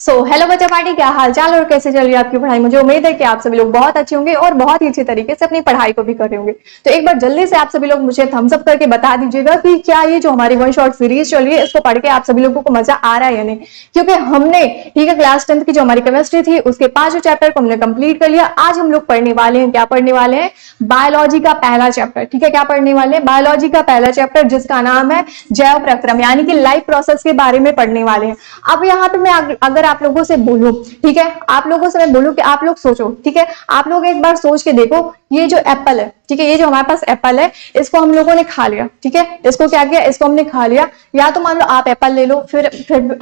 Hello बच्चा party, क्या हाल चाल और कैसे चल रही है आपकी पढ़ाई। मुझे उम्मीद है कि आप सभी लोग बहुत अच्छे होंगे और बहुत ही अच्छे तरीके से अपनी पढ़ाई को भी कर रहे होंगे। तो एक बार जल्दी से आप सभी लोग मुझे थम्स अप करके बता दीजिएगा कि क्या ये जो हमारी वन शॉट सीरीज चल रही है इसको पढ़ के आप सभी लोगों को मजा आ रहा है या नहीं। क्योंकि हमने ठीक है क्लास 10th की जो हमारी केमिस्ट्री थी उसके 5 चैप्टर को हमने कंप्लीट कर लिया। आज हम लोग पढ़ने वाले हैं, क्या पढ़ने वाले हैं, बायोलॉजी का पहला चैप्टर। ठीक है, क्या पढ़ने वाले हैं, बायोलॉजी का पहला चैप्टर जिसका नाम है जैव प्रक्रम, यानी कि लाइफ प्रोसेस के बारे में पढ़ने वाले हैं। अब यहाँ पे मैं अगर आप लोगों से बोलूं, ठीक है, आप लोगों से मैं बोलूं कि आप लोग सोचो, ठीक है, आप लोग एक बार सोच के देखो, ये जो एप्पल है, ठीक है, ये जो हमारे पास एप्पल है इसको हम लोगों ने खा लिया। ठीक है, इसको क्या किया, इसको हमने खा लिया। या तो मान लो आप एप्पल ले लो, फिर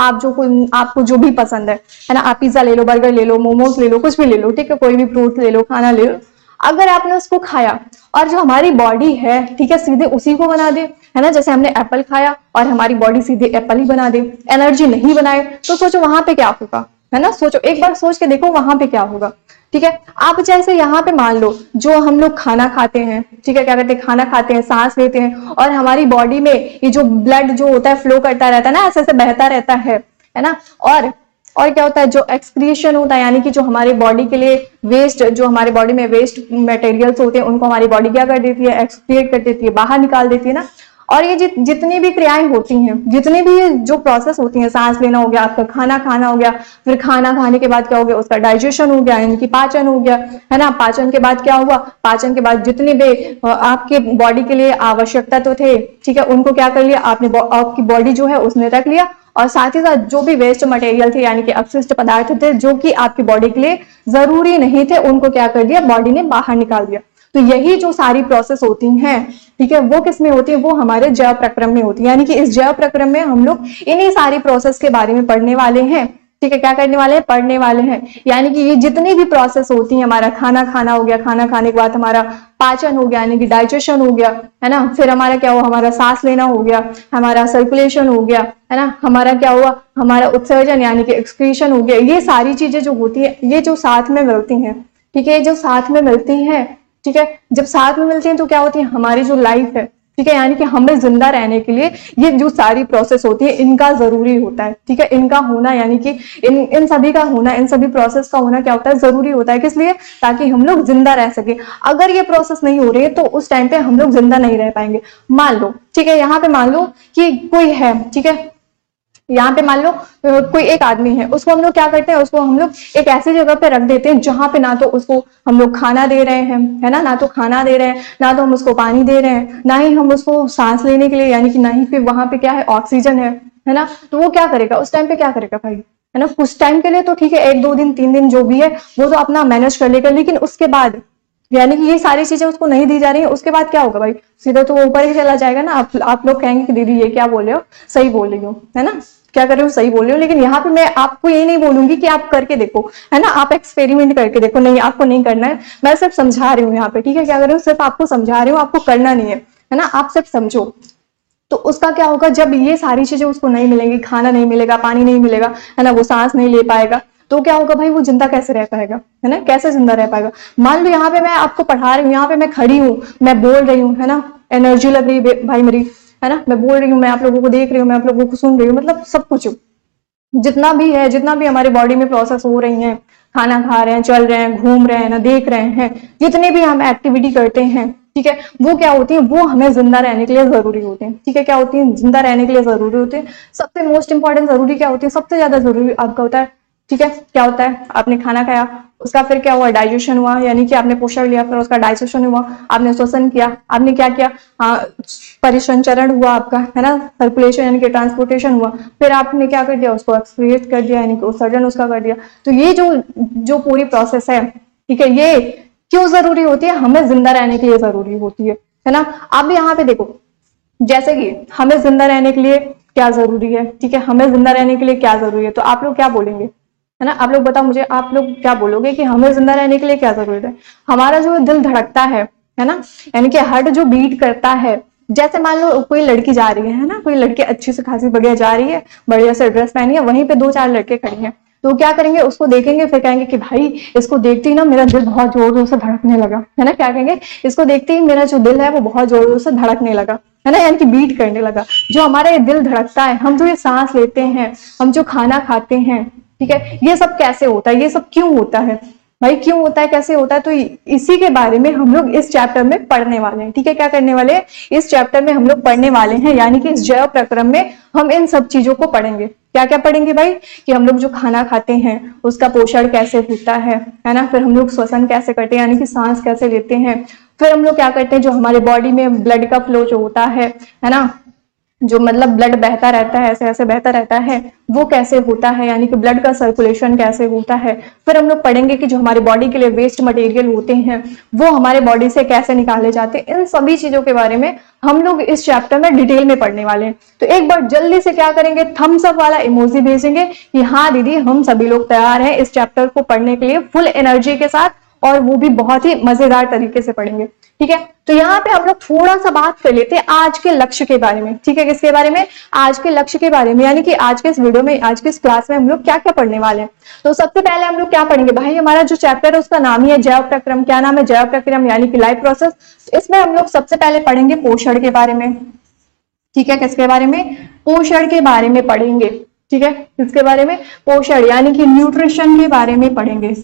आप आपको जो भी पसंद है ना, आप पिज्जा ले लो, बर्गर ले लो, मोमोज ले लो, कुछ भी ले लो, ठीक है, कोई भी फ्रूट ले लो, खाना ले लो। अगर आपने उसको खाया और जो हमारी बॉडी है, ठीक है, सीधे उसी को बना दे, है ना, जैसे हमने एप्पल खाया और हमारी बॉडी सीधे एप्पल ही बना दे, एनर्जी नहीं बनाए, तो सोचो वहां पे क्या होगा, है ना। सोचो, एक बार सोच के देखो वहां पे क्या होगा। ठीक है, आप जैसे यहाँ पे मान लो जो हम लोग खाना खाते हैं, ठीक है, क्या करते हैं, खाना खाते हैं, सांस लेते हैं और हमारी बॉडी में ये जो ब्लड जो होता है फ्लो करता रहता है ना, ऐसे ऐसे बहता रहता है ना। और क्या होता है, जो एक्सक्रीशन होता है, यानी कि जो हमारे बॉडी के लिए वेस्ट, जो हमारे बॉडी में वेस्ट मटेरियल्स होते हैं उनको हमारी बॉडी क्या कर देती है, एक्सक्रिएट कर देती है, बाहर निकाल देती है ना। और ये जितनी भी क्रियाएं होती हैं, जितनी भी जो प्रोसेस होती हैं, सांस लेना हो गया, आपका खाना खाना हो गया, फिर खाना खाने के बाद क्या हो गया, उसका डाइजेशन हो गया, यानी कि पाचन हो गया, है ना। पाचन के बाद क्या हुआ, पाचन के बाद जितने भी आपके बॉडी के लिए आवश्यकता तो थे, ठीक है, उनको क्या कर लिया आपने, आपकी बॉडी जो है उसने रख लिया। और साथ ही साथ जो भी वेस्ट मटेरियल थे, यानी कि अपशिष्ट पदार्थ थे जो कि आपकी बॉडी के लिए जरूरी नहीं थे, उनको क्या कर दिया, बॉडी ने बाहर निकाल दिया। तो यही जो सारी प्रोसेस होती हैं, ठीक है, वो किस में होती है, वो हमारे जैव प्रक्रम में होती है। यानी कि इस जैव प्रक्रम में हम लोग इन्हीं सारी प्रोसेस के बारे में पढ़ने वाले हैं। ठीक है, क्या करने वाले हैं, पढ़ने वाले हैं। यानी कि ये जितनी भी प्रोसेस होती है, हमारा खाना खाना हो गया, खाना खाने के बाद हमारा पाचन हो गया, यानी कि डाइजेशन हो गया, है ना, फिर हमारा क्या हुआ, हमारा सांस लेना हो गया, हमारा सर्कुलेशन हो गया, है ना, हमारा क्या हुआ, हमारा उत्सर्जन यानी कि एक्सक्रीशन हो गया। ये सारी चीजें जो होती है, ये जो साथ में मिलती हैं, ठीक है, जो साथ में मिलती हैं, ठीक है, जब साथ में मिलती हैं तो क्या होती है, हमारी जो लाइफ है, ठीक है, यानी कि हमें जिंदा रहने के लिए ये जो सारी प्रोसेस होती है इनका जरूरी होता है। ठीक है, इनका होना, यानी कि इन सभी का होना, इन सभी प्रोसेस का होना क्या होता है, जरूरी होता है। किस लिए, ताकि हम लोग जिंदा रह सके। अगर ये प्रोसेस नहीं हो रही है तो उस टाइम पे हम लोग जिंदा नहीं रह पाएंगे। मान लो, ठीक है, यहाँ पे मान लो कि कोई है, ठीक है, यहाँ पे मान लो कोई एक आदमी है, उसको हम लोग क्या करते हैं, उसको हम लोग एक ऐसी जगह पे रख देते हैं जहां पे ना तो उसको हम लोग खाना दे रहे हैं, है ना, ना तो खाना दे रहे हैं, ना तो हम उसको पानी दे रहे हैं, ना ही हम उसको सांस लेने के लिए, यानी कि ना ही फिर वहां पे क्या है, ऑक्सीजन है ना। तो वो क्या करेगा उस टाइम पे, क्या करेगा भाई, है ना, कुछ टाइम के लिए तो ठीक है, 1 2 दिन 3 दिन जो भी है वो तो अपना मैनेज कर लेगा, लेकिन उसके बाद यानी कि ये सारी चीजें उसको नहीं दी जा रही है, उसके बाद क्या होगा भाई, सीधा तो वो ऊपर ही चला जाएगा ना। आप लोग कहेंगे कि दीदी ये क्या बोल रहे हो, सही बोल रही हो, है ना, क्या कर रहे हो, सही बोल रहे हो। लेकिन यहाँ पे मैं आपको ये नहीं बोलूंगी कि आप करके देखो, है ना, आप एक्सपेरिमेंट करके देखो, नहीं आपको नहीं करना है, मैं सिर्फ समझा रही हूँ यहाँ पे। ठीक है, क्या कर रही हूँ, सिर्फ आपको समझा रही हूँ, आपको करना नहीं है ना, आप सिर्फ समझो। तो उसका क्या होगा, जब ये सारी चीजें उसको नहीं मिलेंगी, खाना नहीं मिलेगा, पानी नहीं मिलेगा, है ना, वो सांस नहीं ले पाएगा, तो क्या होगा भाई, वो जिंदा कैसे रह पाएगा, है ना, कैसे जिंदा रह पाएगा। मान लो यहाँ पे मैं आपको पढ़ा रही हूँ, यहाँ पे मैं खड़ी हूँ, मैं बोल रही हूँ, है ना, एनर्जी लग रही है भाई मेरी, है ना, मैं बोल रही हूँ, मैं आप लोगों को देख रही हूँ, मैं आप लोगों को सुन रही हूँ, मतलब सब कुछ जितना भी है, जितना भी हमारी बॉडी में प्रोसेस हो रही है, खाना खा रहे हैं, चल रहे हैं, घूम रहे हैं ना, देख रहे हैं, जितने भी हम एक्टिविटी करते हैं, ठीक है, वो क्या होती है, वो हमें जिंदा रहने के लिए जरूरी होते हैं। ठीक है, क्या होती है, जिंदा रहने के लिए जरूरी होते हैं। सबसे मोस्ट इंपॉर्टेंट जरूरी क्या होती है, सबसे ज्यादा जरूरी आपका होता है, ठीक है, क्या होता है, आपने खाना खाया, उसका फिर क्या हुआ, डाइजेशन हुआ, यानी कि आपने पोषण लिया, फिर उसका डाइजेशन हुआ, आपने श्वसन किया, आपने क्या किया, परिसंचरण हुआ आपका, है ना, सर्कुलेशन यानी कि ट्रांसपोर्टेशन हुआ, फिर आपने क्या कर दिया, उसको एक्सक्रीट कर दिया, यानी कि उत्सर्जन उसका कर दिया। तो ये जो जो पूरी प्रोसेस है, ठीक है, ये क्यों जरूरी होती है, हमें जिंदा रहने के लिए जरूरी होती है ना। आप यहाँ पे देखो, जैसे कि हमें जिंदा रहने के लिए क्या जरूरी है, ठीक है, हमें जिंदा रहने के लिए क्या जरूरी है, तो आप लोग क्या बोलेंगे, है ना, आप लोग बताओ मुझे, आप लोग क्या बोलोगे कि हमें जिंदा रहने के लिए क्या जरूरत है। हमारा जो दिल धड़कता है ना, यानी कि हार्ट जो बीट करता है, जैसे मान लो कोई लड़की जा रही है ना, कोई लड़की अच्छी से खासी बढ़िया जा रही है, बढ़िया से ड्रेस पहनी है, वहीं पे 2 4 लड़के खड़े हैं, तो क्या करेंगे, उसको देखेंगे, फिर कहेंगे कि भाई इसको देखते ही ना मेरा दिल बहुत जोर जोर से धड़कने लगा, है ना, क्या कहेंगे, इसको देखते ही मेरा जो दिल है वो बहुत जोर जोर से धड़कने लगा, है ना, यानी कि बीट करने लगा। जो हमारा ये दिल धड़कता है, हम जो ये सांस लेते हैं, हम जो खाना खाते हैं, ठीक है, ये सब कैसे होता है, ये सब क्यों होता है भाई, क्यों होता है, कैसे होता है, तो इसी के बारे में हम लोग इस चैप्टर में पढ़ने वाले हैं। ठीक है, क्या करने वाले हैं, इस चैप्टर में हम लोग पढ़ने वाले हैं, यानी कि इस जैव प्रक्रम में हम इन सब चीजों को पढ़ेंगे। क्या क्या पढ़ेंगे भाई, कि हम लोग जो खाना खाते हैं उसका पोषण कैसे होता है ना, फिर हम लोग श्वसन कैसे करते हैं, यानी कि सांस कैसे लेते हैं, फिर हम लोग क्या करते हैं, जो हमारे बॉडी में ब्लड का फ्लो जो होता है ना, जो मतलब ब्लड बहता रहता है, ऐसे ऐसे बहता रहता है, वो कैसे होता है, यानी कि ब्लड का सर्कुलेशन कैसे होता है। फिर हम लोग पढ़ेंगे कि जो हमारे बॉडी के लिए वेस्ट मटेरियल होते हैं वो हमारे बॉडी से कैसे निकाले जाते हैं। इन सभी चीजों के बारे में हम लोग इस चैप्टर में डिटेल में पढ़ने वाले हैं। तो एक बार जल्दी से क्या करेंगे, थम्स अप वाला इमोजी भेजेंगे कि हाँ दीदी हम सभी लोग तैयार हैं इस चैप्टर को पढ़ने के लिए फुल एनर्जी के साथ, और वो भी बहुत ही मजेदार तरीके से पढ़ेंगे। ठीक है, तो यहाँ पे हम लोग थोड़ा सा बात कर लेते हैं आज के लक्ष्य के बारे में। ठीक है, किसके बारे में, आज के लक्ष्य के बारे में, यानी कि आज के इस वीडियो में, आज के इस क्लास में हम लोग क्या क्या पढ़ने वाले हैं। तो सबसे पहले हम लोग क्या पढ़ेंगे भाई, हमारा जो चैप्टर है उसका नाम ही है जैव प्रक्रम। क्या नाम है, जैव प्रक्रम, यानी कि लाइफ प्रोसेस। इसमें हम लोग सबसे पहले पढ़ेंगे पोषण के बारे में। ठीक है, किसके बारे में, पोषण के बारे में पढ़ेंगे। ठीक है, किसके बारे में, पोषण यानी कि न्यूट्रिशन के बारे में पढ़ेंगे,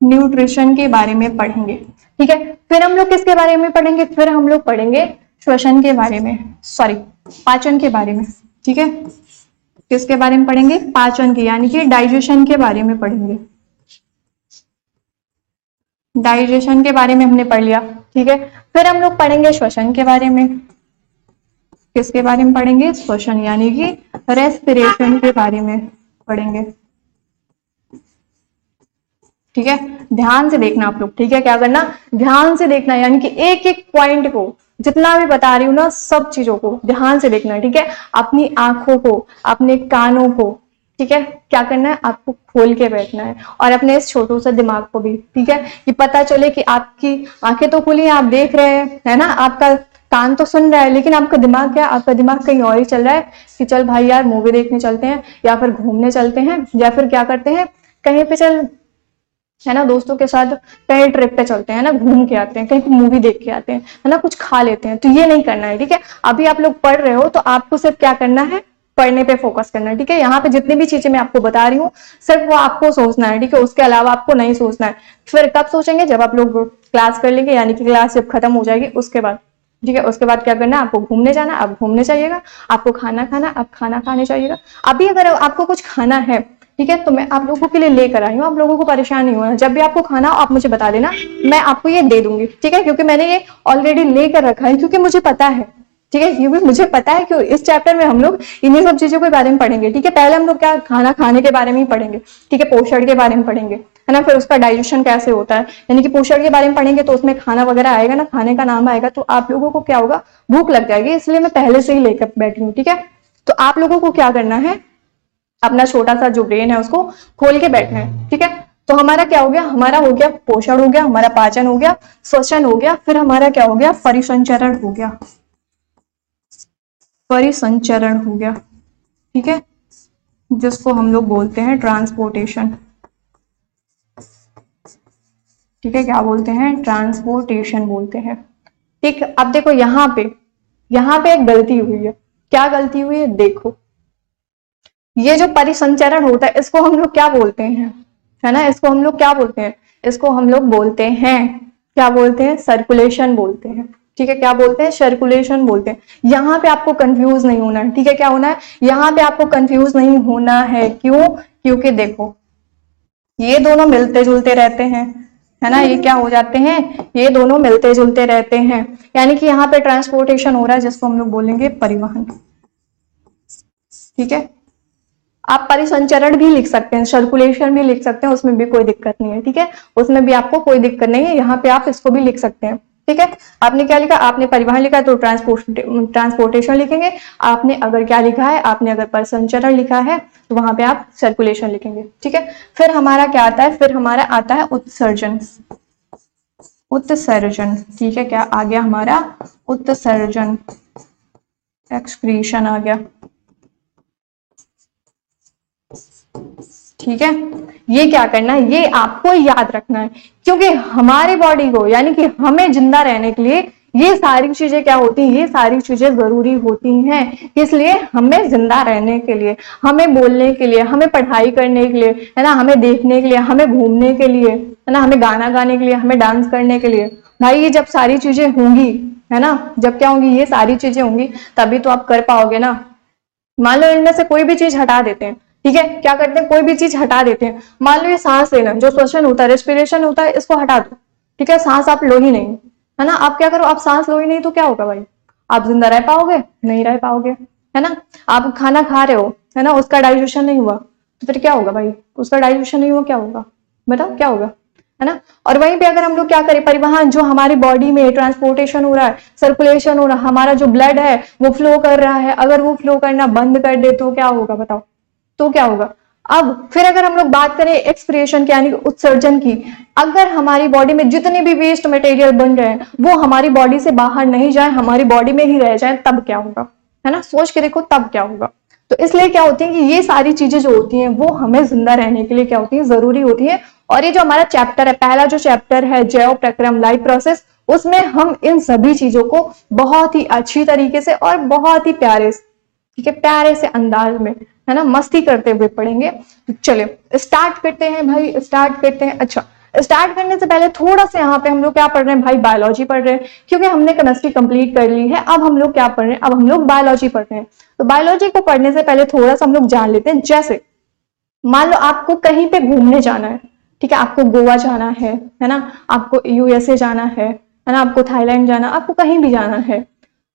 न्यूट्रिशन के बारे में पढ़ेंगे। ठीक है, फिर हम लोग किसके बारे में पढ़ेंगे, फिर हम लोग पढ़ेंगे श्वसन के बारे में, सॉरी पाचन के बारे में। ठीक है, किसके बारे में पढ़ेंगे, पाचन के, यानी कि डाइजेशन के बारे में पढ़ेंगे। डाइजेशन के बारे में हमने पढ़ लिया। ठीक है, फिर हम लोग पढ़ेंगे श्वसन के बारे में। किसके बारे में पढ़ेंगे, श्वसन, यानी कि रेस्पिरेशन के बारे में पढ़ेंगे। ठीक है, ध्यान से देखना आप लोग। ठीक है, क्या करना, ध्यान से देखना, यानी कि एक एक पॉइंट को, जितना भी बता रही हूँ ना, सब चीजों को ध्यान से देखना है। ठीक है, अपनी आंखों को, अपने कानों को, ठीक है, क्या करना है, आपको खोल के बैठना है, और अपने इस छोटू से दिमाग को भी। ठीक है, कि पता चले कि आपकी आंखें तो खुली हैं, आप देख रहे हैं, है ना, आपका कान तो सुन रहा है, लेकिन आपका दिमाग क्या, आपका दिमाग कहीं और ही चल रहा है कि चल भाई यार मूवी देखने चलते हैं, या फिर घूमने चलते हैं, या फिर क्या करते हैं, कहीं पे चल, है ना, दोस्तों के साथ कहीं ट्रिप पे चलते हैं ना, घूम के आते हैं, कहीं मूवी देख के आते हैं, है ना, कुछ खा लेते हैं। तो ये नहीं करना है। ठीक है, अभी आप लोग पढ़ रहे हो तो आपको सिर्फ क्या करना है, पढ़ने पे फोकस करना है। ठीक है, यहाँ पे जितनी भी चीजें मैं आपको बता रही हूँ सिर्फ वो आपको सोचना है। ठीक है, उसके अलावा आपको नहीं सोचना है। फिर कब सोचेंगे, जब आप लोग क्लास कर लेंगे, यानी कि क्लास जब खत्म हो जाएगी उसके बाद। ठीक है, उसके बाद क्या करना है, आपको घूमने जाना, आप घूमने जाइएगा, आपको खाना खाना, आप खाना खाने जाइएगा। अभी अगर आपको कुछ खाना है, ठीक है, तो मैं आप लोगों के लिए लेकर आई हूँ, आप लोगों को परेशान नहीं होना। जब भी आपको खाना हो आप मुझे बता देना, मैं आपको ये दे दूंगी। ठीक है, क्योंकि मैंने ये ऑलरेडी लेकर रखा है, क्योंकि मुझे पता है। ठीक है, क्योंकि मुझे पता है कि इस चैप्टर में हम लोग इन्हीं सब चीजों के बारे में पढ़ेंगे। ठीक है, पहले हम लोग क्या, खाना खाने के बारे में ही पढ़ेंगे। ठीक है, पोषण के बारे में पढ़ेंगे, है ना, फिर उसका डाइजेशन कैसे होता है, यानी कि पोषण के बारे में पढ़ेंगे तो उसमें खाना वगैरह आएगा ना, खाने का नाम आएगा, तो आप लोगों को क्या होगा, भूख लग जाएगी, इसलिए मैं पहले से ही लेकर बैठी हूँ। ठीक है, तो आप लोगों को क्या करना है, अपना छोटा सा जो ब्रेन है उसको खोल के बैठना है। ठीक है, तो हमारा क्या हो गया, हमारा हो गया पोषण, हो गया हमारा पाचन, हो गया श्वसन, हो गया, फिर हमारा क्या हो गया, परिसंचरण हो गया, परिसंचरण हो गया। ठीक है, जिसको हम लोग बोलते हैं ट्रांसपोर्टेशन। ठीक है, क्या बोलते हैं, ट्रांसपोर्टेशन बोलते हैं। ठीक, अब देखो यहाँ पे एक गलती हुई है। क्या गलती हुई है, देखो, ये जो परिसंचरण होता है इसको हम लोग क्या बोलते हैं, है ना, इसको हम लोग क्या बोलते हैं, इसको हम लोग बोलते हैं, क्या बोलते हैं, सर्कुलेशन बोलते हैं। ठीक है, क्या बोलते हैं, सर्कुलेशन बोलते हैं। यहाँ पे आपको कंफ्यूज नहीं होना है। ठीक है, क्या होना है, यहाँ पे आपको कंफ्यूज नहीं होना है। क्यों, क्योंकि देखो ये दोनों मिलते जुलते रहते हैं, है ना, ये क्या हो जाते हैं, ये दोनों मिलते जुलते रहते हैं, यानी कि यहाँ पे ट्रांसपोर्टेशन हो रहा है, जिसको हम लोग बोलेंगे परिवहन। ठीक है, आप परिसंचरण भी लिख सकते हैं, सर्कुलेशन भी लिख सकते हैं, उसमें भी कोई दिक्कत नहीं है। ठीक है, उसमें भी आपको कोई दिक्कत नहीं है, यहाँ पे आप इसको भी लिख सकते हैं। ठीक है, आपने क्या लिखा, आपने परिवहन लिखा है तो ट्रांसपोर्टेशन लिखेंगे। आपने अगर क्या लिखा है, आपने अगर परिसंचरण लिखा है तो वहां पे आप सर्कुलेशन लिखेंगे। ठीक है, फिर हमारा क्या आता है, फिर हमारा आता है उत्सर्जन, उत्सर्जन। ठीक है, क्या आ गया हमारा, उत्सर्जन, एक्सक्रीशन आ गया। ठीक है, ये क्या करना है, ये आपको याद रखना है, क्योंकि हमारे बॉडी को, यानी कि हमें जिंदा रहने के लिए ये सारी चीजें क्या होती हैं, ये सारी चीजें जरूरी होती हैं, इसलिए हमें जिंदा रहने के लिए, हमें बोलने के लिए, हमें पढ़ाई करने के लिए, है ना, हमें देखने के लिए, हमें घूमने के लिए, है ना, हमें गाना गाने के लिए, हमें डांस करने के लिए। भाई ये जब सारी चीजें होंगी, है ना, जब क्या होंगी, ये सारी चीजें होंगी, तभी तो आप कर पाओगे ना। मान लो इनमें से कोई भी चीज हटा देते हैं, ठीक है, क्या करते हैं, कोई भी चीज हटा देते हैं। मान लो ये सांस लेना, जो श्वसन होता है, रेस्पिरेशन होता है, इसको हटा दो, ठीक है, सांस आप लो ही नहीं, है ना, आप क्या करो, आप सांस लो ही नहीं तो क्या होगा भाई, आप जिंदा रह पाओगे, नहीं रह पाओगे, है ना। आप खाना खा रहे हो, है ना, उसका डाइजेशन नहीं हुआ तो फिर क्या होगा भाई, उसका डाइजेशन नहीं हुआ क्या होगा, बताओ क्या होगा, है ना। और वहीं पे अगर हम लोग क्या करें, परिवहन जो हमारी बॉडी में ट्रांसपोर्टेशन हो रहा है, सर्कुलेशन हो रहा है, हमारा जो ब्लड है वो फ्लो कर रहा है, अगर वो फ्लो करना बंद कर दे तो क्या होगा बताओ, तो क्या होगा। अब फिर अगर हम लोग बात करें एक्सक्रिएशन की, यानी उत्सर्जन की, अगर हमारी बॉडी में जितने भी वेस्ट मटेरियल बन रहे हैं वो हमारी बॉडी से बाहर नहीं जाए, हमारी बॉडी में ही रह जाए, तब क्या होगा, है ना, सोच के देखो तब क्या होगा। तो इसलिए क्या होती है कि ये सारी चीजें जो होती हैं वो हमें जिंदा रहने के लिए क्या होती है, जरूरी होती है। और ये जो हमारा चैप्टर है, पहला जो चैप्टर है जैव प्रक्रम लाइफ प्रोसेस, उसमें हम इन सभी चीजों को बहुत ही अच्छी तरीके से और बहुत ही प्यारे से, ठीक है, प्यारे से अंदाज में, है ना, मस्ती करते हुए पढ़ेंगे। तो चलिए स्टार्ट करते हैं भाई, स्टार्ट करते हैं। अच्छा, स्टार्ट करने से पहले थोड़ा सा यहाँ पे हम लोग क्या पढ़ रहे हैं भाई, बायोलॉजी पढ़ रहे हैं, क्योंकि हमने केमिस्ट्री कंप्लीट कर ली है। अब हम लोग क्या पढ़ रहे हैं, अब हम लोग बायोलॉजी पढ़ रहे हैं। तो बायोलॉजी को पढ़ने से पहले थोड़ा सा हम लोग जान लेते हैं। जैसे मान लो आपको कहीं पे घूमने जाना है, ठीक है, आपको गोवा जाना है ना, आपको यूएसए जाना है ना, आपको थाईलैंड जाना, आपको कहीं भी जाना है,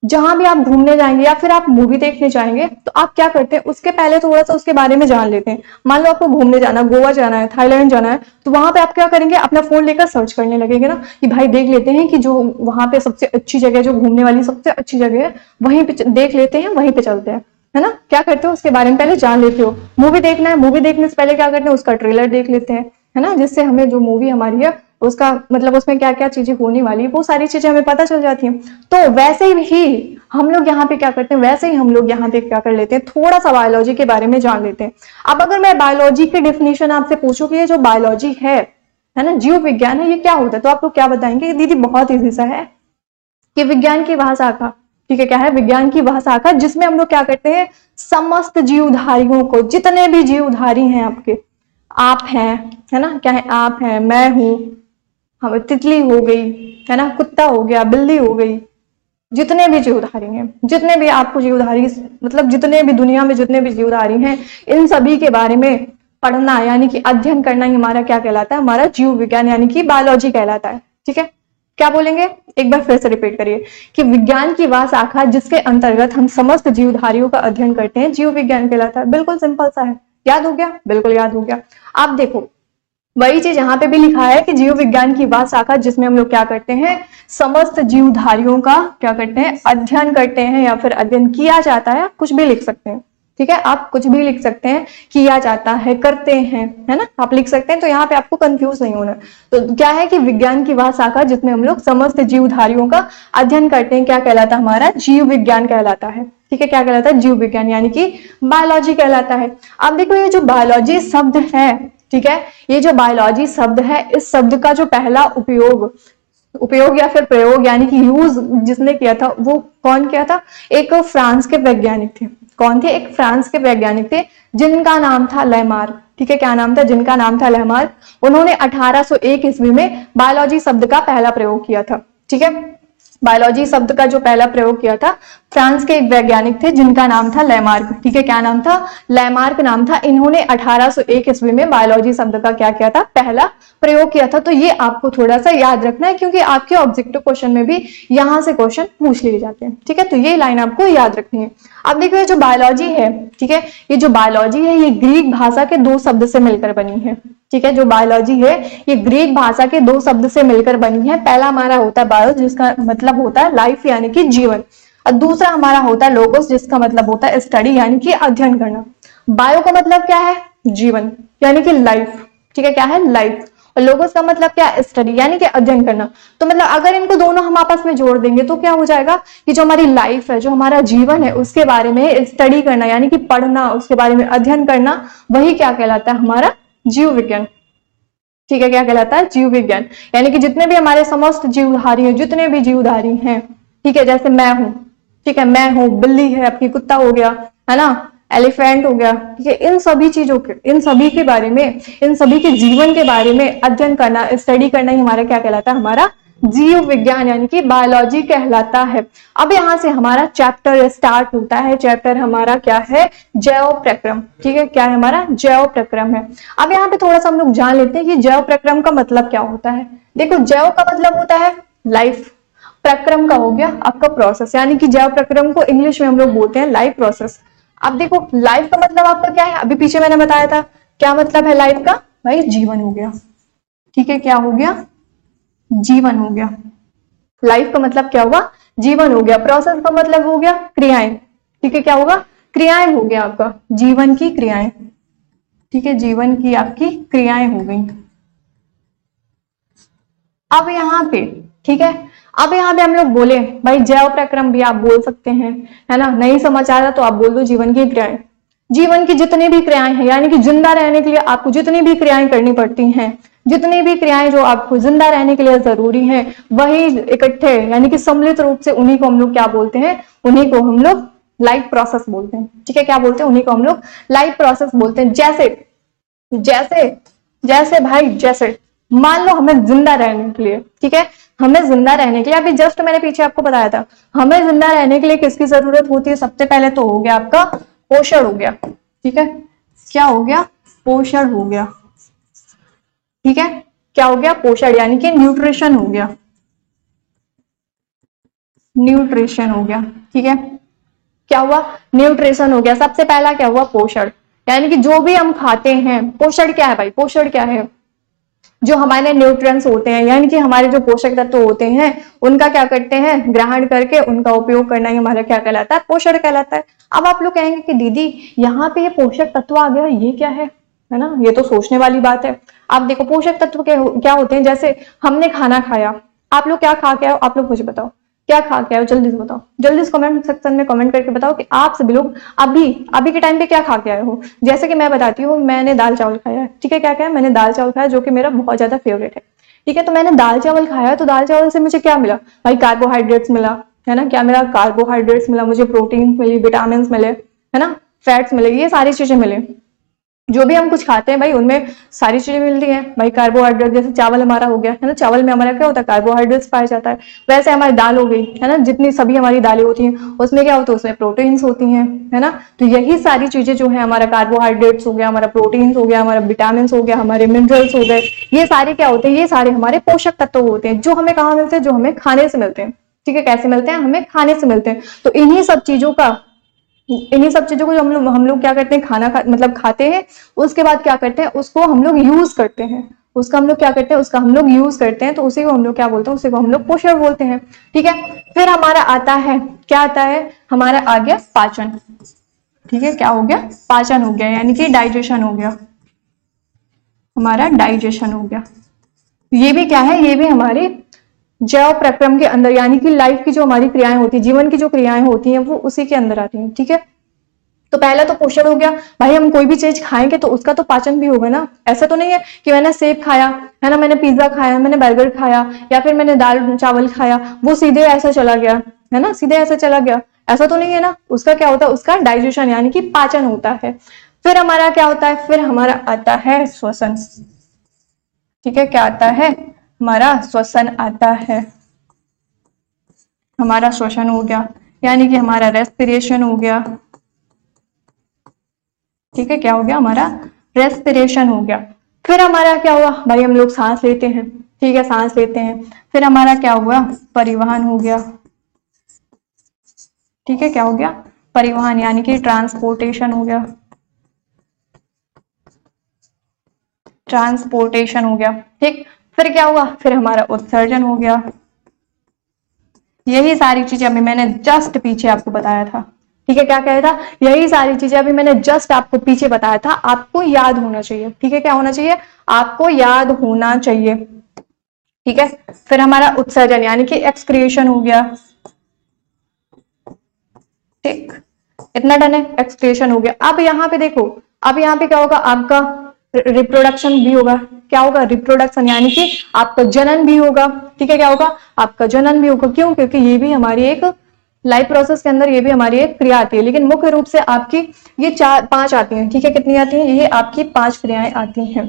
जहां भी आप घूमने जाएंगे या फिर आप मूवी देखने जाएंगे, तो आप क्या करते हैं, उसके पहले थोड़ा सा उसके बारे में जान लेते हैं। मान लो आपको घूमने जाना, गोवा जाना है, थाईलैंड जाना है, तो वहां पे आप क्या करेंगे, अपना फोन लेकर सर्च करने लगेंगे ना, कि भाई देख लेते हैं कि जो वहां पे सबसे अच्छी जगह, जो घूमने वाली सबसे अच्छी जगह है, वहीं पे देख लेते हैं, वहीं पे चलते हैं, है ना। क्या करते हो, उसके बारे में पहले जान लेते हो। मूवी देखना है, मूवी देखने से पहले क्या करते हैं, उसका ट्रेलर देख लेते हैं, है ना, जिससे हमें जो मूवी हमारी है उसका मतलब उसमें क्या क्या चीजें होने वाली है वो सारी चीजें हमें पता चल जाती हैं। तो वैसे ही हम लोग यहाँ पे क्या करते हैं, वैसे ही हम लोग यहाँ पे क्या कर लेते हैं, थोड़ा सा बायोलॉजी के बारे में जान लेते हैं। अब अगर मैं बायोलॉजी की डेफिनेशन आपसे पूछूं कि ये जो बायोलॉजी है ना, जीव विज्ञान है, ये क्या होता है, तो आप लोग क्या बताएंगे, दीदी बहुत ईजी सा है कि विज्ञान की वह शाखा, ठीक है, क्या है, विज्ञान की वह शाखा जिसमें हम लोग क्या करते हैं, समस्त जीवधारियों को, जितने भी जीवधारी हैं आपके, आप हैं, है ना, क्या है, आप हैं, मैं हूं, हम, तितली हो गई, है ना, कुत्ता हो गया, बिल्ली हो गई, जितने भी जीवधारी हैं, जितने भी आपको जीवधारी मतलब जितने भी दुनिया में जितने भी जीवधारी हैं, इन सभी के बारे में पढ़ना यानी कि अध्ययन करना ही हमारा क्या कहलाता है, हमारा जीव विज्ञान यानी कि बायोलॉजी कहलाता है। ठीक है, क्या बोलेंगे, एक बार फिर से रिपीट करिए कि विज्ञान की वह शाखा जिसके अंतर्गत हम समस्त जीवधारियों का अध्ययन करते हैं, जीव विज्ञान कहलाता है। बिल्कुल सिंपल सा है, याद हो गया, बिल्कुल याद हो गया। आप देखो वही चीज यहाँ पे भी लिखा है कि जीव विज्ञान की वह शाखा जिसमें हम लोग क्या करते हैं, समस्त जीवधारियों का क्या करते हैं, अध्ययन करते हैं, या फिर अध्ययन किया जाता है, कुछ भी लिख सकते हैं। ठीक है, आप कुछ भी लिख सकते हैं, किया जाता है, करते हैं, है ना, आप लिख सकते हैं। तो यहाँ पे आपको कंफ्यूज नहीं होना। तो क्या है कि विज्ञान की वह शाखा जिसमें हम लोग समस्त जीवधारियों का अध्ययन करते हैं, क्या कहलाता है, हमारा जीव विज्ञान कहलाता है। ठीक है, क्या कहलाता है, जीव विज्ञान यानी कि बायोलॉजी कहलाता है। अब देखो ये जो बायोलॉजी शब्द है, ठीक है, ये जो बायोलॉजी शब्द है, इस शब्द का जो पहला उपयोग या फिर प्रयोग यानी कि यूज जिसने किया था वो कौन किया था, एक फ्रांस के वैज्ञानिक थे। कौन थे, एक फ्रांस के वैज्ञानिक थे जिनका नाम था लेमार्क। ठीक है, क्या नाम था, जिनका नाम था लेमार्क। उन्होंने 1801 ईस्वी में बायोलॉजी शब्द का पहला प्रयोग किया था। ठीक है, बायोलॉजी शब्द का जो पहला प्रयोग किया था, फ्रांस के एक वैज्ञानिक थे जिनका नाम था लेमार्क। ठीक है, क्या नाम था, लेमार्क नाम था। इन्होंने 1801 ईस्वी में बायोलॉजी शब्द का क्या किया था, पहला प्रयोग किया था। तो ये आपको थोड़ा सा याद रखना है क्योंकि आपके ऑब्जेक्टिव क्वेश्चन में भी यहाँ से क्वेश्चन पूछ लिए जाते हैं। ठीक है, तो ये लाइन आपको याद रखनी है। अब देखिए जो बायोलॉजी है, ठीक है, ये जो बायोलॉजी है ये ग्रीक भाषा के दो शब्द से मिलकर बनी है। ठीक है, जो बायोलॉजी है ये ग्रीक भाषा के दो शब्द से मिलकर बनी है। पहला हमारा होता है बायो, जिसका मतलब होता है लाइफ यानी कि जीवन, और दूसरा हमारा होता है लोगोस, जिसका मतलब होता है स्टडी यानी कि अध्ययन करना। बायो का मतलब क्या है, जीवन यानी कि लाइफ। ठीक है, क्या है, लाइफ। और लोगोस का मतलब क्या है, स्टडी यानी कि अध्ययन करना। तो मतलब अगर इनको दोनों हम आपस में जोड़ देंगे तो क्या हो जाएगा कि जो हमारी लाइफ है, जो हमारा जीवन है, उसके बारे में स्टडी करना यानी कि पढ़ना, उसके बारे में अध्ययन करना, वही क्या कहलाता है, हमारा जीव विज्ञान। ठीक है, क्या कहलाता है? जीव विज्ञान। यानी कि जितने भी हमारे समस्त जीवधारी हैं, जितने भी जीवधारी हैं, ठीक है, जैसे मैं हूं, ठीक है, मैं हूं, बिल्ली है आपकी, कुत्ता हो गया, है ना, एलिफेंट हो गया, ठीक है, इन सभी चीजों के, इन सभी के बारे में, इन सभी के जीवन के बारे में अध्ययन करना, स्टडी करना ही हमारा क्या कहलाता है? हमारा जीव विज्ञान यानी कि बायोलॉजी कहलाता है। अब यहां से हमारा चैप्टर स्टार्ट होता है। चैप्टर हमारा क्या है? जैव प्रक्रम। ठीक है, क्या है हमारा? जैव प्रक्रम है। अब यहाँ पे थोड़ा सा हम लोग जान लेते हैं कि जैव प्रक्रम का मतलब क्या होता है। देखो, जैव का मतलब होता है लाइफ, प्रक्रम का हो गया आपका प्रोसेस, यानी कि जैव प्रक्रम को इंग्लिश में हम लोग बोलते हैं लाइफ प्रोसेस। अब देखो, लाइफ का मतलब आपका क्या है? अभी पीछे मैंने बताया था क्या मतलब है लाइफ का? भाई जीवन हो गया। ठीक है, क्या हो गया? जीवन हो गया। लाइफ का मतलब क्या हुआ? जीवन हो गया। प्रोसेस का मतलब हो गया क्रियाएं। ठीक है, क्या होगा? क्रियाएं हो गया आपका, जीवन की क्रियाएं। ठीक है, जीवन की आपकी क्रियाएं हो गई। अब यहाँ पे, ठीक है, अब यहाँ पे हम लोग बोले भाई जैव प्रक्रम भी आप बोल सकते हैं, है ना, नहीं समझ आ रहा तो आप बोल दो जीवन की क्रियाएं। जीवन की जितनी भी क्रियाएं हैं, यानी कि जिंदा रहने के लिए आपको जितनी भी क्रियाएं करनी पड़ती हैं, जितनी भी क्रियाएं जो आपको जिंदा रहने के लिए जरूरी हैं, वही इकट्ठे यानी कि सम्मिलित रूप से उन्हीं को हम लोग क्या बोलते हैं? उन्हीं को हम लोग लाइफ प्रोसेस बोलते हैं। ठीक है, क्या बोलते हैं? उन्हीं को हम लोग लाइफ प्रोसेस बोलते हैं। जैसे जैसे जैसे भाई, जैसे मान लो हमें जिंदा रहने के लिए, ठीक है, हमें जिंदा रहने के लिए, अभी जस्ट मैंने पीछे आपको बताया था, हमें जिंदा रहने के लिए किसकी जरूरत होती है? सबसे पहले तो हो गया आपका पोषण हो गया। ठीक है, क्या हो गया? पोषण हो गया। ठीक है, क्या हो गया? पोषण, यानी कि न्यूट्रिशन हो गया। न्यूट्रिशन हो गया। ठीक है, क्या हुआ? न्यूट्रिशन हो गया। सबसे पहला क्या हुआ? पोषण, यानी कि जो भी हम खाते हैं, पोषण क्या है भाई? पोषण क्या है? जो हमारे न्यूट्रिएंट्स होते हैं, यानी कि हमारे जो पोषक तत्व होते हैं, उनका क्या करते हैं? ग्रहण करके उनका उपयोग करना ही हमारा क्या कहलाता है? पोषण कहलाता है। अब आप लोग कहेंगे कि दीदी यहाँ पे ये पोषक तत्व आ गया, ये क्या है ना, ये तो सोचने वाली बात है। आप देखो, पोषक तत्व क्या होते हैं? जैसे हमने खाना खाया, आप लोग क्या खा के आओ? आप लोग मुझे बताओ, क्या खा के आए हो? जल्दी से बताओ, जल्दी से कमेंट सेक्शन में कमेंट करके बताओ कि आप सभी लोग अभी अभी के टाइम पे क्या खा के आए हो। जैसे कि मैं बताती हूँ, मैंने दाल चावल खाया है। ठीक है, क्या क्या है? मैंने दाल चावल खाया, जो कि मेरा बहुत ज्यादा फेवरेट है। ठीक है, तो मैंने दाल चावल खाया, तो दाल चावल से मुझे क्या मिला भाई? कार्बोहाइड्रेट्स मिला, है ना, क्या मिला? कार्बोहाइड्रेट्स मिला, मुझे प्रोटीन मिली, विटामिन मिले, है ना, फैट्स मिले, ये सारी चीजें मिले। जो भी हम कुछ खाते हैं भाई, उनमें सारी चीजें मिलती हैं भाई। कार्बोहाइड्रेट, जैसे चावल हमारा हो गया, है ना, चावल में हमारा क्या होता है? कार्बोहाइड्रेट्स पाया जाता है। वैसे हमारी दाल हो गई, है ना, जितनी सभी हमारी दालें होती हैं, उसमें क्या होता है? उसमें प्रोटीन्स होती हैं, है ना। तो यही सारी चीजें जो है, हमारा कार्बोहाइड्रेट्स हो गया, हमारा प्रोटीन्स हो गया, हमारा विटामिन हो गया, हमारे मिनरल्स हो गए, ये सारे क्या होते हैं? ये सारे हमारे पोषक तत्व होते हैं, जो हमें कहाँ मिलते हैं? जो हमें खाने से मिलते हैं। ठीक है, कैसे मिलते हैं? हमें खाने से मिलते हैं। तो इन्हीं सब चीजों को हम लोग क्या करते हैं? मतलब खाते हैं, उसके बाद क्या करते हैं? उसको हम लोग यूज करते हैं। उसका हम लोग क्या करते हैं? उसका हम लोग यूज करते हैं, तो उसी को हम लोग क्या बोलते हैं? उसी को हम लोग पोषण बोलते हैं। ठीक है, फिर हमारा आता है, क्या आता है? हमारा आ गया पाचन। ठीक है, क्या हो गया? पाचन हो गया, यानी कि डाइजेशन हो गया, हमारा डाइजेशन हो गया। ये भी क्या है? ये भी हमारे जैव प्रक्रम के अंदर, यानी कि लाइफ की जो हमारी क्रियाएं होती है, जीवन की जो क्रियाएं होती हैं, वो उसी के अंदर आती हैं। ठीक है, तो पहला तो पोषण हो गया। भाई हम कोई भी चीज खाएंगे तो उसका तो पाचन भी होगा ना। ऐसा तो नहीं है कि मैंने सेब खाया, है ना, मैंने पिज्जा खाया, मैंने बर्गर खाया, या फिर मैंने दाल चावल खाया, वो सीधे ऐसा चला गया, है ना, सीधे ऐसा चला गया, ऐसा तो नहीं है ना। उसका क्या होता है? उसका डाइजेशन यानी कि पाचन होता है। फिर हमारा क्या होता है? फिर हमारा आता है श्वसन। ठीक है, क्या आता है? हमारा श्वसन आता है। हमारा श्वसन हो गया, यानी कि हमारा रेस्पिरेशन हो गया। ठीक है, क्या हो गया? हमारा रेस्पिरेशन हो गया। फिर हमारा क्या हुआ भाई? हम लोग सांस लेते हैं। ठीक है, सांस लेते हैं। फिर हमारा क्या हुआ? परिवहन हो गया। ठीक है, क्या हो गया? परिवहन, यानी कि ट्रांसपोर्टेशन हो गया। ट्रांसपोर्टेशन हो गया। ठीक, फिर क्या हुआ? फिर हमारा उत्सर्जन हो गया। यही सारी चीजें अभी मैंने जस्ट पीछे आपको बताया था। ठीक है, क्या कहा था? यही सारी चीजें अभी मैंने जस्ट आपको पीछे बताया था, आपको याद होना चाहिए। ठीक है, क्या होना चाहिए? आपको याद होना चाहिए। ठीक है, फिर हमारा उत्सर्जन यानी कि एक्सक्रिएशन हो गया। ठीक, इतना डन है, एक्सक्रिएशन हो गया। अब यहाँ पे देखो, अब यहाँ पे क्या होगा? आपका रिप्रोडक्शन भी होगा। क्या होगा, रिप्रोडक्शन, यानी कि आपका जनन भी होगा। ठीक है, क्या होगा, आपका जनन भी होगा। क्यों, क्योंकि ये भी हमारी एक लाइफ प्रोसेस के अंदर ये भी हमारी एक क्रिया आती है। लेकिन मुख्य रूप से आपकी ये 4-5 आती हैं। ठीक है, कितनी आती हैं, ये आपकी 5 क्रियाएं आती हैं।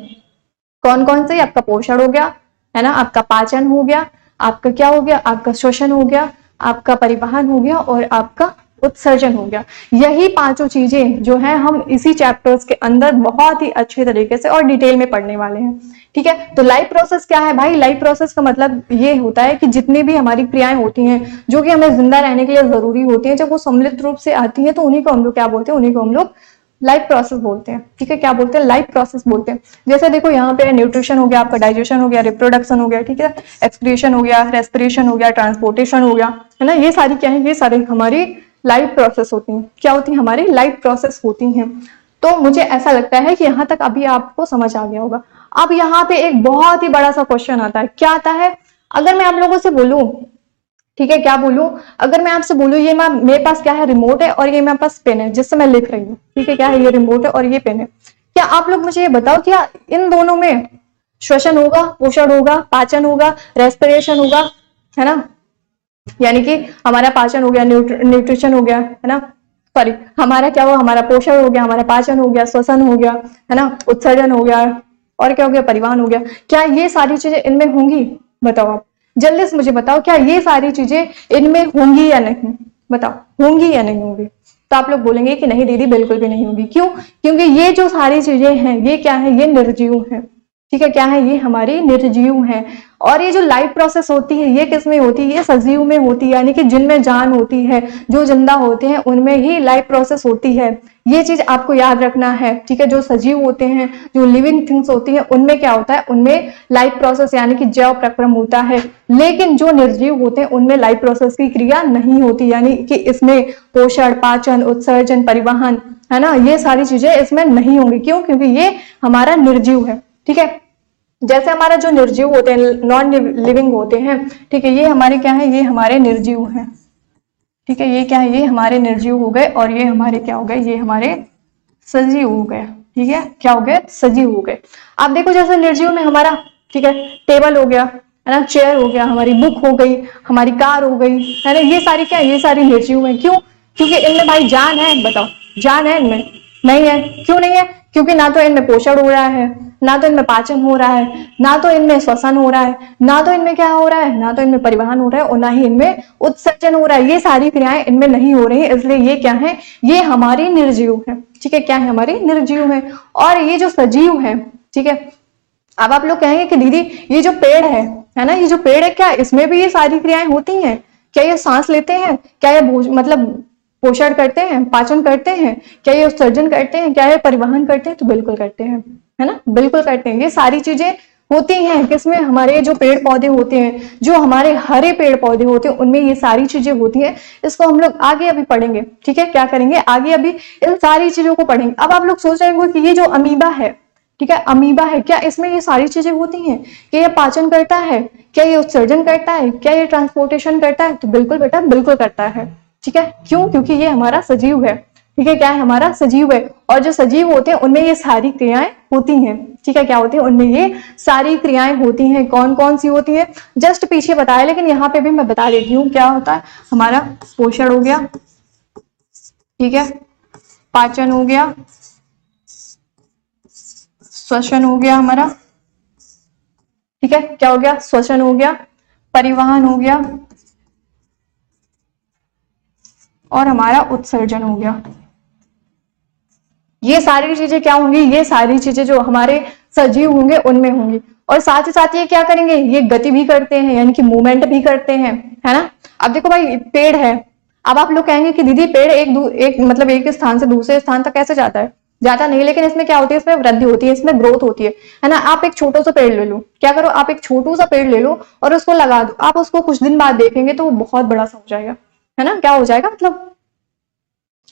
कौन कौन से, आपका पोषण हो गया, है ना, आपका पाचन हो गया, आपका क्या हो गया, आपका श्वसन हो गया, आपका परिवहन हो गया और आपका उत्सर्जन हो गया। यही 5 चीजें जो है हम इसी चैप्टर्स के अंदर बहुत ही अच्छे तरीके से और डिटेल में पढ़ने वाले हैं। ठीक है, तो लाइफ प्रोसेस क्या है भाई, लाइफ प्रोसेस का मतलब ये होता है कि जितनी भी हमारी क्रियाएं होती हैं जो कि हमें जिंदा रहने के लिए जरूरी होती हैं, जब वो सम्मिलित रूप से आती है तो उन्हीं को हम लोग क्या बोलते हैं, उन्हीं को हम लोग लाइफ प्रोसेस बोलते हैं। ठीक है, क्या बोलते हैं, लाइफ प्रोसेस बोलते हैं। जैसे देखो यहाँ पे न्यूट्रिशन हो गया, आपका डाइजेशन हो गया, रिप्रोडक्शन हो गया, ठीक है, एक्सक्रीशन हो गया, रेस्पिरेशन हो गया, ट्रांसपोर्टेशन हो गया, है ना, ये सारी क्या है, ये सारी हमारी लाइफ प्रोसेस होती हैं। क्या होती है, हमारी लाइफ प्रोसेस होती हैं। तो मुझे ऐसा लगता है कि यहाँ तक अभी आपको समझ आ गया होगा। अब यहाँ पे एक बहुत ही बड़ा सा क्वेश्चन आता है, क्या आता है, अगर मैं आप लोगों से बोलूं, ठीक है, क्या बोलूं, अगर मैं आपसे बोलूं ये मेरे पास क्या है, रिमोट है और ये मेरे पास पेन है जिससे मैं लिख रही हूँ। ठीक है, क्या है, ये रिमोट है और ये पेन है। क्या आप लोग मुझे ये बताओ, क्या इन दोनों में श्वसन होगा, पोषण होगा, पाचन होगा, रेस्पिरेशन होगा, है ना, यानी कि हमारा पाचन हो गया, न्यूट्रिशन हो गया, है ना, सॉरी, हमारा क्या हुआ, हमारा पोषण हो गया, हमारा पाचन हो गया, श्वसन हो गया, है ना, उत्सर्जन हो गया और क्या हो गया, परिवहन हो गया। क्या ये सारी चीजें इनमें होंगी, बताओ आप जल्दी से मुझे बताओ, क्या ये सारी चीजें इनमें होंगी या नहीं, बताओ, होंगी या नहीं होंगी। तो आप लोग बोलेंगे कि नहीं दीदी बिल्कुल भी नहीं होगी। क्यों, क्योंकि ये जो सारी चीजें हैं ये क्या है, ये निर्जीव है। ठीक है, क्या है, ये हमारी निर्जीव है। और ये जो लाइफ प्रोसेस होती है ये किसमें होती है, ये सजीव में होती है, यानी कि जिनमें जान होती है, जो जिंदा होते हैं उनमें ही लाइफ प्रोसेस होती है। ये चीज आपको याद रखना है। ठीक है, जो सजीव होते हैं, जो लिविंग थिंग्स होती है, उनमें क्या होता है, उनमें लाइफ प्रोसेस यानी कि जैव प्रक्रम होता है। लेकिन जो निर्जीव होते हैं उनमें लाइफ प्रोसेस की क्रिया नहीं होती, यानी कि इसमें पोषण, पाचन, उत्सर्जन, परिवहन, है ना, ये सारी चीजें इसमें नहीं होंगी। क्यों, क्योंकि ये हमारा निर्जीव है। ठीक है, जैसे हमारा जो निर्जीव होते हैं, नॉन लिविंग होते हैं, ठीक है, ये हमारे क्या है, ये हमारे निर्जीव हैं। ठीक है, ये क्या है, ये हमारे निर्जीव हो गए और ये हमारे क्या हो गए, ये हमारे सजीव हो गए। ठीक है, क्या हो गए, सजीव हो गए। आप देखो जैसे निर्जीव में हमारा, ठीक है, टेबल हो गया, है ना, चेयर हो गया, हमारी बुक हो गई, हमारी कार हो गई, है ना, ये सारी क्या है, ये सारी निर्जीव है। क्यों, क्योंकि इनमें भाई जान है, बताओ, जान है इनमें, नहीं है। क्यों नहीं है, क्योंकि ना तो इनमें पोषण हो रहा है, ना तो इनमें पाचन हो रहा है, ना तो इनमें श्वसन हो रहा है, ना तो इनमें क्या हो रहा है, ना तो इनमें परिवहन हो रहा है और ना ही इनमें उत्सर्जन हो रहा है। ये सारी क्रियाएं इनमें नहीं हो रही है, इसलिए ये क्या है, ये हमारी निर्जीव है। ठीक है, क्या है, हमारी निर्जीव है। और ये जो सजीव है, ठीक है, अब आप लोग कहेंगे कि दीदी ये जो पेड़ है ना, ये जो पेड़ है क्या इसमें भी ये सारी क्रियाएं होती हैं, क्या ये सांस लेते हैं, क्या ये मतलब पोषण करते हैं, पाचन करते हैं, क्या ये उत्सर्जन करते हैं, क्या ये परिवहन करते हैं, तो बिल्कुल करते हैं, है ना, बिल्कुल करते हैं। ये सारी चीजें होती हैं किसमें, हमारे जो पेड़ पौधे होते हैं, जो हमारे हरे पेड़ पौधे होते हैं, उनमें ये सारी चीजें होती हैं। इसको हम लोग आगे अभी पढ़ेंगे। ठीक है, क्या करेंगे, आगे अभी इन सारी चीजों को पढ़ेंगे। अब आप लोग सोच रहे होंगे कि ये जो अमीबा है, ठीक है, अमीबा है, क्या इसमें ये सारी चीजें होती हैं, क्या ये पाचन करता है, क्या ये उत्सर्जन करता है, क्या ये ट्रांसपोर्टेशन करता है, तो बिल्कुल बेटा बिल्कुल करता है। ठीक है, क्यों, क्योंकि ये हमारा सजीव है। ठीक है, क्या है, हमारा सजीव है। और जो सजीव होते हैं उनमें ये सारी क्रियाएं होती हैं। ठीक है, क्या होती है, उनमें ये सारी क्रियाएं होती हैं। कौन कौन सी होती है, जस्ट पीछे बताया, लेकिन यहाँ पे भी मैं बता देती हूँ। क्या होता है, हमारा पोषण हो गया, ठीक है, पाचन हो गया, श्वसन हो गया हमारा, ठीक है, क्या हो गया, श्वसन हो गया, परिवहन हो गया और हमारा उत्सर्जन हो गया। ये सारी चीजें क्या होंगी, ये सारी चीजें जो हमारे सजीव होंगे उनमें होंगी। और साथ ही साथ ये क्या करेंगे, ये गति भी करते हैं, यानी कि मूवमेंट भी करते हैं, है ना। अब देखो भाई पेड़ है, अब आप लोग कहेंगे कि दीदी पेड़ एक मतलब एक स्थान से दूसरे स्थान तक कैसे जाता है, जाता नहीं, लेकिन इसमें क्या होती है, इसमें वृद्धि होती है, इसमें ग्रोथ होती है ना। आप एक छोटा सा पेड़ ले लो, क्या करो, आप एक छोटू सा पेड़ ले लो और उसको लगा दो, आप उसको कुछ दिन बाद देखेंगे तो वो बहुत बड़ा सा हो जाएगा, है ना। क्या हो जाएगा, मतलब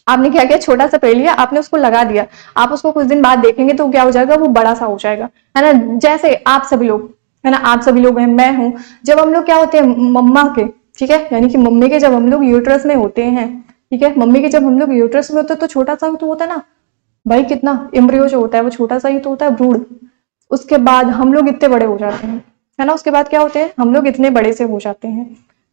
आपने क्या किया, छोटा सा पेड़ लिया, आपने उसको लगा दिया, आप उसको कुछ दिन बाद देखेंगे तो क्या हो जाएगा, वो बड़ा सा हो जाएगा, है ना। जैसे आप सभी लोग, है ना, आप सभी लोग हैं, मैं हूं, जब हम लोग क्या होते हैं मम्मा के, ठीक है, यानी कि मम्मी के जब हम लोग यूट्रस में होते हैं, ठीक है, मम्मी के जब हम लोग यूट्रस में होते हैं तो छोटा सा तो होता है ना भाई, कितना एम्ब्रियो जो होता है वो छोटा सा ही तो होता है, भ्रूण, उसके बाद हम लोग इतने बड़े हो जाते हैं, है ना। उसके बाद क्या होते हैं, हम लोग इतने बड़े से हो जाते हैं।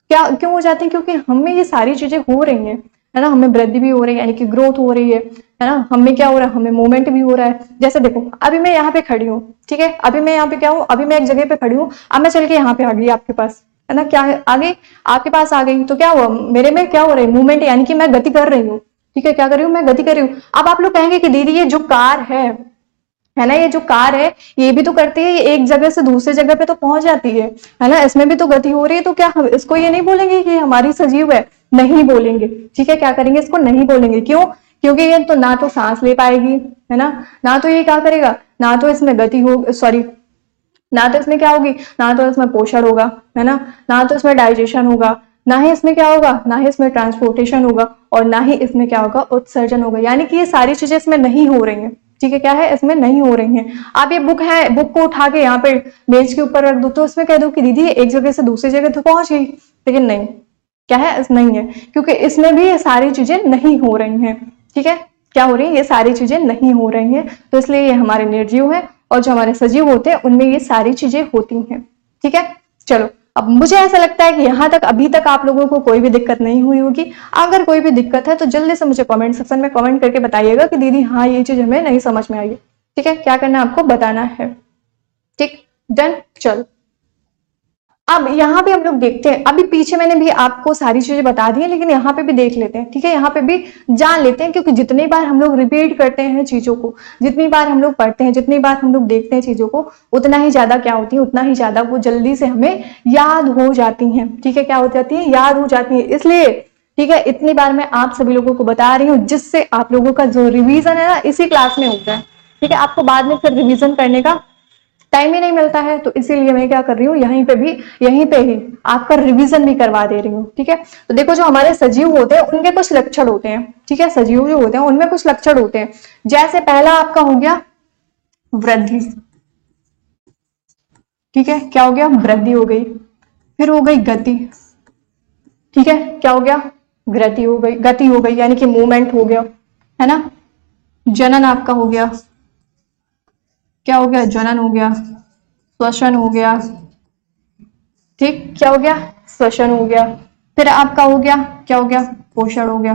क्या क्यों हो जाते हैं? क्योंकि हमें ये सारी चीजें हो रही हैं, है ना। हमें वृद्धि भी हो रही है, यानी कि ग्रोथ हो रही है ना। हमें क्या हो रहा है, हमें मूवमेंट भी हो रहा है। जैसे देखो अभी मैं यहाँ पे खड़ी हूँ, ठीक है, अभी मैं यहाँ पे क्या हूँ, अभी मैं एक जगह पे खड़ी हूँ, अब मैं चल के यहाँ पे आ गई आपके पास, है ना। क्या है, आगे आपके पास आ गई तो क्या हुआ, मेरे में क्या हो रहा है, मूवमेंट, यानी कि मैं गति कर रही हूँ, ठीक है। क्या कर रही हूँ, मैं गति कर रही हूँ। अब आप लोग कहेंगे कि दीदी ये जो कार है ना, ये जो कार है ये भी तो करती है, ये एक जगह से दूसरी जगह पे तो पहुंच जाती है ना, इसमें भी तो गति हो रही है। तो क्या हम इसको ये नहीं बोलेंगे कि हमारी सजीव है? नहीं बोलेंगे, ठीक है। क्या करेंगे, इसको नहीं बोलेंगे। क्यों? क्योंकि ये तो ना तो सांस ले पाएगी, है ना तो ये क्या करेगा, ना तो इसमें गति हो, सॉरी, ना तो इसमें क्या होगी, ना तो इसमें पोषण होगा, है ना तो इसमें डाइजेशन होगा, ना ही इसमें क्या होगा, ना ही इसमें ट्रांसपोर्टेशन होगा, और ना ही इसमें क्या होगा, उत्सर्जन होगा। यानी कि ये सारी चीजें इसमें नहीं हो रही हैं, ठीक है। क्या है, इसमें नहीं हो रही हैं। आप ये बुक है, बुक को उठा के यहाँ पे मेज के ऊपर रख दो तो इसमें कह दो कि दीदी एक जगह से दूसरी जगह तो पहुंच गई, लेकिन नहीं, क्या है, नहीं है, क्योंकि इसमें भी ये सारी चीजें नहीं हो रही हैं, ठीक है। क्या हो रही है, ये सारी चीजें नहीं हो रही हैं, तो इसलिए ये हमारे निर्जीव है, और जो हमारे सजीव होते हैं उनमें ये सारी चीजें होती हैं, ठीक है। चलो, अब मुझे ऐसा लगता है कि यहाँ तक अभी तक आप लोगों को कोई भी दिक्कत नहीं हुई होगी। अगर कोई भी दिक्कत है तो जल्दी से मुझे कमेंट सेक्शन में कमेंट करके बताइएगा कि दीदी हाँ ये चीज हमें नहीं समझ में आई, ठीक है। क्या करना है, आपको बताना है, ठीक, डन। चलो, अब यहाँ पे हम लोग देखते हैं, अभी पीछे मैंने भी आपको सारी चीजें बता दी है, लेकिन यहाँ पे भी देख लेते हैं, ठीक है। यहाँ पे भी जान लेते हैं, क्योंकि जितनी बार हम लोग रिपीट करते हैं चीजों को, जितनी बार हम लोग पढ़ते हैं, जितनी बार हम लोग देखते हैं चीजों को, उतना ही ज्यादा क्या होती है, उतना ही ज्यादा वो जल्दी से हमें याद हो जाती है, ठीक है। क्या हो जाती है, याद हो जाती है। इसलिए ठीक है, इतनी बार मैं आप सभी लोगों को बता रही हूँ, जिससे आप लोगों का जो रिविजन है ना इसी क्लास में होता है, ठीक है। आपको बाद में फिर रिविजन करने का टाइम ही नहीं मिलता है, तो इसीलिए मैं क्या कर रही हूँ, यहीं पे ही आपका रिवीजन भी करवा दे रही हूँ, ठीक है। तो देखो, जो हमारे सजीव होते हैं उनके कुछ लक्षण होते हैं, ठीक है। सजीव जो होते हैं उनमें कुछ लक्षण होते हैं। जैसे पहला आपका हो गया वृद्धि, ठीक है। क्या हो गया, वृद्धि हो गई। फिर हो गई गति, ठीक है। क्या हो गया, गति हो गई, यानी कि मूवमेंट हो गया, है ना। जनन आपका हो गया, क्या हो गया, जनन हो गया। श्वसन हो गया, ठीक, क्या हो गया, श्वसन हो गया। फिर आपका हो गया, क्या हो गया, पोषण हो गया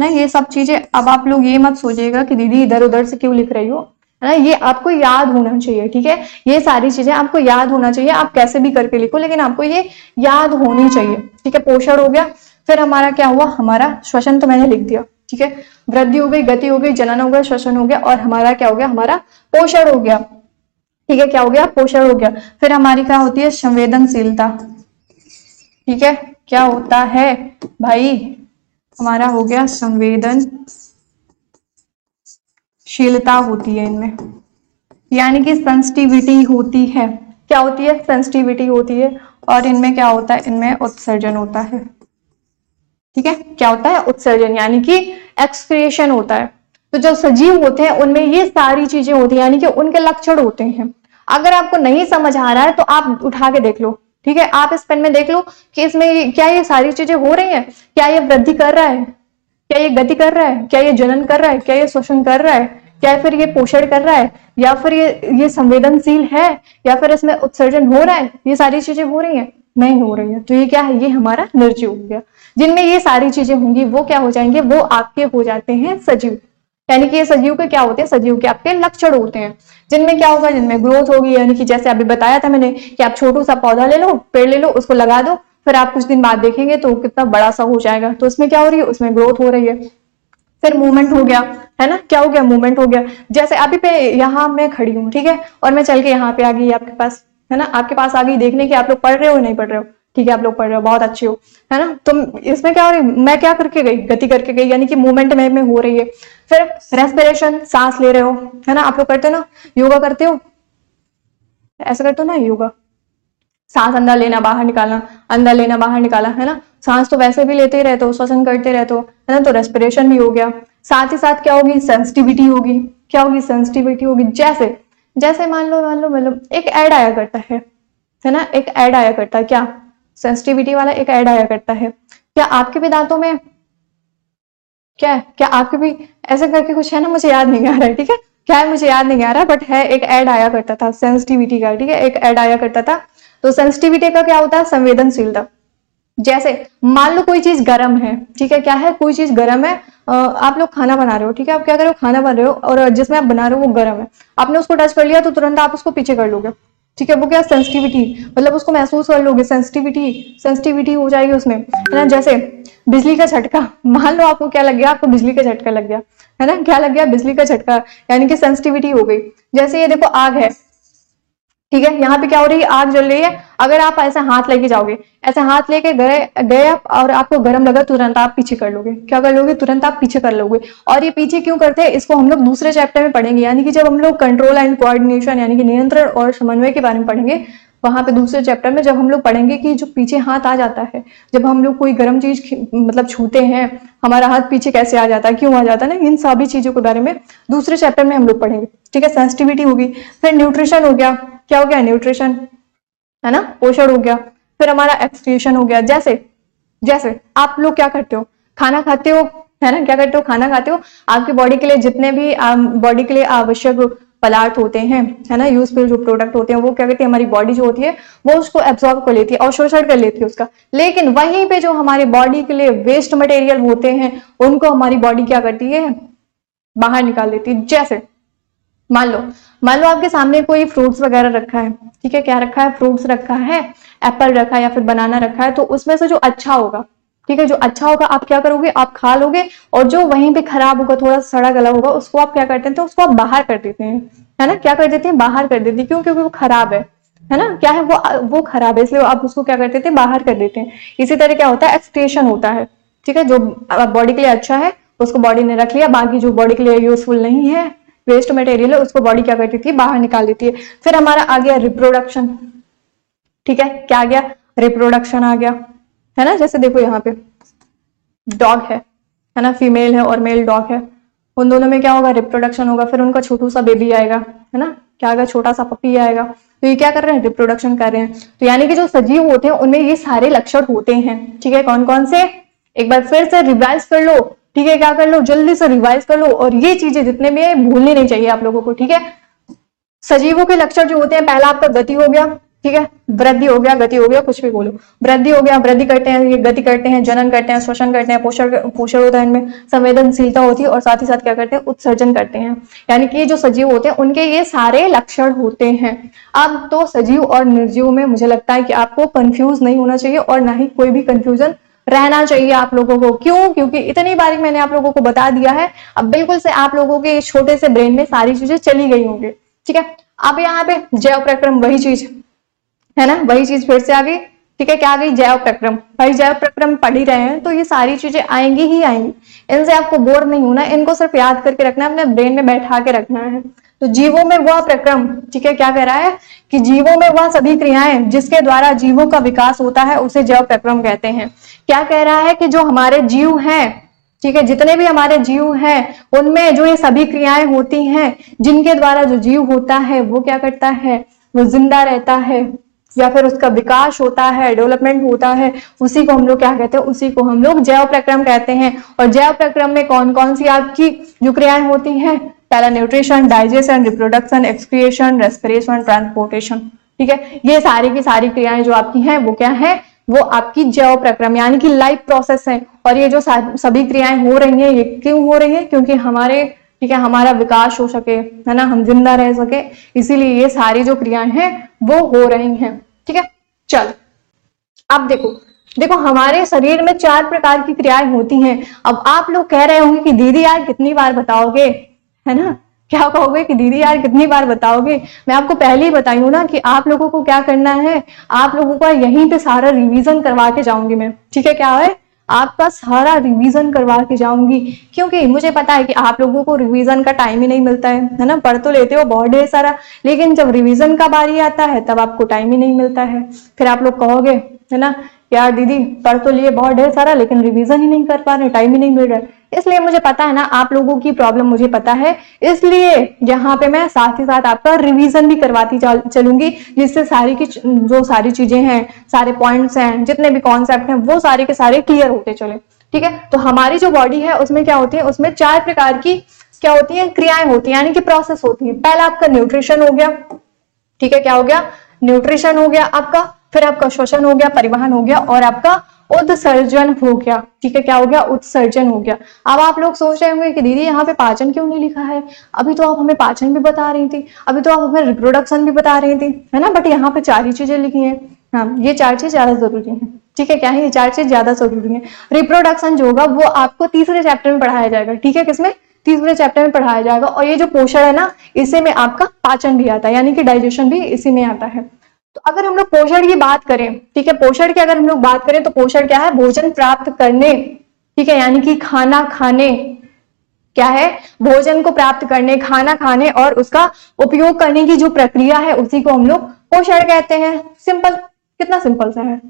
ना। ये सब चीजें, अब आप लोग ये मत सोचिएगा कि दीदी इधर उधर से क्यों लिख रही हो, है ना। ये आपको याद होना चाहिए, ठीक है। ये सारी चीजें आपको याद होना चाहिए, आप कैसे भी करके लिखो, लेकिन आपको ये याद होनी चाहिए, ठीक है। पोषण हो गया। फिर हमारा क्या हुआ, हमारा श्वसन तो मैंने लिख दिया, ठीक है। वृद्धि हो गई, गति हो गई, जनन हो गया, श्वसन हो गया, और हमारा क्या हो गया, हमारा पोषण हो गया, ठीक है। क्या हो गया, पोषण हो गया। फिर हमारी क्या होती है, संवेदनशीलता, ठीक है। क्या होता है भाई, हमारा हो गया संवेदनशीलता होती है इनमें, यानी कि सेंसिटिविटी होती है। क्या होती है, सेंसिटिविटी होती है। और इनमें क्या होता है, इनमें उत्सर्जन होता है, ठीक है। क्या होता है, उत्सर्जन, यानी कि एक्सक्रिएशन होता है। तो जो सजीव होते हैं उनमें ये सारी चीजें होती हैं, यानी कि उनके लक्षण होते हैं। अगर आपको नहीं समझ आ रहा है तो आप उठा के देख लो, ठीक है। आप इस पेन में देख लो कि इसमें क्या ये सारी चीजें हो रही हैं, क्या ये वृद्धि कर रहा है, क्या ये गति कर रहा है, क्या ये जनन कर रहा है, क्या ये श्वसन कर रहा है, क्या फिर ये पोषण कर रहा है, या फिर ये संवेदनशील है, या फिर इसमें उत्सर्जन हो रहा है। ये सारी चीजें हो रही हैं, नहीं हो रही है, तो ये क्या है, ये हमारा निर्जीव हो गया। जिनमें ये सारी चीजें होंगी वो क्या हो जाएंगे, वो आपके हो जाते हैं सजीव। यानी कि ये सजीव के क्या होते हैं, सजीव के आपके लक्षण होते हैं। जिनमें क्या होगा, जिनमें ग्रोथ होगी, यानी कि जैसे अभी बताया था मैंने कि आप छोटू सा पौधा ले लो, पेड़ ले लो, उसको लगा दो, फिर आप कुछ दिन बाद देखेंगे तो कितना बड़ा सा हो जाएगा। तो इसमें क्या हो रही है, उसमें ग्रोथ हो रही है। फिर मूवमेंट हो गया, है ना। क्या हो गया, मूवमेंट हो गया। जैसे अभी पे यहाँ मैं खड़ी हूँ, ठीक है, और मैं चल के यहाँ पे आ गई आपके पास, है ना, आपके पास आ गई। देखने की आप लोग पढ़ रहे हो नहीं पढ़ रहे हो, ठीक है, आप लोग पढ़ रहे हो, बहुत अच्छे हो, है ना। तो इसमें क्या हो रही है, मैं क्या करके गई, गति करके गई, यानी कि मूवमेंट में हो रही है। फिर रेस्पिरेशन, सांस ले रहे हो, है ना, आप लोग करते हो ना, योगा करते हो, ऐसा करते हो ना योगा, सांस अंदर लेना बाहर निकालना, अंदर लेना बाहर निकाला, है ना। सांस तो वैसे भी लेते ही रहते हो, श्वसन करते रहते हो, है ना, तो रेस्पिरेशन भी हो गया। साथ ही साथ क्या होगी, सेंसिटिविटी होगी। क्या होगी, सेंसिटिविटी होगी। जैसे जैसे मान लो मतलब एक ऐड आया करता है ना, एक ऐड आया करता है, क्या, सेंसिटिविटी वाला एक ऐड आया करता है। क्या आपके भी दांतों में क्या है, क्या आपके भी ऐसे करके कुछ है ना, मुझे याद नहीं आ रहा है, ठीक है। क्या है मुझे याद नहीं आ रहा, बट है, एक ऐड आया करता था सेंसिटिविटी का, ठीक है, एक ऐड आया करता था। तो सेंसिटिविटी का क्या होता है, संवेदनशीलता। जैसे मान लो कोई चीज गर्म है, ठीक है, क्या है, कोई चीज गर्म है, आप लोग खाना बना रहे हो, ठीक है, आप क्या कर रहे हो, खाना बना रहे हो, और जिसमें आप बना रहे हो वो गर्म है, आपने उसको टच कर लिया तो तुरंत आप उसको पीछे कर लोगे, ठीक है, वो क्या, सेंसिटिविटी, मतलब उसको महसूस कर लोगे, सेंसिटिविटी, सेंसिटिविटी हो जाएगी उसमें, है ना। जैसे बिजली का झटका, मान लो आपको क्या लग गया, आपको बिजली का झटका लग गया, है ना, क्या लग गया, बिजली का झटका, यानी कि सेंसिटिविटी हो गई। जैसे ये देखो आग है, ठीक है, यहाँ पे क्या हो रही है, आग जल रही है, अगर आप ऐसे हाथ लेके जाओगे, ऐसे हाथ लेके गए गए आप, और आपको गर्म लगा, तुरंत आप पीछे कर लोगे, क्या कर लोगे, तुरंत आप पीछे कर लोगे। और ये पीछे क्यों करते हैं, इसको हम लोग दूसरे चैप्टर में पढ़ेंगे, यानी कि जब हम लोग कंट्रोल एंड कोऑर्डिनेशन यानी कि नियंत्रण और समन्वय के बारे में पढ़ेंगे, वहां पे दूसरे चैप्टर में जब हम लोग पढ़ेंगे कि जो पीछे हाथ आ जाता है, जब हम लोग कोई गर्म चीज मतलब छूते हैं, हमारा हाथ पीछे कैसे आ जाता है, क्यों आ जाता है ना, इन सभी चीजों के बारे में दूसरे चैप्टर में हम लोग पढ़ेंगे, ठीक है। सेंसिटिविटी होगी, फिर न्यूट्रिशन हो गया, क्या हो गया, न्यूट्रिशन, है ना, पोषण हो गया। फिर हमारा एक्सक्रीशन हो गया, जैसे जैसे आप लोग क्या करते हो, खाना खाते हो, है ना, क्या करते हो, खाना खाते हो, आपकी बॉडी के लिए जितने भी बॉडी के लिए आवश्यक पदार्थ होते हैं, है ना, यूजफुल जो प्रोडक्ट होते हैं, वो क्या कहते हैं, हमारी बॉडी जो होती है वो उसको एब्जॉर्ब कर लेती है, अवशोषण कर लेती है उसका। लेकिन वहीं पे जो हमारी बॉडी के लिए वेस्ट मटेरियल होते हैं, उनको हमारी बॉडी क्या करती है, बाहर निकाल देती है। जैसे मान लो आपके सामने कोई फ्रूट्स वगैरह रखा है, ठीक है, क्या रखा है, फ्रूट्स रखा है, एप्पल रखा है या फिर बनाना रखा है, तो उसमें से जो अच्छा होगा, ठीक है, जो अच्छा होगा आप क्या करोगे, आप खा लोगे, और जो वहीं पे खराब होगा, थोड़ा सड़ा गला होगा, उसको आप क्या करते हैं, तो उसको आप बाहर कर देते हैं, है ना, क्या कर देते हैं, बाहर कर देते हैं, क्यों, क्योंकि वो खराब है ना, क्या है, वो खराब है, इसलिए आप उसको क्या करते थे, बाहर कर देते हैं। इसी तरह क्या होता है, एक्सक्रीशन होता है, ठीक है, जो बॉडी के लिए अच्छा है उसको बॉडी ने रख लिया, बाकी जो बॉडी के लिए यूजफुल नहीं है, वेस्ट मटेरियल है, उसको बॉडी क्या करती थी, बाहर निकाल देती है। फिर हमारा आ गया रिप्रोडक्शन, ठीक है, क्या आ गया, रिप्रोडक्शन आ गया, है ना। जैसे देखो यहाँ पे डॉग है ना, फीमेल है और मेल डॉग है, उन दोनों में क्या होगा, रिप्रोडक्शन होगा, फिर उनका छोटू सा बेबी आएगा, है ना, क्या आएगा, छोटा सा पपी आएगा। तो ये क्या कर रहे हैं, रिप्रोडक्शन कर रहे हैं। तो यानी कि जो सजीव होते हैं उनमें ये सारे लक्षण होते हैं, ठीक है, कौन कौन से, एक बार फिर से रिवाइज कर लो, ठीक है, क्या कर लो, जल्दी से रिवाइज कर लो, और ये चीजें जितने भी है भूलनी नहीं चाहिए आप लोगों को, ठीक है। सजीवों के लक्षण जो होते हैं, पहला आपका गति हो गया, ठीक है, वृद्धि हो गया, गति हो गया, कुछ भी बोलो, वृद्धि हो गया, वृद्धि करते हैं, ये गति करते हैं, जनन करते हैं, श्वसन करते हैं, पोषण होता है इनमें, संवेदनशीलता होती है, और साथ ही साथ क्या करते हैं, उत्सर्जन करते हैं। यानी कि जो सजीव होते हैं उनके ये सारे लक्षण होते हैं। अब तो सजीव और निर्जीव में मुझे लगता है कि आपको कंफ्यूज नहीं होना चाहिए, और ना ही कोई भी कंफ्यूजन रहना चाहिए आप लोगों को। क्यों, क्योंकि इतनी बारी मैंने आप लोगों को बता दिया है, अब बिल्कुल से आप लोगों के छोटे से ब्रेन में सारी चीजें चली गई होंगी, ठीक है। अब यहाँ पे जैव प्रक्रम, वही चीज है ना, वही चीज फिर से आ गई, ठीक है, क्या आ गई, जैव प्रक्रम। भाई जैव प्रक्रम पढ़ ही रहे हैं तो ये सारी चीजें आएंगी ही आएंगी, इनसे आपको बोर नहीं होना, इनको सिर्फ याद करके रखना है, अपने ब्रेन में बैठा के रखना है। तो जीवों में वह प्रक्रम, ठीक है, क्या कह रहा है कि जीवों में वह सभी क्रियाएं जिसके द्वारा जीवों का विकास होता है उसे जैव प्रक्रम कहते हैं। क्या कह रहा है कि जो हमारे जीव हैं, ठीक है, जितने भी हमारे जीव हैं उनमें जो ये सभी क्रियाएं होती हैं जिनके द्वारा जो जीव होता है वो क्या करता है, वो जिंदा रहता है, या फिर उसका विकास होता है, डेवलपमेंट होता है, उसी को हम लोग क्या कहते हैं, उसी को हम लोग जैव प्रक्रम कहते हैं। और जैव प्रक्रम में कौन कौन सी आपकी जो क्रियाएं होती हैं, पहला nutrition, digestion, reproduction, excretion, respiration, transportation, ठीक है, ये सारी की सारी क्रियाएं जो आपकी हैं वो क्या है, वो आपकी जैव प्रक्रम यानी कि लाइफ प्रोसेस है। और ये जो सभी क्रियाएं हो रही हैं, ये क्यों हो रही हैं, क्योंकि हमारे, ठीक है, हमारा विकास हो सके, है ना, हम जिंदा रह सके, इसीलिए ये सारी जो क्रियाएं हैं वो हो रही हैं, ठीक है। चल अब देखो हमारे शरीर में 4 प्रकार की क्रियाएं होती हैं। अब आप लोग कह रहे होंगे कि दीदी यार कितनी बार बताओगे, है ना, क्या कहोगे कि दीदी यार कितनी बार बताओगे। मैं आपको पहले ही बताई हूं ना कि आप लोगों को क्या करना है, आप लोगों का यहीं पे सारा रिवीजन करवा के जाऊंगी मैं, ठीक है, क्या है, आपका सारा रिवीजन करवा के जाऊंगी, क्योंकि मुझे पता है कि आप लोगों को रिवीजन का टाइम ही नहीं मिलता है ना, पढ़ तो लेते हो बहुत ढेर सारा, लेकिन जब रिवीजन का बारी आता है तब आपको टाइम ही नहीं मिलता है। फिर आप लोग कहोगे, है ना, यार दीदी पढ़ तो लिए बहुत ढेर सारा लेकिन रिवीजन ही नहीं कर पा रहे, टाइम ही नहीं मिल रहा है। इसलिए मुझे पता है ना, आप लोगों की प्रॉब्लम मुझे पता है, इसलिए यहाँ पे मैं साथ ही साथ आपका रिवीजन भी करवाती चलूंगी, जिससे सारी की जो सारी चीजें हैं, सारे पॉइंट्स हैं, जितने भी कॉन्सेप्ट हैं, वो सारे के सारे क्लियर होते चले, ठीक है। तो हमारी जो बॉडी है उसमें क्या होती है, उसमें 4 प्रकार की क्या होती है, क्रियाएं होती है, यानी कि प्रोसेस होती है। पहला आपका न्यूट्रिशन हो गया, ठीक है, क्या हो गया, न्यूट्रिशन हो गया आपका, फिर आपका श्वसन हो गया, परिवहन हो गया, और आपका उत्सर्जन हो गया, ठीक है, क्या हो गया, उत्सर्जन हो गया। अब आप लोग सोच रहे होंगे कि दीदी यहाँ पे पाचन क्यों नहीं लिखा है, अभी तो आप हमें पाचन भी बता रही थी, अभी तो आप हमें रिप्रोडक्शन भी बता रही थी, है ना, बट यहाँ पे 4 ही चीजें लिखी हैं। हाँ, ये 4 चीज ज्यादा जरूरी है, ठीक है, क्या है, ये 4 चीज ज्यादा जरूरी है। रिप्रोडक्शन जो होगा वो आपको तीसरे चैप्टर में पढ़ाया जाएगा, ठीक है, किसमें, तीसरे चैप्टर में पढ़ाया जाएगा। और ये जो पोषण है ना, इसी में आपका पाचन भी आता है, यानी कि डाइजेशन भी इसी में आता है। तो अगर हम लोग पोषण की बात करें, ठीक है, पोषण की अगर हम लोग बात करें तो पोषण क्या है, भोजन प्राप्त करने, ठीक है, यानी कि खाना खाने, क्या है, भोजन को प्राप्त करने, खाना खाने और उसका उपयोग करने की जो प्रक्रिया है उसी को हम लोग पोषण कहते हैं। सिंपल, कितना सिंपल सा है।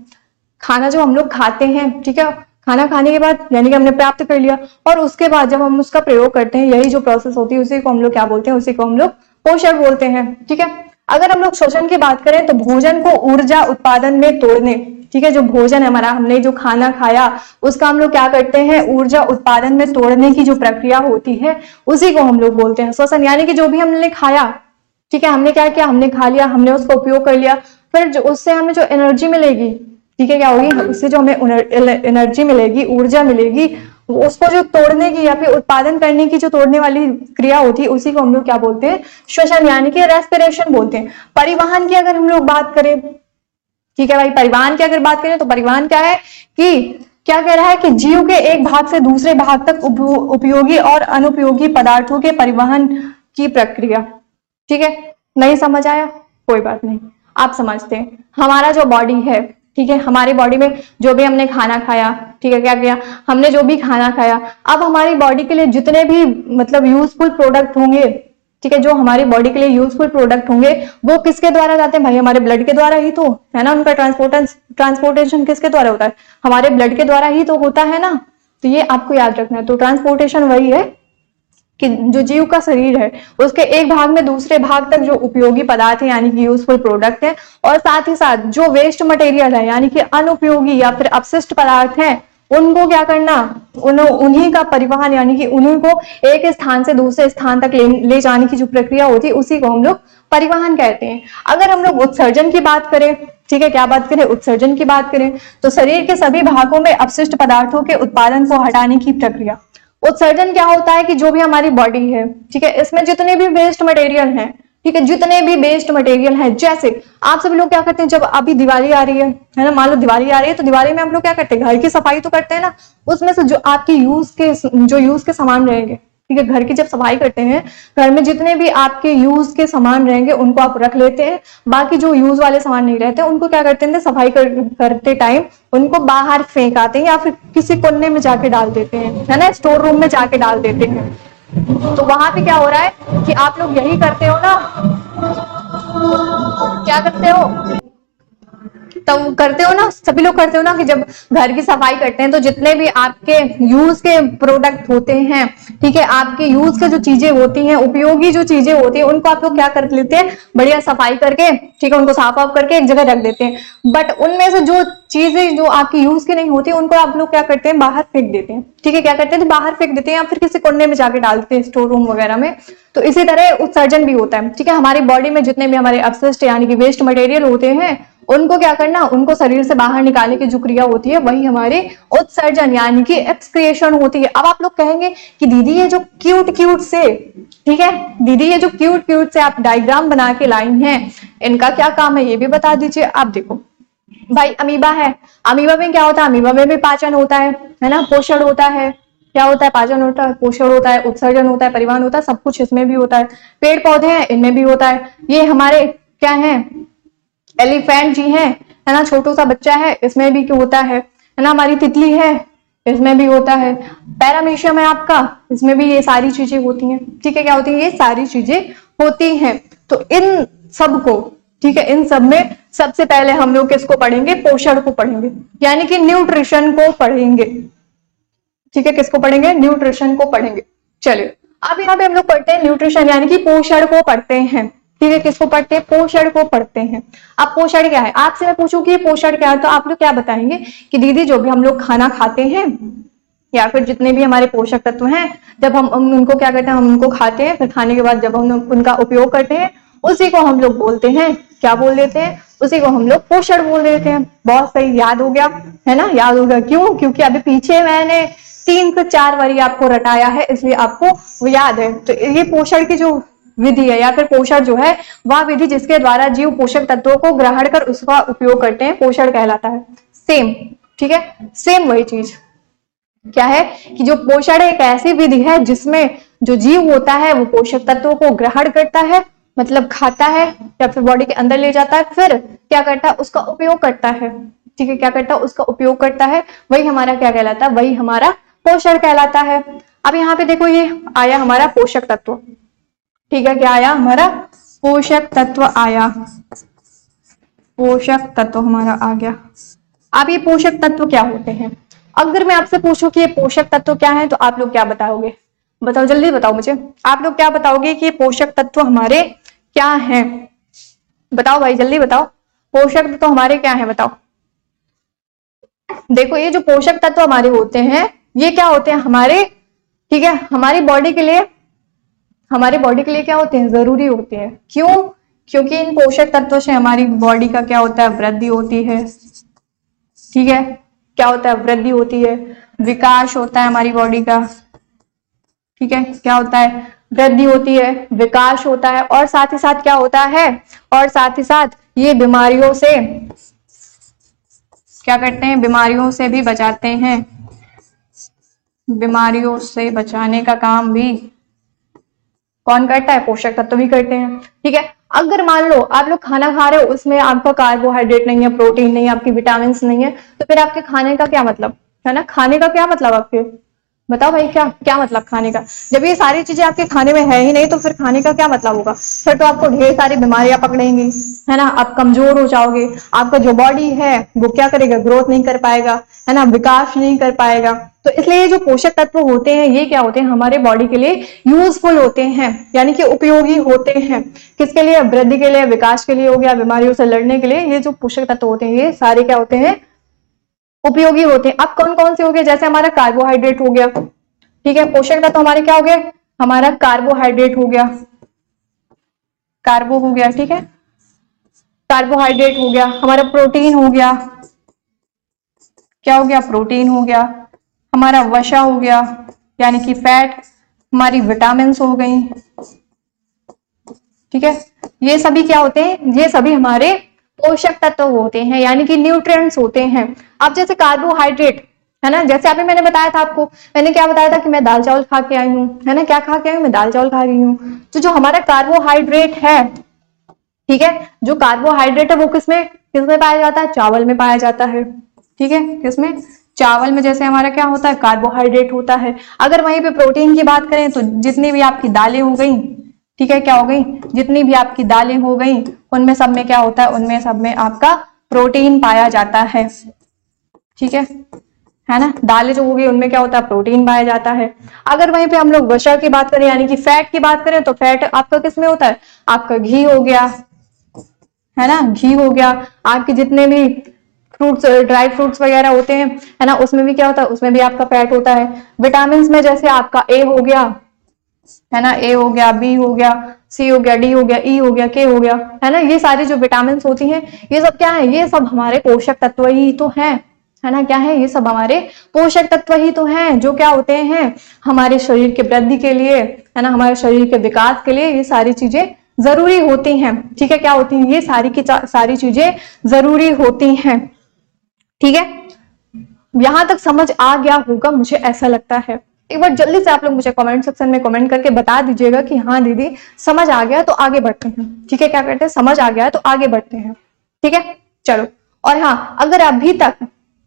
खाना जो हम लोग खाते हैं, ठीक है, खाना खाने के बाद यानी कि हमने प्राप्त कर लिया, और उसके बाद जब हम उसका प्रयोग करते हैं, यही जो प्रोसेस होती है उसी को हम लोग क्या बोलते हैं, उसी को हम लोग पोषण बोलते हैं, ठीक है। अगर हम लोग श्वसन की बात करें तो भोजन को ऊर्जा उत्पादन में तोड़ने, ठीक है, जो भोजन है हमारा, हमने जो खाना खाया उसका हम लोग क्या करते हैं, ऊर्जा उत्पादन में तोड़ने की जो प्रक्रिया होती है उसी को हम लोग बोलते हैं श्वसन। यानी कि जो भी हमने खाया, ठीक है, हमने क्या किया, हमने खा लिया, हमने उसका उपयोग कर लिया, फिर उससे हमें जो एनर्जी मिलेगी, ठीक है, क्या होगी, उससे जो हमें एनर्जी मिलेगी, ऊर्जा मिलेगी, उसको जो तोड़ने की या फिर उत्पादन करने की जो तोड़ने वाली क्रिया होती है उसी को हम लोग क्या बोलते हैं, श्वसन, यानी कि रेस्पिरेशन बोलते हैं। परिवहन की अगर हम लोग बात करें, ठीक है भाई, परिवहन की अगर बात करें तो परिवहन क्या है कि क्या कह रहा है कि जीव के एक भाग से दूसरे भाग तक उपयोगी और अनुपयोगी पदार्थों के परिवहन की प्रक्रिया, ठीक है। नहीं समझ आया, कोई बात नहीं, आप समझते हैं। हमारा जो बॉडी है, ठीक है, हमारी बॉडी में जो भी हमने खाना खाया, ठीक है, क्या किया, हमने जो भी खाना खाया, अब हमारी बॉडी के लिए जितने भी मतलब यूजफुल प्रोडक्ट होंगे, ठीक है, जो हमारी बॉडी के लिए यूजफुल प्रोडक्ट होंगे वो किसके द्वारा जाते हैं भाई, हमारे ब्लड के द्वारा ही तो, है ना, उनका ट्रांसपोर्टेशन किसके द्वारा होता है, हमारे ब्लड के द्वारा ही तो होता है ना। तो ये आपको याद रखना है। तो ट्रांसपोर्टेशन वही है कि जो जीव का शरीर है उसके एक भाग में दूसरे भाग तक जो उपयोगी पदार्थ है यानी कि यूजफुल प्रोडक्ट है, और साथ ही साथ जो वेस्ट मटेरियल है यानी कि अनुपयोगी या फिर अपशिष्ट पदार्थ है, उनको क्या करना, उन्हीं का परिवहन यानी कि उन्हीं को एक स्थान से दूसरे स्थान तक ले जाने की जो प्रक्रिया होती है उसी को हम लोग परिवहन कहते हैं। अगर हम लोग उत्सर्जन की बात करें, ठीक है, क्या बात करें, उत्सर्जन की बात करें, तो शरीर के सभी भागों में अपशिष्ट पदार्थों के उत्पादन को हटाने की प्रक्रिया। उत्सर्जन क्या होता है कि जो भी हमारी बॉडी है, ठीक है, इसमें जितने भी वेस्ट मटेरियल हैं, ठीक है, जितने भी वेस्ट मटेरियल है, जैसे आप सभी लोग क्या करते हैं, जब अभी दिवाली आ रही है ना, मान लो दिवाली आ रही है, तो दिवाली में हम लोग क्या करते हैं, घर की सफाई तो करते हैं ना, उसमें से जो आपकी यूज के सामान रहेंगे, ठीक है, घर की जब सफाई करते हैं, घर में जितने भी आपके यूज के सामान रहेंगे उनको आप रख लेते हैं, बाकी जो यूज वाले सामान नहीं रहते उनको क्या करते हैं, सफाई करते टाइम उनको बाहर फेंक आते हैं या फिर किसी कोने में जाके डाल देते हैं, है ना, स्टोर रूम में जाके डाल देते हैं। तो वहां पे क्या हो रहा है कि आप लोग यही करते हो ना, क्या करते हो, तो करते हो ना, सभी लोग करते हो ना कि जब घर की सफाई करते हैं तो जितने भी आपके यूज के प्रोडक्ट होते हैं, ठीक है, आपके यूज के जो चीजें होती हैं, उपयोगी जो चीजें होती हैं, उनको आप लोग क्या कर लेते हैं, बढ़िया सफाई करके, ठीक है, उनको साफ वाफ करके एक जगह रख देते हैं। बट उनमें से जो चीजें जो आपकी यूज की नहीं होती उनको आप लोग क्या करते हैं, बाहर फेंक देते हैं, ठीक है, क्या करते हैं, तो बाहर फेंक देते हैं या फिर किसी कोने में जाके डालते हैं, स्टोर रूम वगैरह में। तो इसी तरह उत्सर्जन भी होता है, ठीक है, हमारी बॉडी में जितने भी हमारे अपशिष्ट यानी कि वेस्ट मटेरियल होते हैं उनको क्या करना, उनको शरीर से बाहर निकालने की जो क्रिया होती है वही हमारी उत्सर्जन यानी कि एक्सक्रिएशन होती है। अब आप लोग कहेंगे कि दीदी ये जो क्यूट से, ठीक है, दीदी ये जो क्यूट से आप डायग्राम बना के लाई हैं, इनका क्या काम है ये भी बता दीजिए। आप देखो भाई, अमीबा है, अमीबा में क्या होता है, अमीबा में भी पाचन होता है ना, पोषण होता है, क्या होता है, पाचन होता है, पोषण होता है, उत्सर्जन होता है, परिवहन होता है, सब कुछ इसमें भी होता है। पेड़ पौधे हैं, इनमें भी होता है। ये हमारे क्या है, एलिफेंट जी है ना, छोटू सा बच्चा है, इसमें भी होता है ना, हमारी तितली है, इसमें भी होता है। पैरामीशियम है आपका, इसमें भी ये सारी चीजें होती हैं, ठीक है, क्या होती है, ये सारी चीजें होती हैं। तो इन सब को, ठीक है, इन सब में सबसे पहले हम लोग किसको पढ़ेंगे, पोषण को पढ़ेंगे, यानी कि न्यूट्रिशन को पढ़ेंगे, ठीक है, किसको पढ़ेंगे, न्यूट्रिशन को पढ़ेंगे। चलिए अब यहाँ पे हम लोग पढ़ते हैं न्यूट्रिशन यानी कि पोषण को पढ़ते हैं, ठीक है, किसको पढ़ते हैं, पोषण को पढ़ते हैं। अब पोषण क्या है, आपसे मैं पूछूं कि पोषण क्या है तो आप लोग क्या बताएंगे कि दीदी जो भी हम लोग खाना खाते हैं, या फिर जितने भी हमारे पोषक तत्व हैं, जब हम उनको क्या करते हैं, हम उनको खाते हैं, फिर खाने के बाद जब हम उनका उपयोग करते हैं, उसी को हम लोग बोलते हैं, क्या बोल देते हैं, उसी को हम लोग पोषण बोल देते हैं। बहुत सही, याद हो गया है ना, याद हो गया। क्यों? क्योंकि अभी पीछे मैंने 3 से 4 बारी आपको रटाया है, इसलिए आपको वो याद है। तो ये पोषण की जो विधि है या फिर पोषण जो है, वह विधि जिसके द्वारा जीव पोषक तत्वों को ग्रहण कर उसका उपयोग करते हैं, पोषण कहलाता है। सेम, ठीक है, सेम वही चीज क्या है कि जो पोषण एक ऐसी विधि है जिसमें जो जीव होता है वो पोषक तत्वों को ग्रहण करता है, मतलब खाता है या फिर बॉडी के अंदर ले जाता है, फिर क्या करता है, उसका उपयोग करता है। ठीक है, क्या करता है, उसका उपयोग करता है, वही हमारा क्या कहलाता है, वही हमारा पोषण कहलाता है। अब यहाँ पे देखो, ये आया हमारा पोषक तत्व। ठीक है, क्या आया, हमारा पोषक तत्व आया, पोषक तत्व हमारा आ गया। अब ये पोषक तत्व क्या होते हैं? अगर मैं आपसे पूछूं कि ये पोषक तत्व क्या है, तो आप लोग क्या बताओगे? बताओ, जल्दी बताओ मुझे, आप लोग क्या बताओगे कि पोषक तत्व हमारे क्या हैं? बताओ भाई, जल्दी बताओ, पोषक तत्व हमारे क्या हैं, बताओ। देखो, ये जो पोषक तत्व हमारे होते हैं, ये क्या होते हैं हमारे, ठीक है, हमारी बॉडी के लिए, हमारे बॉडी के लिए क्या होते हैं, जरूरी होते हैं। क्यों? क्योंकि इन पोषक तत्वों से हमारी बॉडी का क्या होता है, वृद्धि होती है। ठीक है, क्या होता है, वृद्धि होती है, विकास होता है हमारी बॉडी का। ठीक है, क्या होता है, वृद्धि होती है, विकास होता है, और साथ ही साथ क्या होता है, और साथ ही साथ ये बीमारियों से क्या करते हैं, बीमारियों से भी बचाते हैं। बीमारियों से बचाने का काम भी कौन करता है, पोषक तत्व भी करते हैं। ठीक है, अगर मान लो आप लोग खाना खा रहे हो, उसमें आपका कार्बोहाइड्रेट नहीं है, प्रोटीन नहीं है, आपकी विटामिन नहीं है, तो फिर आपके खाने का क्या मतलब है ना, खाने का क्या मतलब आपके, बताओ भाई, क्या क्या मतलब खाने का? जब ये सारी चीजें आपके खाने में है ही नहीं, तो फिर खाने का क्या मतलब होगा? फिर तो आपको ढेर सारी बीमारियां पकड़ेंगी, है ना, आप कमजोर हो जाओगे, आपका जो बॉडी है वो क्या करेगा, ग्रोथ नहीं कर पाएगा, है ना, विकास नहीं कर पाएगा। तो इसलिए जो पोषक तत्व होते हैं, ये क्या होते हैं, हमारे बॉडी के लिए यूजफुल होते हैं, यानी कि उपयोगी होते हैं। किसके लिए? वृद्धि के लिए, विकास के लिए हो गया, बीमारियों से लड़ने के लिए। ये जो पोषक तत्व होते हैं, ये सारे क्या होते हैं, उपयोगी होते हैं। अब कौन कौन से हो गए? जैसे हमारा कार्बोहाइड्रेट हो गया, ठीक है, पोषक तत्व हमारे क्या हो गए, हमारा कार्बोहाइड्रेट हो गया, कार्बो हो गया, ठीक है, कार्बोहाइड्रेट हो गया, हमारा प्रोटीन हो गया, क्या हो गया, प्रोटीन हो गया, हमारा वसा हो गया यानी कि फैट, हमारी विटामिन हो गई। ठीक है, ये सभी क्या होते हैं, ये सभी हमारे पोषक तत्व होते हैं, यानी कि न्यूट्रिएंट्स होते हैं। अब जैसे कार्बोहाइड्रेट है ना, जैसे अभी मैंने बताया था आपको, मैंने क्या बताया था कि मैं दाल चावल खा के आई हूँ, है ना, क्या खा के आई हूँ, मैं दाल चावल खा रही हूँ। तो जो हमारा कार्बोहाइड्रेट है, ठीक है, जो कार्बोहाइड्रेट है वो किसमें किसमें पाया जाता है, चावल में पाया जाता है। ठीक है, किसमें, चावल में। जैसे हमारा क्या होता है, कार्बोहाइड्रेट होता है। अगर वहीं पे प्रोटीन की बात करें, तो जितनी भी आपकी दालें हो गई, ठीक है, क्या हो गई, जितनी भी आपकी दालें हो गई, उनमें सब में क्या होता है, उनमें सब में आपका प्रोटीन पाया जाता है। ठीक है ना, दालें जो हो गई उनमें क्या होता है, प्रोटीन पाया जाता है। अगर वहीं पे हम लोग वसा की बात करें, यानी कि फैट की बात करें, तो फैट आपका किसमें होता है, आपका घी हो गया, है ना, घी हो गया। आपके जितने भी फ्रूट्स, ड्राई फ्रूट्स वगैरह होते हैं, है ना, उसमें भी क्या होता है, उसमें भी आपका फैट होता है। विटामिन में जैसे आपका ए हो गया, है ना, ए हो गया, बी हो गया, सी हो गया, डी हो गया, ई हो गया, के हो गया, है ना, ये सारी जो विटामिन होती हैं, ये सब क्या है, ये सब हमारे पोषक तत्व ही तो हैं, है ना, क्या है, ये सब हमारे पोषक तत्व ही तो हैं, जो क्या होते हैं, हमारे शरीर के वृद्धि के लिए, है ना, हमारे शरीर के विकास के लिए ये सारी चीजें जरूरी होती हैं। ठीक है, क्या होती हैं, ये सारी की सारी चीजें जरूरी होती हैं। ठीक है, यहां तक समझ आ गया होगा, मुझे ऐसा लगता है। एक बार जल्दी से आप लोग मुझे कमेंट सेक्शन में कमेंट करके बता दीजिएगा कि हाँ दीदी समझ आ गया, तो आगे बढ़ते हैं। ठीक है, क्या करते हैं, समझ आ गया है तो आगे बढ़ते हैं। ठीक है, चलो। और हाँ, अगर अभी तक,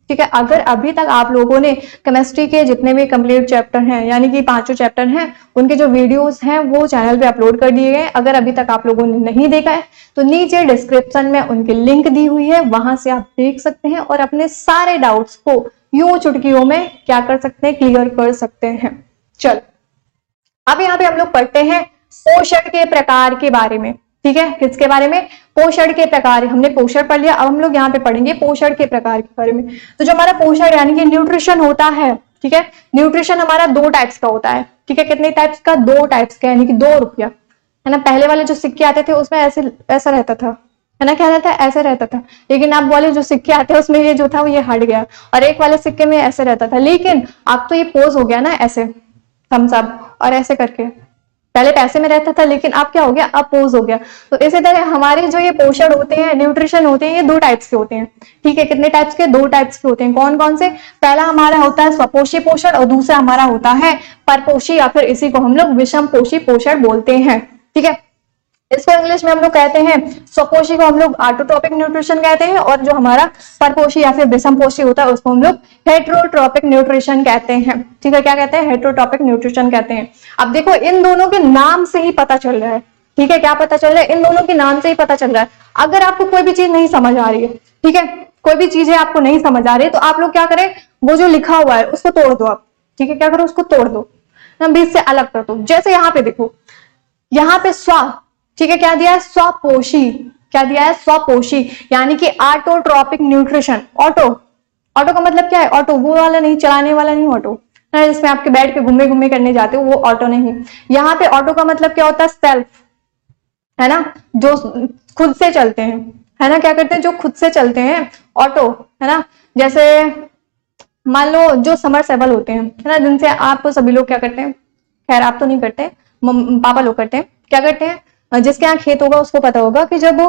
ठीक है, अगर अभी तक आप लोगों ने केमिस्ट्री के जितने भी कंप्लीट चैप्टर हैं, यानी कि 5 चैप्टर हैं, उनके जो वीडियोस हैं वो चैनल पे अपलोड कर दिए गए। अगर अभी तक आप लोगों ने नहीं देखा है, तो नीचे डिस्क्रिप्शन में उनकी लिंक दी हुई है, वहां से आप देख सकते हैं और अपने सारे डाउट्स को यूं चुटकियों में क्या कर सकते हैं, क्लियर कर सकते हैं। चल, अब यहाँ पे हम लोग पढ़ते हैं पोषण के प्रकार के बारे में। ठीक है, किसके बारे में, पोषण के प्रकार। हमने पोषण पढ़ लिया, अब हम लोग यहाँ पे पढ़ेंगे पोषण के प्रकार के बारे में। तो जो हमारा पोषण यानी कि न्यूट्रिशन होता है, ठीक है। न्यूट्रिशन हमारा 2 टाइप्स का होता है, ठीक है। कितने टाइप्स का? 2 टाइप्स का, यानी कि 2 रुपया, है ना। पहले वाले जो सिक्के आते थे उसमें ऐसे ऐसा रहता था, है ना, क्या रहता है? ऐसे रहता था। लेकिन अब वाले जो सिक्के आते हैं उसमें ये जो था वो ये हट गया, और एक वाले सिक्के में ऐसे रहता था। लेकिन अब तो ये पोज हो गया ना, ऐसे थम्स अप और ऐसे करके। पहले पैसे में रहता था लेकिन अब क्या हो गया? अब पोज हो गया। तो इसी तरह हमारे जो ये पोषण होते हैं, न्यूट्रिशन होते हैं, ये 2 टाइप्स के होते हैं, ठीक है। कितने टाइप्स के? 2 टाइप्स के होते हैं। कौन कौन से? पहला हमारा होता है स्वपोषी पोषण और दूसरा हमारा होता है परपोषी, या फिर इसी को हम लोग विषम पोषी पोषण बोलते हैं, ठीक है। इसको इंग्लिश में हम लोग कहते हैं, स्वपोषी को हम लोग ऑटोट्रोपिक न्यूट्रिशन कहते हैं, और जो हमारा परपोषी या फिर विषम पोषी होता है उसको हम लोग हेट्रोट्रोपिक न्यूट्रिशन कहते हैं, ठीक है। क्या कहते हैं? हेट्रोट्रोपिक न्यूट्रिशन कहते हैं। अब देखो इन दोनों के नाम से ही पता चल रहा है, ठीक है। क्या पता चल रहा है? इन दोनों के नाम से ही पता चल रहा है। अगर आपको कोई भी चीज नहीं समझ आ रही है, ठीक है, कोई भी चीज है आपको नहीं समझ आ रही है, तो आप लोग क्या करें? वो जो लिखा हुआ है उसको तोड़ दो आप, ठीक है। क्या करो? उसको तोड़ दो, बीच से अलग कर दो। जैसे यहाँ पे देखो, यहाँ पे स्व, ठीक है, क्या दिया है? स्वपोषी। क्या दिया है? स्वपोषी, यानी कि ऑटोट्रोपिक न्यूट्रिशन। ऑटो, ऑटो का मतलब क्या है? ऑटो वो वाला नहीं, चलाने वाला नहीं ऑटो, है जिसमें आपके बैठ के घूमे घूमे करने जाते हो, वो ऑटो नहीं। यहाँ पे ऑटो का मतलब क्या होता है? सेल्फ, है ना, जो खुद से चलते हैं, है ना। क्या करते हैं? जो खुद से चलते हैं, ऑटो, है ना। जैसे मान लो जो समरसेबल होते हैं, है ना, जिनसे आप सभी लोग क्या करते हैं, खैर आप तो नहीं करते, पापा लोग करते हैं। क्या करते हैं? जिसके यहाँ खेत होगा उसको पता होगा कि जब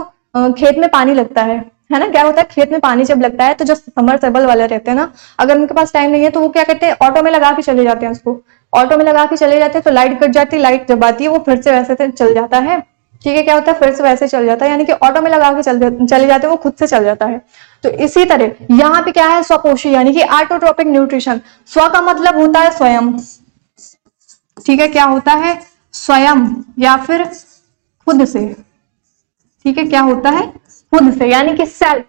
खेत में पानी लगता है ना, क्या होता है? खेत में पानी जब लगता है तो जो समरसेबल वाले रहते हैं ना, अगर उनके पास टाइम नहीं है तो वो क्या करते हैं? ऑटो में लगा के चले जाते हैं उसको। ऑटो में लगा के चले जाते हैं तो लाइट कट जाती है, लाइट जब आती है वो फिर से वैसे चल जाता है, ठीक है। क्या होता है? फिर से वैसे चल जाता है, यानी कि ऑटो में लगा के चले जाते हैं, वो खुद से चल जाता है। तो इसी तरह यहाँ पे क्या है? स्वपोषी, यानी कि ऑटोट्रोपिक न्यूट्रिशन। स्व का मतलब होता है स्वयं, ठीक है। क्या होता है? स्वयं या फिर खुद से, ठीक है। क्या होता है? खुद से, यानी कि सेल्फ।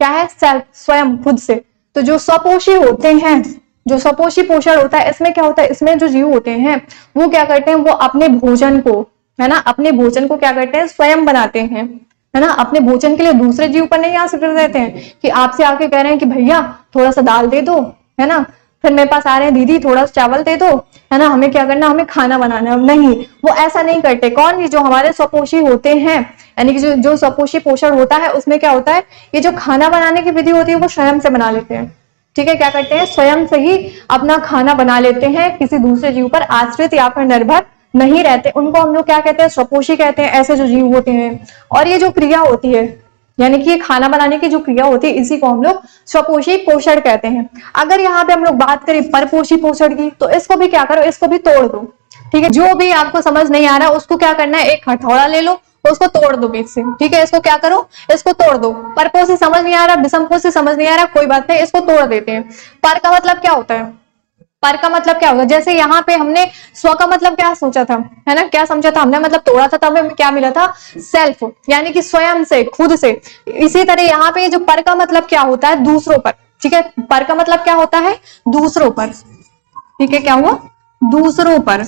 क्या है? सेल्फ, स्वयं, खुद से। तो जो स्वपोषी होते हैं, जो स्वपोषी पोषण होता है, इसमें क्या होता है? इसमें जो जीव होते हैं वो क्या करते हैं? वो अपने भोजन को, है ना, अपने भोजन को क्या करते हैं? स्वयं बनाते हैं, है ना। अपने भोजन के लिए दूसरे जीव पर नहीं आश्रित रहते हैं कि आपसे आके कह रहे हैं कि भैया थोड़ा सा दाल दे दो, है ना, फिर मेरे पास आ रहे हैं दीदी थोड़ा सा चावल दे दो, है ना, हमें क्या करना, हमें खाना बनाना। नहीं, वो ऐसा नहीं करते। कौन? ये जो हमारे स्वपोषी होते हैं, यानी कि जो स्वपोषी पोषण होता है उसमें क्या होता है? ये जो खाना बनाने की विधि होती है वो स्वयं से बना लेते हैं, ठीक है। क्या करते हैं? स्वयं से ही अपना खाना बना लेते हैं, किसी दूसरे जीव पर आश्रित या फिर निर्भर नहीं रहते। उनको हम लोग क्या कहते हैं? स्वपोषी कहते हैं, ऐसे जो जीव होते हैं। और ये जो क्रिया होती है, यानी कि खाना बनाने की जो क्रिया होती है, इसी को हम लोग स्वपोषी पोषण कहते हैं। अगर यहाँ पे हम लोग बात करें परपोषी पोषण की, तो इसको भी क्या करो? इसको भी तोड़ दो, ठीक है। जो भी आपको समझ नहीं आ रहा उसको क्या करना है? एक हथौड़ा ले लो, उसको तोड़ दो बीच से, ठीक है। इसको क्या करो? इसको तोड़ दो। परपोषी समझ नहीं आ रहा, विषमपोषी समझ नहीं आ रहा, कोई बात नहीं, इसको तोड़ देते हैं। पर का मतलब क्या होता है? पर का मतलब क्या होगा? जैसे यहाँ पे हमने स्व का मतलब क्या सोचा था, है ना, क्या समझा था हमने, मतलब तोड़ा था, तब हमें क्या मिला था? सेल्फ, यानी कि स्वयं से, खुद से। इसी तरह यहाँ पे जो पर का मतलब क्या होता है? दूसरों पर, ठीक है। पर का मतलब क्या होता है? दूसरों पर, ठीक है। क्या हुआ? दूसरों पर।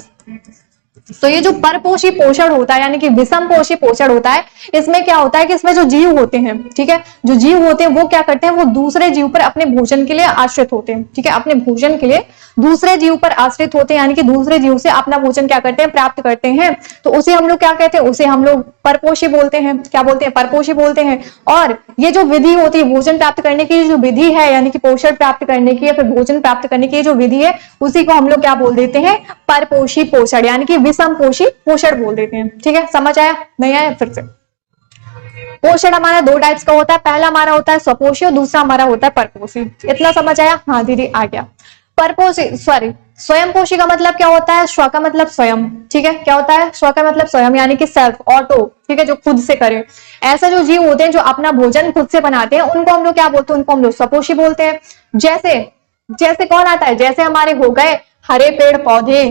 तो ये जो परपोषी पोषण होता है, यानी कि विषम पोषी पोषण होता है, इसमें क्या होता है कि इसमें जो जीव होते हैं, ठीक है, जो जीव होते हैं वो क्या करते हैं? वो दूसरे जीव पर अपने भोजन के लिए आश्रित होते हैं, ठीक है। अपने भोजन के लिए दूसरे जीव पर आश्रित होते हैं, यानी कि दूसरे जीव से अपना भोजन क्या करते हैं? प्राप्त करते हैं। तो उसे हम लोग क्या कहते हैं? उसे हम लोग परपोषी बोलते हैं। क्या बोलते हैं? परपोषी बोलते हैं। और ये जो विधि होती है भोजन प्राप्त करने की, जो विधि है, यानी कि पोषण प्राप्त करने की या फिर भोजन प्राप्त करने की जो विधि है, उसी को हम लोग क्या बोल देते हैं? परपोषी पोषण, यानी कि विषमपोषी पोषण बोल देते हैं, ठीक है। समझ आया? नहीं आया? फिर से। पोषण हमारा 2 टाइप्स का होता है। पहला हमारा होता है स्वपोषी और दूसरा हमारा होता है परपोषी। इतना समझ आया? हाँ दीदी आ गया। परपोषी, सॉरी, स्वयं पोषी का मतलब क्या होता है? स्व का मतलब स्वयं, ठीक है। क्या होता है? स्व का मतलब स्वयं, यानी कि सेल्फ, ऑटो, ठीक है, जो खुद से करे। ऐसे जो जीव होते हैं जो अपना भोजन खुद से बनाते हैं, उनको हम लोग क्या बोलते हैं? उनको हम लोग स्वपोषी बोलते हैं। जैसे जैसे कौन आता है? जैसे हमारे हो गए हरे पेड़ पौधे,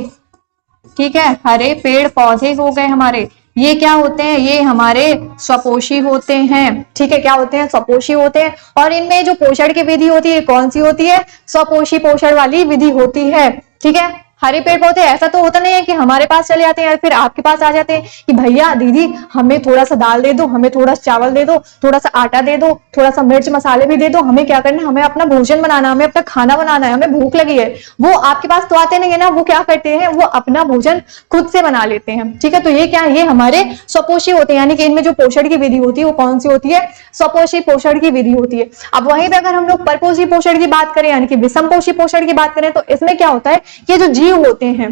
ठीक है, हरे पेड़ पौधे हो गए हमारे, ये क्या होते हैं? ये हमारे स्वपोषी होते हैं, ठीक है। क्या होते हैं? स्वपोषी होते हैं। और इनमें जो पोषण की विधि होती है कौन सी होती है? स्वपोषी पोषण वाली विधि होती है, ठीक है। हरे पेड़ पौधे ऐसा तो होता नहीं है कि हमारे पास चले आते हैं या फिर आपके पास आ जाते हैं कि भैया दीदी हमें थोड़ा सा दाल दे दो, हमें थोड़ा सा चावल दे दो, थोड़ा सा आटा दे दो, थोड़ा सा मिर्च मसाले भी दे दो, हमें क्या करना है, हमें अपना भोजन बनाना, हमें अपना खाना बनाना है, हमें भूख लगी है। वो आपके पास तो आते नहीं है ना, वो क्या करते हैं, वो अपना भोजन खुद से बना लेते हैं। ठीक है, तो ये क्या है, ये हमारे स्वपोषी होते हैं, यानी कि इनमें जो पोषण की विधि होती है वो कौन सी होती है, स्वपोषी पोषण की विधि होती है। अब वहीं पे अगर हम लोग परपोषी पोषण की बात करें यानी कि विषमपोषी पोषण की बात करें तो इसमें क्या होता है, ये जो जीव होते हैं,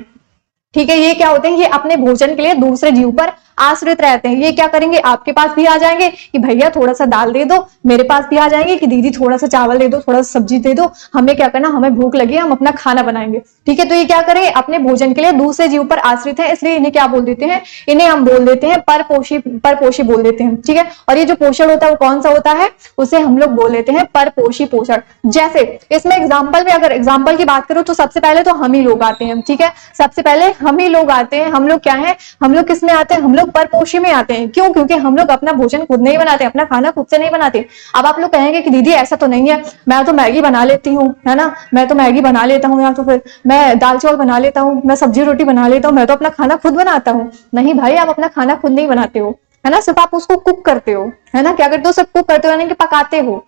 ठीक है, ये क्या होते हैं, ये अपने भोजन के लिए दूसरे जीव पर आश्रित रहते हैं। ये क्या करेंगे, आपके पास भी आ जाएंगे कि भैया थोड़ा सा दाल दे दो, मेरे पास भी आ जाएंगे कि दीदी थोड़ा सा चावल दे दो, थोड़ा सा सब्जी दे दो, हमें क्या करना, हमें भूख लगी है, हम अपना खाना बनाएंगे। ठीक है, तो ये क्या करेंगे, अपने भोजन के लिए दूसरे जीव पर आश्रित है, इसलिए इन्हें क्या बोल देते हैं, इन्हें हम बोल देते हैं परपोषी बोल देते हैं। ठीक है, और ये जो पोषण होता है वो कौन सा होता है, उसे हम लोग बोल देते हैं परपोषी पोषण। जैसे इसमें एग्जाम्पल में अगर एग्जाम्पल की बात करूं तो सबसे पहले तो हम ही लोग आते हैं। ठीक है, सबसे पहले हम ही लोग आते हैं। हम लोग क्या है, हम लोग किस में आते हैं, हम लोग परपोषी में आते हैं। क्यों, क्योंकि हम लोग अपना भोजन खुद नहीं बनाते, अपना खाना खुद से नहीं बनाते। अब आप लोग कहेंगे कि दीदी ऐसा तो नहीं है, मैं तो मैगी बना लेती हूँ, है ना, मैं तो मैगी बना लेता हूँ, या तो फिर मैं दाल चावल बना लेता हूँ, मैं सब्जी रोटी बना लेता हूँ, मैं तो अपना खाना खुद बनाता हूँ। नहीं भाई, आप अपना खाना खुद नहीं बनाते हो, है ना, सिर्फ आप उसको कुक करते हो, है ना, क्या करते हो, सिर्फ कुक करते हो यानी कि पकाते हो,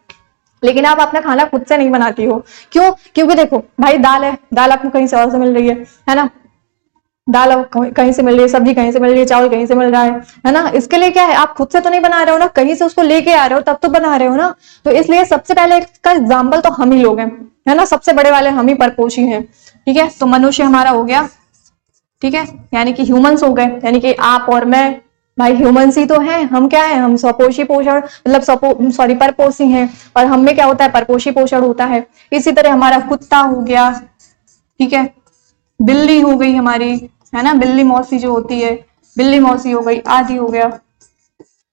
लेकिन आप अपना खाना खुद से नहीं बनाती हो। क्यों, क्योंकि देखो भाई, दाल है, दाल आपको कहीं से और से मिल रही है ना, दाल कहीं से मिल रही है, सब्जी कहीं से मिल रही है, चावल कहीं से मिल रहा है ना, इसके लिए क्या है, आप खुद से तो नहीं बना रहे हो ना, कहीं से उसको लेके आ रहे हो तब तो बना रहे हो ना। तो इसलिए सबसे पहले इसका एग्जाम्पल तो हम ही लोग हैं, है ना, सबसे बड़े वाले हम ही परपोषी हैं। ठीक है, तो मनुष्य हमारा हो गया, ठीक है, यानी कि ह्यूमंस हो गए, यानी कि आप और मैं भाई ह्यूमंस ही तो हैं। हम क्या है, हम स्वपोषी पोषण मतलब परपोषी हैं, और हम में क्या होता है, परपोषी पोषण होता है। इसी तरह हमारा कुत्ता हो गया, ठीक है, बिल्ली हो गई हमारी, है ना, बिल्ली मौसी जो होती है, बिल्ली मौसी हो गई, आदि हो गया।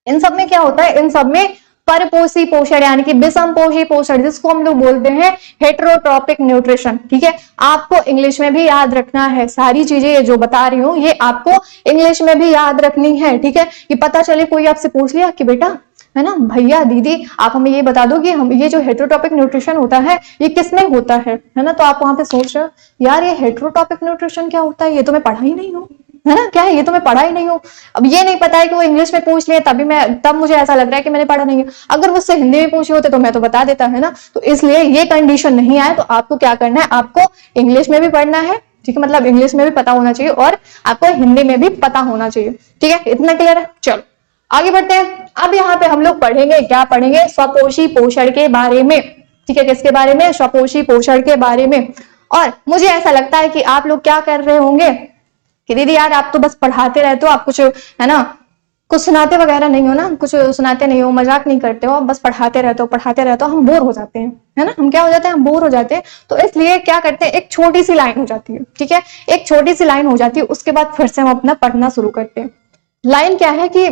इन सब में क्या होता है, इन सब में परपोषी पोषण यानी कि विषमपोषी पोषण, जिसको हम लोग बोलते हैं हेटेरोट्रॉपिक न्यूट्रिशन। ठीक है, आपको इंग्लिश में भी याद रखना है सारी चीजें, ये जो बता रही हूँ ये आपको इंग्लिश में भी याद रखनी है। ठीक है, कि पता चले कोई आपसे पूछ लिया कि बेटा, है ना, भैया दीदी आप हमें ये बता दो कि हम ये जो हेटेरोट्रॉपिक न्यूट्रिशन होता है ये किसमें होता है ना, तो आप वहां पे सोच रहे हो यार ये हेटेरोट्रॉपिक न्यूट्रिशन क्या होता है, ये तो मैं पढ़ा ही नहीं हूँ, है ना, क्या है, ये तो मैं पढ़ा ही नहीं हूँ। अब ये नहीं पता है कि वो इंग्लिश में पूछ लिए, तब मुझे ऐसा लग रहा है कि मैंने पढ़ा नहीं है। अगर मुझसे हिंदी में पूछे होते तो मैं तो बता देता, है ना। तो इसलिए ये कंडीशन नहीं आए तो आपको क्या करना है, आपको इंग्लिश में भी पढ़ना है, ठीक है, मतलब इंग्लिश में भी पता होना चाहिए और आपको हिंदी में भी पता होना चाहिए। ठीक है, इतना क्लियर है। चलो आगे बढ़ते हैं। अब यहाँ पे हम लोग पढ़ेंगे, क्या पढ़ेंगे, स्वपोषी पोषण के बारे में। ठीक है, किसके बारे में, स्वपोषी पोषण के बारे में। और मुझे ऐसा लगता है कि आप लोग क्या कर रहे होंगे कि दीदी यार आप तो बस पढ़ाते रहते हो, आप कुछ, है ना, कुछ सुनाते वगैरह नहीं हो ना, कुछ सुनाते नहीं हो, मजाक नहीं करते हो, बस पढ़ाते रहते हो, हम बोर हो जाते हैं, है ना, हम क्या हो जाते हैं, हम बोर हो जाते हैं। तो इसलिए क्या करते हैं, एक छोटी सी लाइन हो जाती है, ठीक है, एक छोटी सी लाइन हो जाती है, उसके बाद फिर से हम अपना पढ़ना शुरू करते हैं। लाइन क्या है कि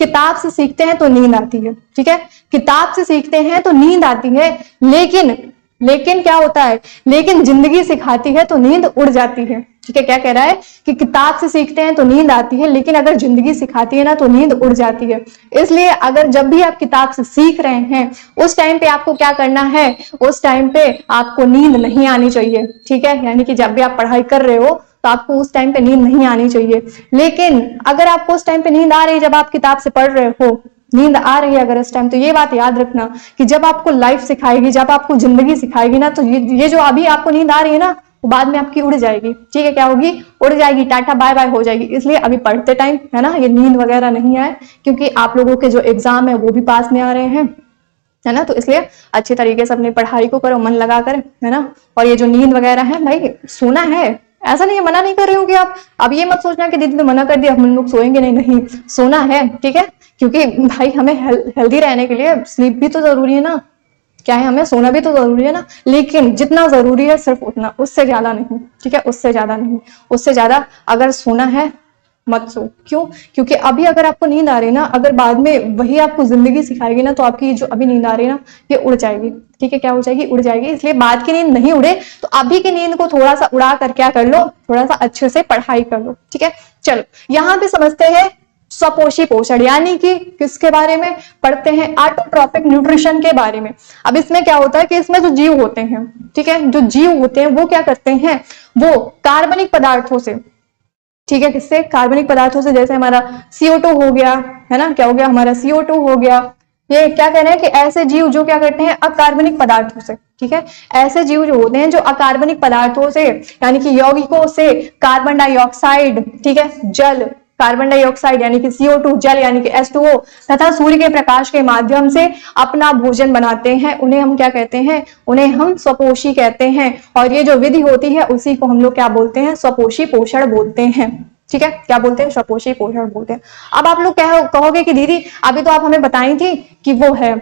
किताब से सीखते हैं तो नींद आती है। ठीक है, किताब से सीखते हैं तो नींद आती है, लेकिन क्या होता है, लेकिन जिंदगी सिखाती है तो नींद उड़ जाती है। ठीक है, क्या कह रहा है कि किताब से सीखते हैं तो नींद आती है, लेकिन अगर जिंदगी सिखाती है ना तो नींद उड़ जाती है। इसलिए अगर जब भी आप किताब से सीख रहे हैं उस टाइम पे आपको क्या करना है, उस टाइम पे आपको नींद नहीं आनी चाहिए। ठीक है, यानी कि जब भी आप पढ़ाई कर रहे हो तो आपको उस टाइम पे नींद नहीं आनी चाहिए। लेकिन अगर आपको उस टाइम पे नींद आ रही है, जब आप किताब से पढ़ रहे हो, नींद आ रही है अगर इस टाइम, तो ये बात याद रखना कि जब आपको लाइफ सिखाएगी, जब आपको जिंदगी सिखाएगी ना, तो ये जो अभी आपको नींद आ रही है ना, वो बाद में आपकी उड़ जाएगी। ठीक है, क्या होगी, उड़ जाएगी, टाटा बाय बाय हो जाएगी। इसलिए अभी पढ़ते टाइम, है ना, ये नींद वगैरह नहीं आए, क्योंकि आप लोगों के जो एग्जाम है वो भी पास में आ रहे हैं, है ना। तो इसलिए अच्छे तरीके से अपनी पढ़ाई को करो, मन लगा कर, है ना। और ये जो नींद वगैरह है भाई, सोना है, ऐसा नहीं है, मना नहीं कर रही हूँ कि आप अब ये मत सोचना कि दीदी तो मना कर दिया हम लोग सोएंगे नहीं, नहीं सोना है। ठीक है, क्योंकि भाई हमें हेल्दी रहने के लिए स्लीप भी तो जरूरी है ना, क्या है, हमें सोना भी तो जरूरी है ना, लेकिन जितना जरूरी है सिर्फ उतना, उससे ज्यादा नहीं। ठीक है, उससे ज्यादा नहीं, उससे ज्यादा अगर सोना है मत सो। क्यों, क्योंकि अभी अगर आपको नींद आ रही है ना, अगर बाद में वही आपको जिंदगी सिखाएगी ना, तो आपकी जो अभी नींद आ रही है ना, ये उड़ जाएगी। ठीक है, क्या हो जाएगी, उड़ जाएगी। इसलिए बाद की नींद नहीं उड़े तो अभी की नींद को थोड़ा सा उड़ा कर क्या कर लो, थोड़ा सा अच्छे से पढ़ाई कर लो। ठीक है, चलो यहाँ पे समझते हैं स्वपोषी पोषण, यानी कि किसके बारे में पढ़ते हैं, ऑटोट्रॉपिक न्यूट्रिशन के बारे में। अब इसमें क्या होता है कि इसमें जो जीव होते हैं, ठीक है, जो जीव होते हैं वो क्या करते हैं, वो कार्बनिक पदार्थों से, ठीक है, किससे, कार्बनिक पदार्थों से, जैसे हमारा CO2 हो गया, है ना, क्या हो गया हमारा CO2 हो गया। ये क्या कह रहे हैं कि ऐसे जीव जो क्या करते हैं, अकार्बनिक पदार्थों से, ठीक है, ऐसे जीव जो होते हैं जो अकार्बनिक पदार्थों से, यानी कि यौगिकों से कार्बन डाइऑक्साइड, ठीक है, जल, कार्बन डाइऑक्साइड यानी कि CO2, जल यानी कि H2O, तथा सूर्य के प्रकाश के माध्यम से अपना भोजन बनाते हैं, उन्हें हम क्या कहते हैं, उन्हें हम स्वपोषी कहते हैं। और ये जो विधि होती है उसी को हम लोग क्या बोलते हैं, स्वपोषी पोषण बोलते हैं, ठीक है, क्या बोलते हैं, स्वपोषी पोषण बोलते हैं। अब आप लोग कहोगे कि दीदी अभी तो आप हमें बताई थी कि वो है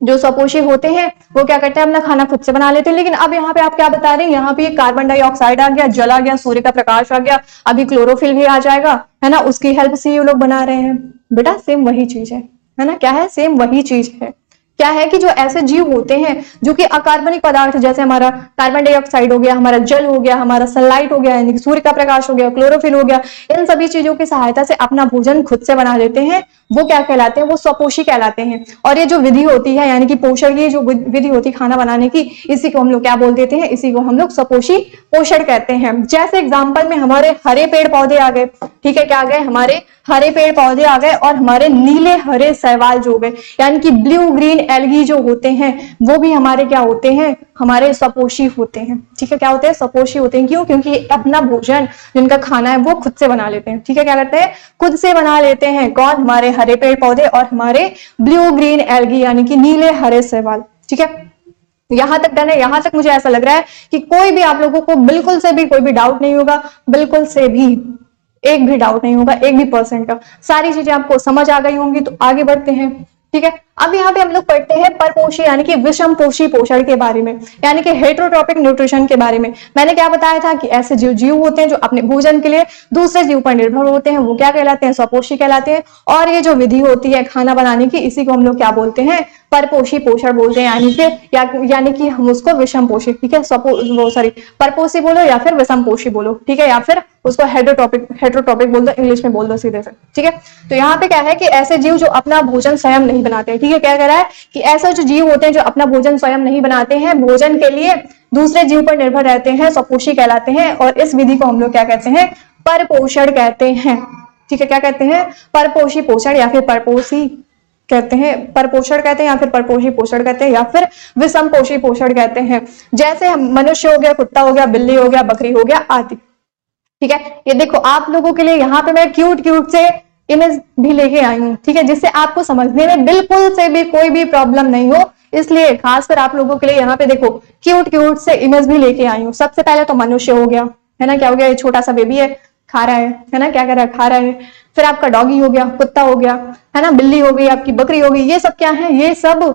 जो स्वपोषी होते हैं वो क्या करते हैं, अपना खाना खुद से बना लेते हैं, लेकिन अब यहाँ पे आप क्या बता रहे हैं, यहाँ पे कार्बन डाइऑक्साइड आ गया, जल आ गया, सूर्य का प्रकाश आ गया, अभी क्लोरोफिल भी आ जाएगा, है ना, उसकी हेल्प से ये लोग बना रहे हैं। बेटा सेम वही चीज है ना, क्या है, सेम वही चीज है। क्या है कि जो ऐसे जीव होते हैं जो कि अकार्बनिक पदार्थ, जैसे हमारा कार्बन डाइऑक्साइड हो गया, हमारा जल हो गया, हमारा सनलाइट हो गया, यानी कि सूर्य का प्रकाश हो गया, क्लोरोफिल हो गया, इन सभी चीजों की सहायता से अपना भोजन खुद से बना लेते हैं, वो क्या कहलाते हैं, वो स्वपोषी कहलाते हैं। और ये जो विधि होती है, यानी कि पोषण की जो विधि होती है खाना बनाने की, इसी को हम लोग क्या बोल देते हैं, इसी को हम लोग स्वपोषी पोषण कहते हैं। जैसे एग्जाम्पल में हमारे हरे पेड़ पौधे आ गए, ठीक है, क्या आ गए, हमारे हरे पेड़ पौधे आ गए, और हमारे नीले हरे शैवाल जो हो गए, यानी कि ब्लू ग्रीन एल्गी जो होते हैं, वो भी हमारे क्या होते हैं, हमारे स्वपोषी होते हैं, ठीक है, क्या होते हैं, स्वपोषी होते हैं। क्यों, क्योंकि अपना भोजन जिनका खाना है वो खुद से बना लेते हैं, ठीक है, क्या करते हैं, खुद से बना लेते हैं। कौन, हमारे हरे पेड़ पौधे और हमारे ब्लू ग्रीन एल्गी यानी कि नीले हरे शैवाल, ठीक है। यहां तक डन है, यहां तक मुझे ऐसा लग रहा है कि कोई भी आप लोगों को बिल्कुल से भी कोई भी डाउट नहीं होगा, बिल्कुल से भी एक भी डाउट नहीं होगा, 1% का, सारी चीजें आपको समझ आ गई होंगी। तो आगे बढ़ते हैं, ठीक है। अब यहाँ पे हम लोग पढ़ते हैं परपोषी यानी कि विषम पोषी पोषण के बारे में, यानी कि हेटेरोट्रॉपिक न्यूट्रिशन के बारे में। मैंने क्या बताया था कि ऐसे जीव होते हैं जो अपने भोजन के लिए दूसरे जीव पर निर्भर होते हैं, वो क्या कहलाते हैं, स्वपोषी कहलाते हैं। और ये जो विधि होती है खाना बनाने की, इसी को हम लोग क्या बोलते हैं, परपोषी पोषण बोलते हैं, यानी कि हम उसको विषम पोषी, ठीक है, परपोषी बोलो या फिर विषम पोषी बोलो, ठीक है, या फिर उसको हेटेरोट्रॉपिक बोल दो, इंग्लिश में बोल दो सीधे से, ठीक है। तो यहाँ पे क्या है कि ऐसे जीव जो अपना भोजन स्वयं नहीं बनाते, ठीक है, क्या कह रहा है कि ऐसे जो जीव होते हैं जो अपना भोजन स्वयं नहीं बनाते हैं, भोजन के लिए दूसरे जीव पर निर्भर रहते हैं, स्वपोषी कहलाते हैं। और इस विधि को हम लोग क्या कहते हैं, परपोषण कहते हैं, ठीक है, क्या कहते हैं, परपोषी पोषण या फिर परपोषी कहते हैं, परपोषण कहते हैं या फिर परपोषी पोषण कहते हैं या फिर विषम पोषी पोषण कहते हैं। जैसे मनुष्य हो गया, कुत्ता हो गया, बिल्ली हो गया, बकरी हो गया आदि, ठीक है। ये देखो आप लोगों के लिए यहाँ पे मैं क्यूट से इमेज भी लेके आई हूँ, ठीक है, जिससे आपको समझने में बिल्कुल से भी कोई भी प्रॉब्लम नहीं हो, इसलिए खासकर आप लोगों के लिए यहाँ पे देखो क्यूट से इमेज भी लेके आई हूँ। सबसे पहले तो मनुष्य हो गया, है ना, क्या हो गया, ये छोटा सा बेबी है, खा रहा है ना, क्या कर रहा है, खा रहा है। फिर आपका डॉगी हो गया, कुत्ता हो गया, है ना, बिल्ली हो गई, आपकी बकरी हो गई, ये सब क्या है, ये सब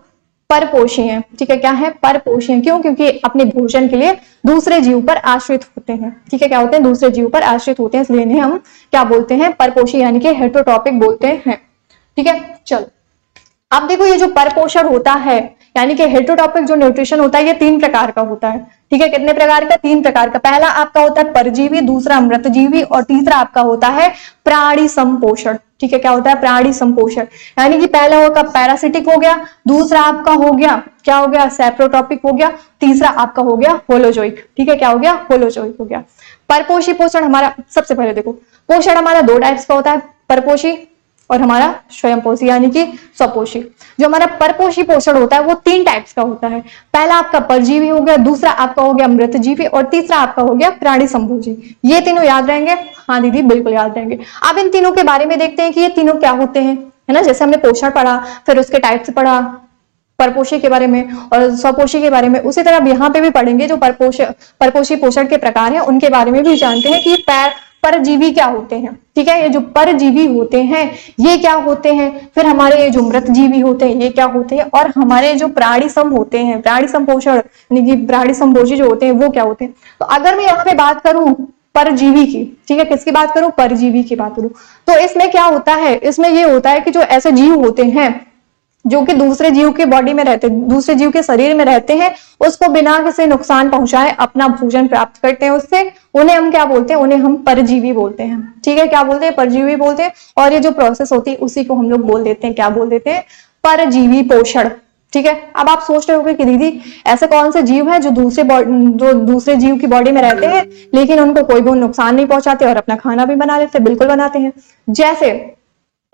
परपोषी हैं, ठीक है, क्या है, परपोषी हैं। क्यों, क्योंकि अपने भोजन के लिए दूसरे जीव पर आश्रित होते हैं, ठीक है, क्या होते हैं, दूसरे जीव पर आश्रित होते हैं, इसलिए इन्हें हम क्या बोलते हैं, परपोषी यानी कि हेटेरोट्रॉपिक बोलते हैं, ठीक है। चलो अब देखो ये जो परपोषण होता है यानी कि हेटेरोट्रॉपिक जो न्यूट्रिशन होता है, ये 3 प्रकार का होता है, ठीक है, कितने प्रकार का, 3 प्रकार का। पहला आपका होता है परजीवी, दूसरा मृतजीवी और तीसरा आपका होता है प्राणी संपोषण, ठीक है, क्या होता है, प्राणी संपोषण। यानी कि पहला होगा पैरासिटिक हो गया, दूसरा आपका हो गया, क्या हो गया, सैप्रोट्रॉपिक हो गया, तीसरा आपका हो गया होलोजोइक, ठीक है, क्या हो गया, होलोजोइक हो गया। परपोषी पोषण हमारा, सबसे पहले देखो पोषण हमारा 2 टाइप्स का होता है, परपोषी और हमारा स्वयंपोषी यानी कि स्वपोषी। जो हमारा परपोषी पोषण होता है वो 3 टाइप्स का होता है। पहला आपका परजीवी हो गया, दूसरा आपका हो गया मृतजीवी और तीसरा आपका हो गया प्राणी संभोजी। ये तीनों याद रहेंगे, हाँ दीदी बिल्कुल याद रहेंगे। अब इन तीनों के बारे में देखते हैं कि ये तीनों क्या होते हैं, है ना। जैसे हमने पोषण पढ़ा, फिर उसके टाइप्स पढ़ा, परपोषी के बारे में और स्वपोषी के बारे में, उसी तरह अब यहाँ पे भी पढ़ेंगे जो परपोषी पोषण के प्रकार हैं उनके बारे में भी जानते हैं कि परजीवी क्या होते हैं, ठीक है। ये जो परजीवी होते हैं ये क्या होते हैं, फिर हमारे ये जो मृतजीवी होते हैं ये क्या होते हैं, और हमारे जो प्राणी सम होते हैं, प्राणी संपोषण यानी कि प्राणी संभोजी जो होते हैं वो क्या होते हैं। तो अगर मैं यहाँ पे बात करूं परजीवी की, ठीक है, किसकी बात करूं, परजीवी की बात करूं, तो इसमें क्या होता है, इसमें ये होता है कि जो ऐसे जीव होते हैं जो कि दूसरे जीव के बॉडी में रहते, दूसरे जीव के शरीर में रहते हैं, उसको बिना किसी नुकसान पहुंचाए अपना भोजन प्राप्त करते हैं उससे, उन्हें हम क्या बोलते हैं, उन्हें हम परजीवी बोलते हैं। ठीक है, क्या बोलते हैं, परजीवी बोलते हैं। और ये जो प्रोसेस होती है उसी को हम लोग बोल देते हैं, क्या बोल देते हैं, परजीवी पोषण। ठीक है, अब आप सोच रहे होंगे कि दीदी ऐसे कौन से जीव है जो दूसरे जीव की बॉडी में रहते हैं लेकिन उनको कोई भी नुकसान नहीं पहुंचाते और अपना खाना भी बना लेते हैं। बिल्कुल बनाते हैं। जैसे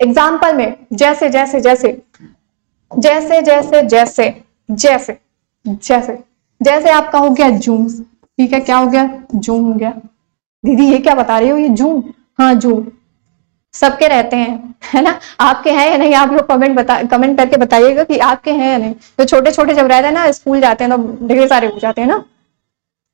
एग्जाम्पल में, जैसे जैसे जैसे जैसे जैसे जैसे जैसे जैसे जैसे आपका हो गया जू। ठीक है, क्या हो गया, जू हो गया। दीदी ये क्या बता रही हो, ये जू? हाँ जू सबके रहते हैं, है ना। आपके हैं या नहीं, आप लोग कमेंट करके बताइएगा कि आपके हैं या नहीं। तो छोटे छोटे जब रहते हैं ना, स्कूल जाते हैं तो ढेर सारे हो जाते हैं ना,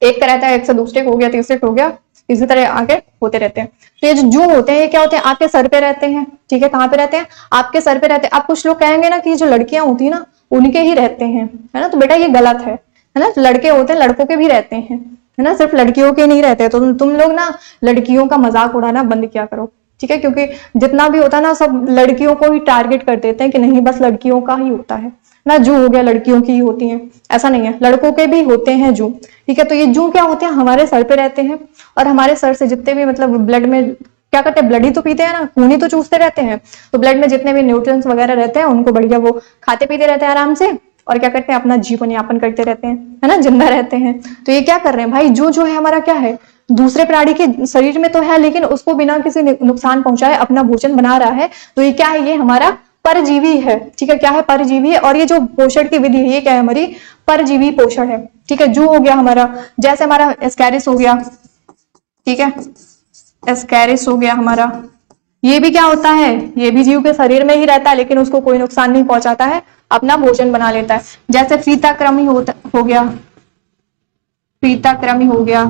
एक का रहता है, एक से दूसरे को हो गया, तीसरे को हो गया, इसी तरह आगे होते रहते हैं। तो ये जो जू होते हैं ये क्या होते हैं, आपके सर पे रहते हैं। ठीक है, कहाँ पे रहते हैं, आपके सर पे रहते हैं। आप कुछ लोग कहेंगे ना कि जो लड़कियां होती है ना उनके ही रहते हैं, है ना, तो बेटा ये गलत है ना। लड़के होते हैं, लड़कों के भी रहते हैं, है ना, सिर्फ लड़कियों के नहीं रहते। तो तुम लोग ना लड़कियों का मजाक उड़ाना बंद किया करो। ठीक है, क्योंकि जितना भी होता है ना सब लड़कियों को ही टारगेट कर देते हैं कि नहीं बस लड़कियों का ही होता है ना, जू हो गया लड़कियों की ही होती है, ऐसा नहीं है, लड़कों के भी होते हैं जू। ठीक है, तो ये जू क्या होते हैं, हमारे सर पे रहते हैं और हमारे सर से जितने भी मतलब ब्लड में क्या करते हैं, ब्लड ही तो पीते हैं ना, खून ही तो चूसते रहते हैं। तो ब्लड में जितने भी न्यूट्रिएंट्स वगैरह रहते हैं उनको बढ़िया वो खाते पीते रहते हैं आराम से, और क्या करते हैं, अपना जीवन यापन करते रहते हैं, है ना, जिंदा रहते हैं। तो ये क्या कर रहे हैं भाई, जो है हमारा क्या है, दूसरे प्राणी के शरीर में तो है लेकिन उसको बिना किसी नुकसान पहुंचाए अपना भोजन बना रहा है। तो ये क्या है, ये हमारा परजीवी है। ठीक है, क्या है, परजीवी है। और ये जो पोषण की विधि है ये क्या है, हमारी परजीवी पोषण है। ठीक है, जू हो गया हमारा, जैसे हमारा एस्कैरिस हो गया। ठीक है, एस्कैरिस हो गया हमारा, ये भी क्या होता है, ये भी जीव के शरीर में ही रहता है लेकिन उसको कोई नुकसान नहीं पहुंचाता है, अपना भोजन बना लेता है। जैसे फीताक्रमी हो गया, फीताक्रमी हो गया।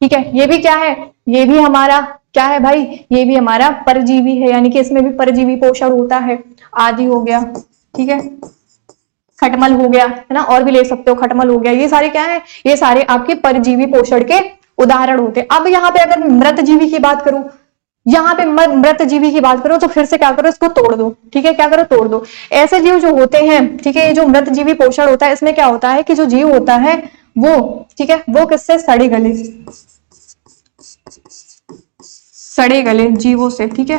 ठीक है, ये भी क्या है, ये भी हमारा क्या है भाई, ये भी हमारा परजीवी है, यानी कि इसमें भी परजीवी पोषण होता है। आदि हो गया। ठीक है, खटमल हो गया, है ना, और भी ले सकते हो, खटमल हो गया। ये सारे क्या है, ये सारे आपके परजीवी पोषण के उदाहरण होते हैं। अब यहाँ पे अगर मृत जीवी की बात करूं, यहाँ पे मृत जीवी की बात करो तो फिर से क्या करो, इसको तोड़ दो। ठीक है, क्या करो, तोड़ दो। ऐसे जीव जो होते हैं, ठीक है, ये जो मृत जीवी पोषण होता है इसमें क्या होता है कि जो जीव होता है वो, ठीक है, वो किससे, सड़े गले, सड़े गले जीवों से। ठीक है,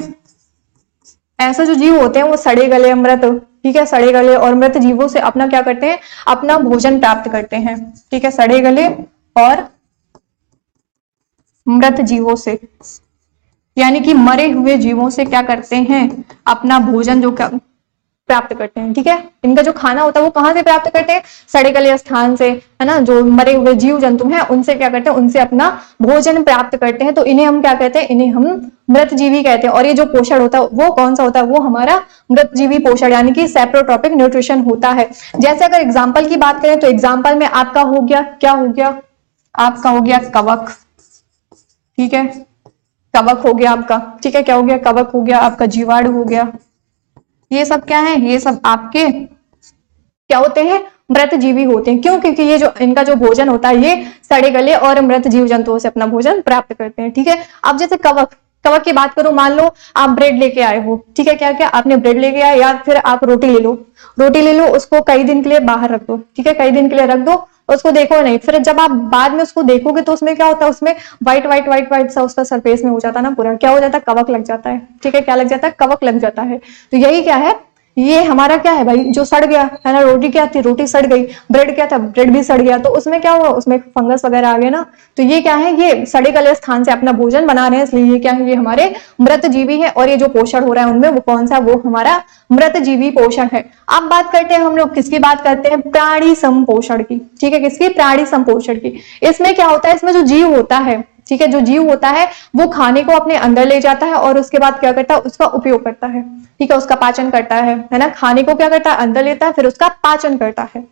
ऐसे जो जीव होते हैं वो सड़े गले, मृत, ठीक है, सड़े गले और मृत जीवों से अपना क्या करते हैं, अपना भोजन प्राप्त करते हैं। ठीक है, सड़े गले और मृत जीवों से, यानी कि मरे हुए जीवों से क्या करते हैं, अपना भोजन जो प्राप्त करते हैं। ठीक है, इनका जो खाना होता है वो कहाँ से प्राप्त करते हैं, सड़े गले स्थान से, है ना, जो मरे हुए जीव जंतु हैं उनसे क्या करते हैं, उनसे अपना भोजन प्राप्त करते हैं। तो इन्हें हम क्या कहते हैं, इन्हें हम मृतजीवी कहते हैं। और ये जो पोषण होता है वो कौन सा होता है, वो हमारा मृतजीवी पोषण यानी कि सेप्रोट्रॉपिक न्यूट्रिशन होता है। जैसे अगर एग्जाम्पल की बात करें तो एग्जाम्पल में आपका हो गया, क्या हो गया, आपका हो गया कवक। ठीक है, कवक हो गया आपका। ठीक है, क्या हो गया, कवक हो गया आपका, जीवाणु हो गया। ये सब क्या है, ये सब आपके क्या होते हैं, मृत जीवी होते हैं। क्यों, क्योंकि ये जो इनका जो भोजन होता है ये सड़े गले और मृत जीव जंतुओं से अपना भोजन प्राप्त करते हैं। ठीक है, अब जैसे कवक, कवक की बात करो, मान लो आप ब्रेड लेके आए हो। ठीक है, क्या क्या आपने ब्रेड लेके आए, या फिर आप रोटी ले लो, रोटी ले लो, उसको कई दिन के लिए बाहर रख दो। ठीक है, कई दिन के लिए रख दो, उसको देखो नहीं, फिर जब आप बाद में उसको देखोगे तो उसमें क्या होता है, उसमें व्हाइट व्हाइट व्हाइट व्हाइट सा उसका सरफेस में हो जाता है ना पूरा, क्या हो जाता है, कवक लग जाता है। ठीक है, क्या लग जाता है, कवक लग जाता है। तो यही क्या है, ये हमारा क्या है भाई, जो सड़ गया है ना, रोटी क्या थी, रोटी सड़ गई, ब्रेड क्या था, ब्रेड भी सड़ गया, तो उसमें क्या हुआ, उसमें फंगस वगैरह आ गए ना। तो ये क्या है, ये सड़े गले स्थान से अपना भोजन बना रहे हैं, इसलिए ये क्या है, ये हमारे मृत जीवी है। और ये जो पोषण हो रहा है उनमें वो कौन सा, वो हमारा मृत जीवी पोषण है। अब बात करते हैं हम लोग किसकी बात करते हैं, प्राणी संपोषण की। ठीक है, किसकी, प्राणी संपोषण की। इसमें क्या होता है, इसमें जो जीव होता है, ठीक है, जो जीव होता है वो खाने को अपने अंदर ले जाता है और उसके बाद क्या करता है, उसका उपयोग करता है। ठीक है, उसका पाचन करता है ना, खाने को क्या करता है, अंदर लेता है, फिर उसका पाचन करता है।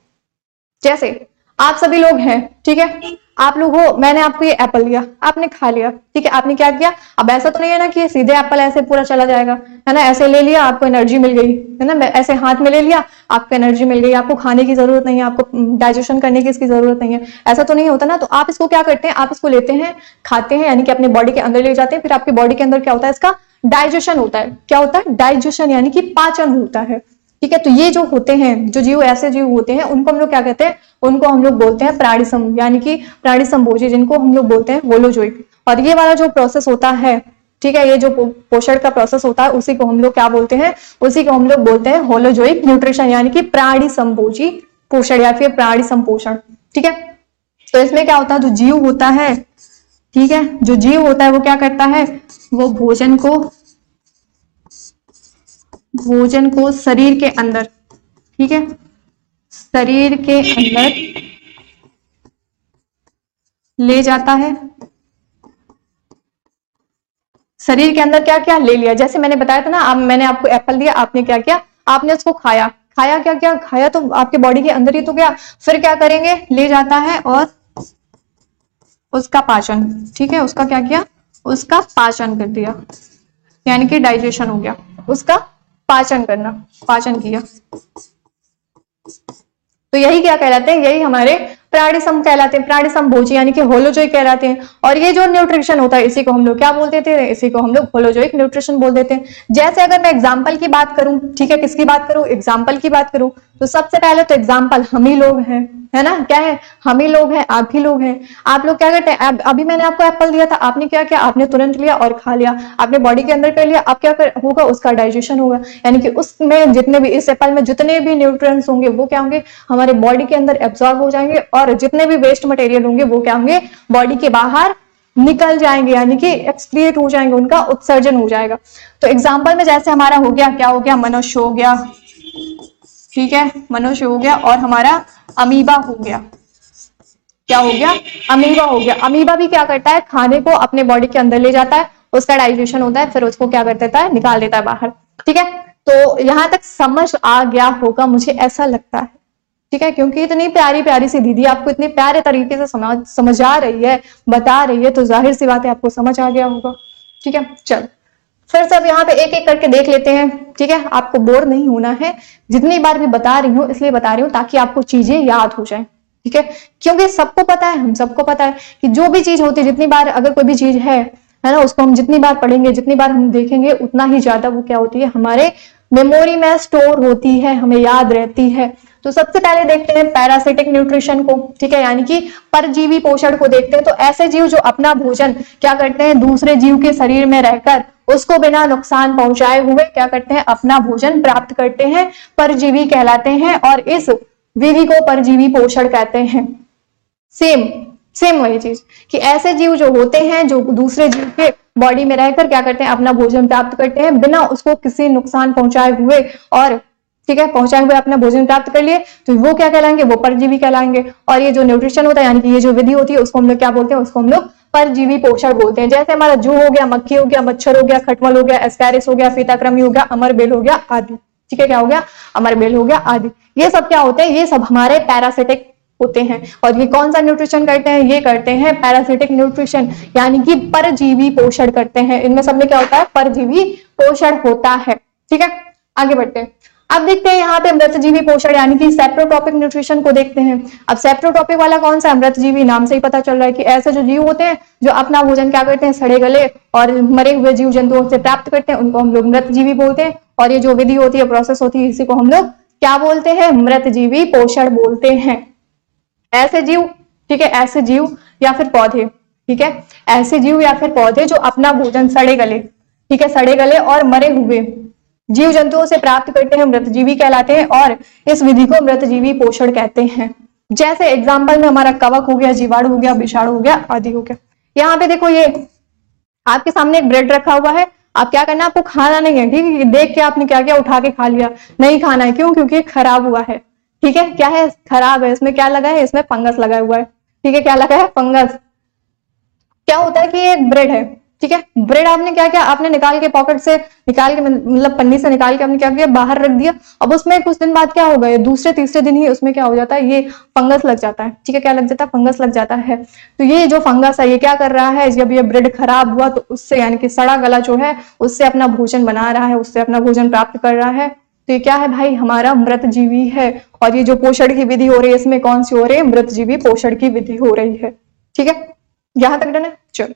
जैसे आप सभी लोग हैं, ठीक है, आप लोग हो, मैंने आपको ये एप्पल दिया, आपने खा लिया। ठीक है, आपने क्या किया, अब ऐसा तो नहीं है ना कि सीधे एप्पल ऐसे पूरा चला जाएगा, है ना, ऐसे ले लिया, आपको एनर्जी मिल गई, है ना, ऐसे हाथ में ले लिया, आपको एनर्जी मिल गई, आपको खाने की जरूरत नहीं है, आपको डाइजेशन करने की इसकी जरूरत नहीं है, ऐसा तो नहीं होता ना। तो आप इसको क्या करते हैं, आप इसको लेते हैं, खाते हैं, यानी कि अपने बॉडी के अंदर ले जाते हैं, फिर आपकी बॉडी के अंदर क्या होता है, इसका डाइजेशन होता है। क्या होता है, डाइजेशन, यानी कि पाचन होता है। ठीक है। तो ये जो होते हैं, जो जीव ऐसे जीव होते हैं, उनको हम लोग क्या कहते हैं, उनको हम लोग बोलते हैं प्राणिसम, यानी कि प्राणिसंभोजी, जिनको हम लोग बोलते हैं होलोजोइक। और ये वाला जो प्रोसेस होता है, ठीक है, ये जो पोषण का प्रोसेस होता है, उसी को हम लोग क्या बोलते हैं, उसी को हम लोग बोलते हैं होलोजोइक न्यूट्रिशन, यानी कि प्राणिसंभोजी पोषण या फिर प्राणी संपोषण। ठीक है। तो इसमें क्या होता है, जो जीव होता है, ठीक है, जो जीव होता है वो क्या करता है, वो भोजन को शरीर के अंदर, ठीक है, शरीर के अंदर ले जाता है। शरीर के अंदर क्या क्या ले लिया, जैसे मैंने बताया था ना, मैंने आपको एप्पल दिया, आपने क्या किया, आपने उसको खाया, खाया क्या क्या खाया, तो आपके बॉडी के अंदर ही तो गया, फिर क्या करेंगे, ले जाता है और उसका पाचन, ठीक है, उसका क्या किया, उसका पाचन कर दिया, यानी कि डाइजेशन हो गया, उसका पाचन करना, पाचन किया। तो यही क्या कहलाते हैं, यही हमारे प्राणिसम कहलाते हैं, प्राणिसंभोजी यानी कि होलोजोइक कहलाते हैं। और ये जो न्यूट्रिशन होता है, इसी को हम लोग क्या बोलते थे, इसी को हम लोग होलोजोइक न्यूट्रिशन बोल देते हैं। जैसे अगर मैं एग्जांपल की बात करूं, ठीक है, किसकी बात करूं, एग्जांपल की बात करूं, तो सबसे पहले तो एग्जांपल हम ही लोग हैं, है ना, क्या है, हम ही लोग हैं, आप ही लोग हैं। आप लोग क्या करते हैं, अभी मैंने आपको एप्पल दिया था, आपने क्या किया, आपने तुरंत लिया और खा लिया, आपने बॉडी के अंदर कर लिया, अब क्या होगा, उसका डाइजेशन होगा, यानी कि उसमें जितने भी, इस एप्पल में जितने भी न्यूट्रिएंट्स होंगे वो क्या होंगे, हमारे बॉडी के अंदर एब्जॉर्ब हो जाएंगे, और जितने भी वेस्ट मटेरियल होंगे वो क्या होंगे, बॉडी के बाहर निकल जाएंगे, यानी कि एक्सक्रिएट हो जाएंगे, उनका उत्सर्जन हो जाएगा। तो एग्जाम्पल में जैसे हमारा हो गया, क्या हो गया, मनुष्य हो गया, ठीक है, मनुष्य हो गया, और हमारा अमीबा हो गया, क्या हो गया, अमीबा हो गया। अमीबा भी क्या करता है, खाने को अपने बॉडी के अंदर ले जाता है, उसका डाइजेशन होता है, फिर उसको क्या कर देता है, निकाल देता है बाहर। ठीक है, तो यहां तक समझ आ गया होगा, मुझे ऐसा लगता है, ठीक है, क्योंकि इतनी प्यारी प्यारी सी दीदी आपको इतने प्यारे तरीके से समझा रही है, बता रही है, तो जाहिर सी बात है आपको समझ आ गया होगा। ठीक है, चलो फिर सब यहाँ पे एक एक करके देख लेते हैं। ठीक है, आपको बोर नहीं होना है, जितनी बार भी बता रही हूँ इसलिए बता रही हूँ ताकि आपको चीजें याद हो जाए। ठीक है, क्योंकि सबको पता है, हम सबको पता है कि जो भी चीज होती है, जितनी बार अगर कोई भी चीज है ना, उसको हम जितनी बार पढ़ेंगे, जितनी बार हम देखेंगे, उतना ही ज्यादा वो क्या होती है, हमारे मेमोरी में स्टोर होती है, हमें याद रहती है। तो सबसे पहले देखते हैं पैरासिटिक न्यूट्रिशन को। ठीक है, यानी कि परजीवी पोषण को देखते हैं। तो ऐसे जीव जो अपना भोजन क्या करते हैं, दूसरे जीव के शरीर में रहकर उसको बिना नुकसान पहुंचाए हुए क्या करते हैं, अपना भोजन प्राप्त करते हैं, परजीवी कहलाते हैं, और इस विधि को परजीवी पोषण कहते हैं। सेम वही चीज कि ऐसे जीव जो होते हैं, जो दूसरे जीव के बॉडी में रहकर क्या करते हैं, अपना भोजन प्राप्त करते हैं बिना उसको किसी नुकसान पहुंचाए हुए, और ठीक है, पहुंचाए हुए अपना भोजन प्राप्त कर लिए, तो वो क्या कहलाएंगे, वो परजीवी कहलाएंगे। और ये जो न्यूट्रिशन होता है, यानी कि ये जो विधि होती है, उसको हम लोग क्या बोलते हैं, उसको हम लोग परजीवी पोषण बोलते हैं। जैसे हमारा जू हो गया, मक्खी हो गया, मच्छर हो गया, खटमल हो गया, एस्कैरिस हो गया, फीताक्रमी हो गया, अमरबेल हो गया आदि। ठीक है, क्या हो गया, अमरबेल हो गया आदि। ये सब क्या होते हैं, ये सब हमारे पैरासिटिक होते हैं। और ये कौन सा न्यूट्रिशन करते हैं, ये करते हैं पैरासिटिक न्यूट्रिशन, यानी कि परजीवी पोषण करते हैं। इनमें सब में क्या होता है, परजीवी पोषण होता है। ठीक है, आगे बढ़ते हैं। अब देखते हैं यहाँ पे मृतजीवी पोषण यानी कि सेप्रोट्रोपिक न्यूट्रिशन को देखते हैं। अब सेप्रोट्रोपिक वाला कौन सा है, मृतजीवी, नाम से ही पता चल रहा है कि ऐसे जो जीव होते हैं जो अपना भोजन क्या करते हैं, सड़े गले और मरे हुए जीव जंतुओं से प्राप्त करते हैं, उनको हम लोग मृतजीवी बोलते हैं। और ये जो विधि होती है, प्रोसेस होती है, इसी को हम लोग क्या बोलते हैं, मृतजीवी पोषण बोलते हैं। ऐसे जीव, ठीक है, ऐसे जीव या फिर पौधे, ठीक है, ऐसे जीव या फिर पौधे जो अपना भोजन सड़े गले, ठीक है, सड़े गले और मरे हुए जीव जंतुओं से प्राप्त करते हैं, मृतजीवी कहलाते हैं, और इस विधि को मृतजीवी पोषण कहते हैं। जैसे एग्जाम्पल में हमारा कवक हो गया, जीवाणु हो गया, विषाणु हो गया आदि हो गया। यहाँ पे देखो, ये आपके सामने एक ब्रेड रखा हुआ है, आप क्या करना, आपको खाना नहीं है, ठीक है, देख के आपने क्या किया, उठा के खा लिया, नहीं खाना है, क्यों, क्योंकि खराब हुआ है। ठीक है, क्या है, खराब है, इसमें क्या लगा है, इसमें फंगस लगा हुआ है। ठीक है, क्या लगा है, फंगस। क्या होता है कि ये एक ब्रेड है, ठीक है, ब्रेड आपने क्या किया, आपने निकाल के पॉकेट से निकाल के, मतलब पन्नी से निकाल के आपने क्या किया, बाहर रख दिया। अब उसमें कुछ दिन बाद क्या होगा, दूसरे तीसरे दिन ही उसमें क्या हो जाता है, ये फंगस लग जाता है। ठीक है, क्या लग जाता है, फंगस लग जाता है। तो ये जो फंगस है, ये क्या कर रहा है, जब ये ब्रेड खराब हुआ तो उससे, यानी कि सड़ा गला जो है, उससे अपना भोजन बना रहा है, उससे अपना भोजन प्राप्त कर रहा है। तो ये क्या है भाई, हमारा मृतजीवी है। और ये जो पोषण की विधि हो रही है, इसमें कौन सी हो रही है, मृतजीवी पोषण की विधि हो रही है। ठीक है, यहां तक डन है। चलो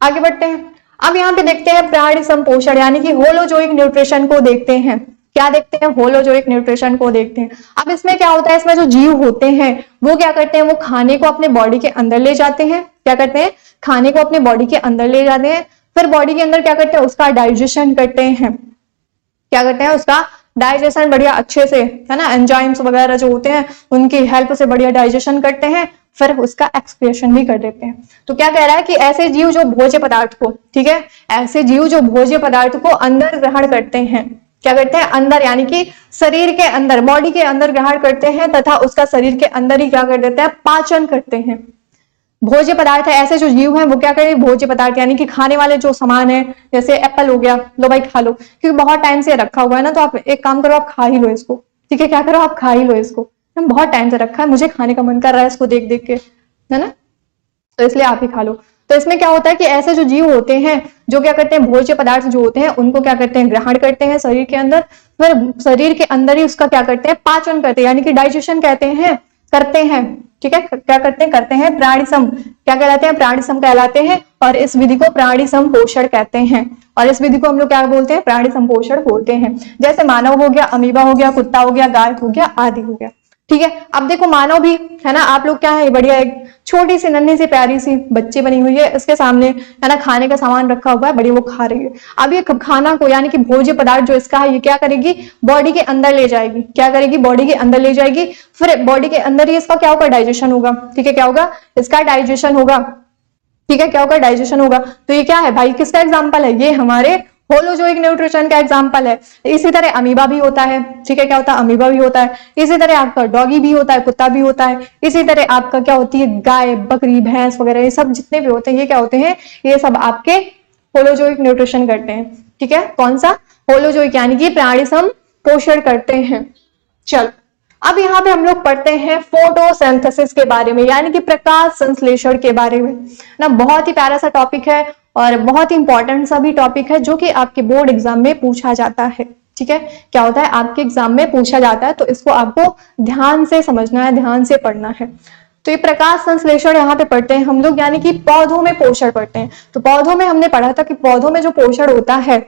आगे बढ़ते हैं। अब यहाँ पे देखते हैं प्राणी संपोषण यानी कि होलोजोइक न्यूट्रिशन को देखते हैं। क्या देखते हैं, होलोजोइक न्यूट्रिशन को देखते हैं। अब इसमें क्या होता है, इसमें जो जीव होते हैं वो क्या करते हैं, वो खाने को अपने बॉडी के अंदर ले जाते हैं। क्या करते हैं, खाने को अपने बॉडी के अंदर ले जाते हैं, फिर बॉडी के अंदर क्या करते हैं, उसका डाइजेशन करते हैं। क्या करते हैं, उसका डाइजेशन बढ़िया अच्छे से, है ना, एंजाइम्स वगैरह जो होते हैं उनकी हेल्प से बढ़िया डाइजेशन करते हैं, फिर उसका एक्सक्रिएशन भी कर देते हैं। तो क्या कह रहा है कि ऐसे जीव जो भोज्य पदार्थ को, ठीक है, ऐसे जीव जो भोज्य पदार्थ को अंदर ग्रहण करते हैं, क्या करते हैं, अंदर यानी कि शरीर के अंदर, बॉडी के अंदर ग्रहण करते हैं तथा उसका शरीर के अंदर ही क्या कर देते हैं, पाचन करते हैं। भोज्य पदार्थ है, ऐसे जो जीव हैं वो क्या करें, भोज्य पदार्थ यानी कि खाने वाले जो सामान है, जैसे एप्पल हो गया, लो भाई खा लो, क्योंकि बहुत टाइम से रखा हुआ है ना, तो आप एक काम करो, आप खा ही लो इसको, ठीक है, क्या करो, आप खा ही लो इसको, बहुत टाइम से रखा है, मुझे खाने का मन कर रहा है इसको देख देख के, है ना, तो इसलिए आप ही खा लो। तो इसमें क्या होता है कि ऐसे जो जीव होते हैं जो क्या करते हैं, भोज्य पदार्थ जो होते हैं उनको क्या करते हैं, ग्रहण करते हैं शरीर के अंदर, फिर शरीर के अंदर ही उसका क्या करते हैं, पाचन करते हैं, यानी कि डाइजेशन कहते हैं, करते हैं, ठीक है, क्या करते हैं, करते हैं, प्राणिसम, क्या कहलाते हैं, प्राणिसम कहलाते हैं, और इस विधि को प्राणी संपोषण कहते हैं, और इस विधि को हम लोग क्या बोलते हैं, प्राणी संपोषण बोलते हैं। जैसे मानव हो गया, अमीबा हो गया, कुत्ता हो गया, गाय हो गया, आदि हो गया, ठीक है। अब देखो मानव भी है ना, आप लोग क्या है, बढ़िया एक छोटी सी नन्ही सी प्यारी सी बच्ची बनी हुई है, इसके सामने है ना खाने का सामान रखा हुआ है, बड़ी वो खा रही है। अब ये खाना को यानी कि भोज्य पदार्थ जो इसका है, ये क्या करेगी, बॉडी के अंदर ले जाएगी, क्या करेगी, बॉडी के अंदर ले जाएगी, फिर बॉडी के अंदर ही इसका क्या होगा, डाइजेशन होगा, ठीक है, क्या होगा, इसका डाइजेशन होगा, ठीक है, क्या होगा, डाइजेशन होगा। तो ये क्या है भाई, किसका एग्जाम्पल है, ये हमारे होलोजोइक न्यूट्रिशन का एग्जाम्पल है। इसी तरह अमीबा भी होता है, ठीक है, क्या होता है, अमीबा भी होता है। इसी तरह आपका डॉगी भी होता है, कुत्ता भी होता है। इसी तरह आपका क्या होती है, गाय, बकरी, भैंस वगैरह, ये सब जितने भी होते हैं, ये क्या होते हैं, ये सब आपके होलोजोइक न्यूट्रिशन करते हैं, ठीक है। कौन सा, होलोजोइक यानी कि प्राणी पोषण करते हैं। चलो अब यहाँ पे हम लोग पढ़ते हैं फोटोसिंथेसिस के बारे में, यानी कि प्रकाश संश्लेषण के बारे में ना। बहुत ही प्यारा सा टॉपिक है और बहुत ही इंपॉर्टेंट सा भी टॉपिक है, जो कि आपके बोर्ड एग्जाम में पूछा जाता है, ठीक है। क्या होता है, आपके एग्जाम में पूछा जाता है, तो इसको आपको ध्यान से समझना है, ध्यान से पढ़ना है। तो ये प्रकाश संश्लेषण यहाँ पे पढ़ते हैं हम लोग, यानी कि पौधों में पोषण पढ़ते हैं। तो पौधों में हमने पढ़ा था कि पौधों में जो पोषण होता है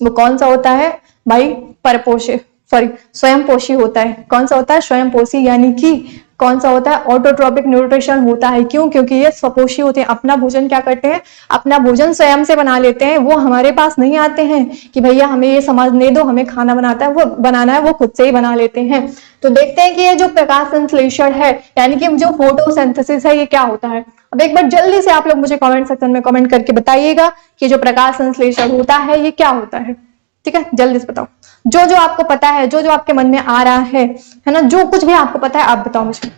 वो कौन सा होता है भाई, परपोषित, सॉरी स्वयंपोषी होता है। कौन सा होता है, स्वयंपोषी, यानी कि कौन सा होता है, ऑटोट्रोपिक न्यूट्रिशन होता है। क्यों, क्योंकि ये स्वपोषी होते हैं, अपना भोजन क्या करते हैं, अपना भोजन स्वयं से बना लेते हैं। वो हमारे पास नहीं आते हैं कि भैया हमें ये समझने दो, हमें खाना बनाता है, वो बनाना है, वो खुद से ही बना लेते हैं। तो देखते हैं कि ये जो प्रकाश संश्लेषण है, यानी कि जो फोटोसिंथेसिस है, ये क्या होता है। अब एक बार जल्दी से आप लोग मुझे कमेंट सेक्शन में कमेंट करके बताइएगा कि जो प्रकाश संश्लेषण होता है ये क्या होता है, ठीक है, जल्दी से बताओ। जो जो आपको पता है, जो जो आपके मन में आ रहा है ना, जो कुछ भी आपको पता है आप बताओ मुझे,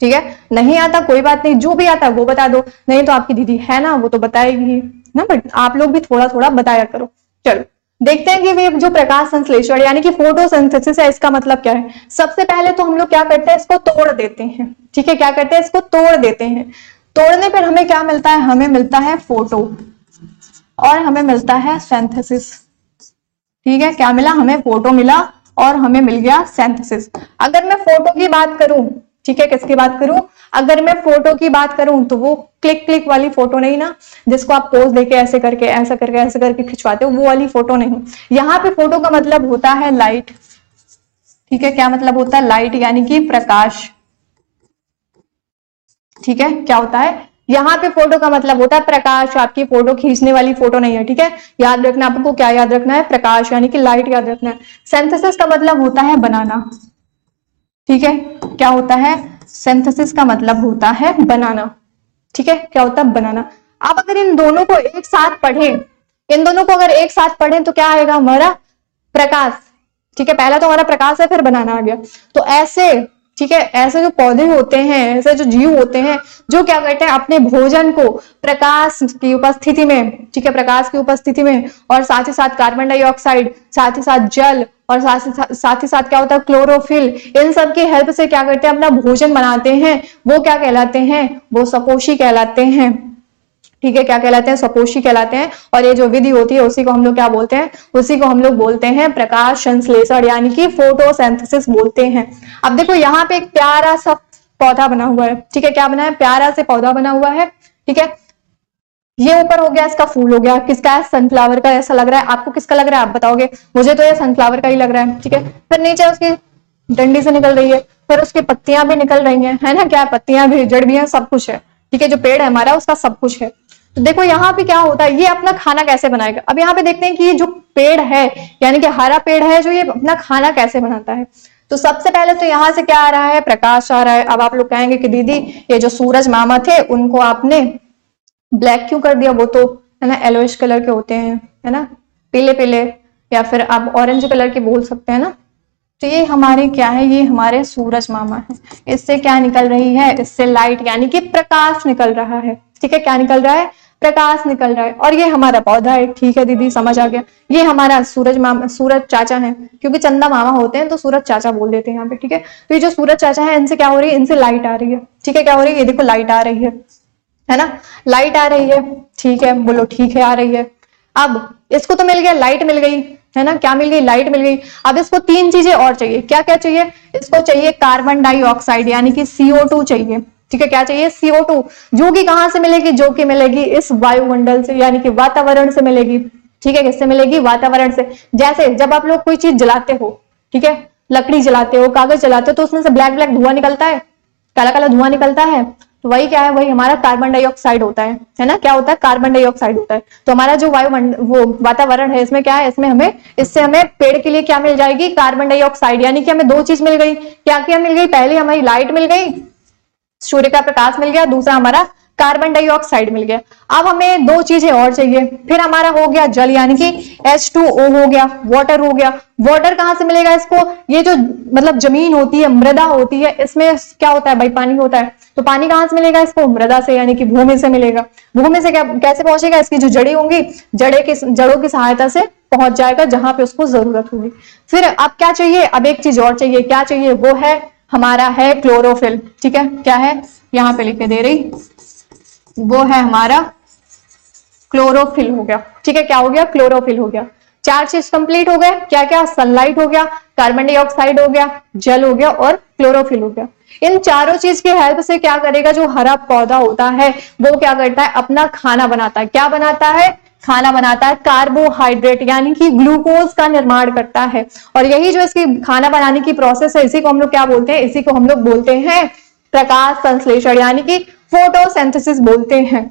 ठीक है। नहीं आता कोई बात नहीं, जो भी आता है वो बता दो, नहीं तो आपकी दीदी है ना, वो तो बताएगी ना, बट आप लोग भी थोड़ा थोड़ा बताया करो। चलो देखते हैं कि जो प्रकाश संश्लेषण यानी कि फोटोसिंथेसिस है, इसका मतलब क्या है। सबसे पहले तो हम लोग क्या करते हैं, इसको तोड़ देते हैं, ठीक है, क्या करते हैं, इसको तोड़ देते हैं। तोड़ने पर हमें क्या मिलता है, हमें मिलता है फोटो और हमें मिलता है सिंथेसिस, ठीक है। क्या मिला, हमें फोटो मिला और हमें मिल गया सिंथेसिस। अगर मैं फोटो की बात करूं, ठीक है, किसकी बात करूं, अगर मैं फोटो की बात करूं तो वो क्लिक क्लिक वाली फोटो नहीं ना, जिसको आप पोज देके ऐसे करके ऐसा करके ऐसे करके खिंचवाते हो, वो वाली फोटो नहीं। यहाँ पे फोटो का मतलब होता है लाइट, ठीक है, क्या मतलब होता है, लाइट यानी कि प्रकाश, ठीक है। क्या होता है, यहाँ पे फोटो का मतलब होता है प्रकाश, आपकी फोटो खींचने वाली फोटो नहीं है, ठीक है। याद रखना, आपको क्या याद रखना है, प्रकाश यानी कि लाइट याद रखना है। सिंथेसिस का मतलब होता है बनाना, ठीक है। क्या होता है, सिंथेसिस का मतलब होता है बनाना, ठीक है, क्या होता है, बनाना। अब अगर इन दोनों को एक साथ पढ़ें, इन दोनों को अगर एक साथ पढ़ें तो क्या आएगा, हमारा प्रकाश, ठीक है। पहला तो हमारा प्रकाश है, फिर बनाना आ गया। तो ऐसे, ठीक है, ऐसे जो पौधे होते हैं, ऐसे जो जीव होते हैं, जो क्या करते हैं, अपने भोजन को प्रकाश की उपस्थिति में, ठीक है, प्रकाश की उपस्थिति में, और साथ ही साथ कार्बन डाइऑक्साइड, साथ ही साथ जल, और साथ ही साथ क्या होता है, क्लोरोफिल, इन सब की हेल्प से क्या करते हैं, अपना भोजन बनाते हैं। वो क्या कहलाते हैं, वो सपोषी कहलाते हैं, ठीक है। क्या कहलाते हैं, सपोषी कहलाते हैं। और ये जो विधि होती है उसी को हम लोग क्या बोलते हैं, उसी को हम लोग बोलते हैं प्रकाश संश्लेषण यानी कि फोटोसिंथेसिस बोलते हैं। अब देखो यहाँ पे एक प्यारा सा पौधा बना हुआ है, ठीक है, क्या बना है, प्यारा से पौधा बना हुआ है, ठीक है। ये ऊपर हो गया, इसका फूल हो गया, किसका है, सनफ्लावर का। ऐसा लग रहा है आपको, किसका लग रहा है आप बताओगे, मुझे तो ये सनफ्लावर का ही लग रहा है, ठीक है। फिर नीचे उसकी डंडी से निकल रही है, फिर उसकी पत्तियां भी निकल रही हैं, है ना, क्या पत्तियां भी, जड़ भी है, सब कुछ है, ठीक है। जो पेड़ है हमारा उसका सब कुछ है। तो देखो यहाँ पे क्या होता है, ये अपना खाना कैसे बनाएगा। अब यहाँ पे देखते हैं कि ये जो पेड़ है, यानी कि हरा पेड़ है, जो ये अपना खाना कैसे बनाता है। तो सबसे पहले तो यहाँ से क्या आ रहा है, प्रकाश आ रहा है। अब आप लोग कहेंगे कि दीदी ये जो सूरज मामा थे उनको आपने ब्लैक क्यों कर दिया, वो तो है ना येलोइश कलर के होते हैं, है ना, पीले पीले, या फिर आप ऑरेंज कलर के बोल सकते हैं ना। तो ये हमारे क्या है, ये हमारे सूरज मामा है। इससे क्या निकल रही है, इससे लाइट यानी कि प्रकाश निकल रहा है, ठीक है। क्या निकल रहा है, प्रकाश निकल रहा है। और ये हमारा पौधा है, ठीक है दीदी समझ आ गया। ये हमारा सूरज मामा, सूरज चाचा है, क्योंकि चंदा मामा होते हैं तो सूरज चाचा बोल देते हैं यहाँ पे, ठीक है। तो ये जो सूरज चाचा है, इनसे क्या हो रही है, इनसे लाइट आ रही है, ठीक है। क्या हो रही है, ये देखो लाइट आ रही है ना, लाइट आ रही है, ठीक है, बोलो ठीक है आ रही है। अब इसको तो मिल गया, लाइट मिल गई, है ना, क्या मिल गई, लाइट मिल गई। अब इसको तीन चीजें और चाहिए, क्या क्या चाहिए, इसको चाहिए कार्बन डाइऑक्साइड यानी कि CO2 चाहिए, ठीक है। क्या चाहिए, CO2, जो कि कहां से मिलेगी, जो कि मिलेगी इस वायुमंडल से, यानी कि वातावरण से मिलेगी, ठीक है। किससे मिलेगी, वातावरण से। जैसे जब आप लोग कोई चीज जलाते हो, ठीक है, लकड़ी जलाते हो, कागज जलाते हो, तो उसमें से ब्लैक ब्लैक धुआं निकलता है, काला काला धुआं निकलता है, तो वही क्या है, वही हमारा कार्बन डाइऑक्साइड होता है ना। क्या होता है, कार्बन डाइऑक्साइड होता है। तो हमारा जो वायुमंडल, वो वातावरण है, इसमें क्या है, इसमें हमें, इससे हमें पेड़ के लिए क्या मिल जाएगी, कार्बन डाइऑक्साइड, यानी कि हमें दो चीज मिल गई। क्या क्या मिल गई, पहले हमारी लाइट मिल गई, सूर्य का प्रकाश मिल गया, दूसरा हमारा कार्बन डाइऑक्साइड मिल गया। अब हमें दो चीजें और चाहिए, फिर हमारा हो गया जल, यानी कि H2O हो गया, वाटर हो गया। वाटर कहां से मिलेगा इसको, ये जो मतलब जमीन होती है, मृदा होती है, इसमें क्या होता है भाई, पानी होता है। तो पानी कहां से मिलेगा इसको, मृदा से, यानी कि भूमि से मिलेगा। भूमि से क्या, कैसे पहुंचेगा, इसकी जो जड़ी होंगी, जड़ों की सहायता से पहुंच जाएगा जहां पे उसको जरूरत होगी। फिर अब क्या चाहिए, अब एक चीज और चाहिए, क्या चाहिए, वो है हमारा है क्लोरोफिल, ठीक है। क्या है, यहाँ पे लिखे दे रही, वो है हमारा क्लोरोफिल हो गया, ठीक है। क्या हो गया, क्लोरोफिल हो गया। चार चीज कंप्लीट हो गए, क्या क्या, सनलाइट हो गया, कार्बन डाइऑक्साइड हो गया, जल हो गया और क्लोरोफिल हो गया। इन चारों चीज की हेल्प से क्या करेगा, जो हरा पौधा होता है वो क्या करता है, अपना खाना बनाता है। क्या बनाता है, खाना बनाता है, कार्बोहाइड्रेट यानी कि ग्लूकोज का निर्माण करता है। और यही जो इसकी खाना बनाने की प्रोसेस है, इसी को हम लोग क्या बोलते हैं, इसी को हम लोग बोलते हैं प्रकाश संश्लेषण, यानी कि फोटोसिंथेसिस बोलते हैं,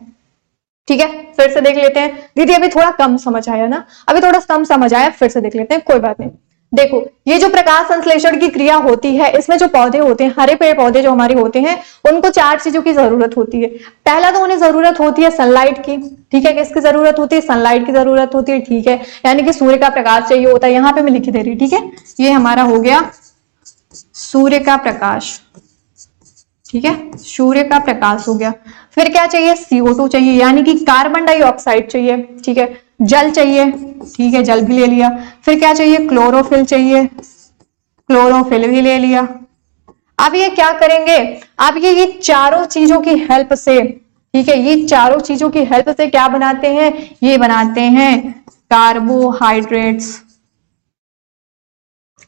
ठीक है। फिर से देख लेते हैं, दीदी अभी थोड़ा कम समझ आया ना, अभी थोड़ा कम समझ आया, फिर से देख लेते हैं, कोई बात नहीं। देखो ये जो प्रकाश संश्लेषण की क्रिया होती है, इसमें जो पौधे होते हैं, हरे पेड़ पौधे जो हमारे होते हैं, उनको चार चीजों की जरूरत होती है। पहला तो उन्हें जरूरत होती है सनलाइट की, ठीक है। किसकी जरूरत होती है, सनलाइट की जरूरत होती है, ठीक है, यानी कि सूर्य का प्रकाश चाहिए होता है। यहाँ पे मैं लिख दे रही, ठीक है, ये हमारा हो गया सूर्य का प्रकाश, ठीक है, सूर्य का प्रकाश हो गया। फिर क्या चाहिए, CO2 चाहिए, यानी कि कार्बन डाइऑक्साइड चाहिए, ठीक है, जल चाहिए, ठीक है, जल भी ले लिया। फिर क्या चाहिए, क्लोरोफिल चाहिए, क्लोरोफिल भी ले लिया। अब ये क्या करेंगे, अब ये चारों चीजों की हेल्प से, ठीक है, ये चारों चीजों की हेल्प से क्या बनाते हैं, ये बनाते हैं कार्बोहाइड्रेट्स,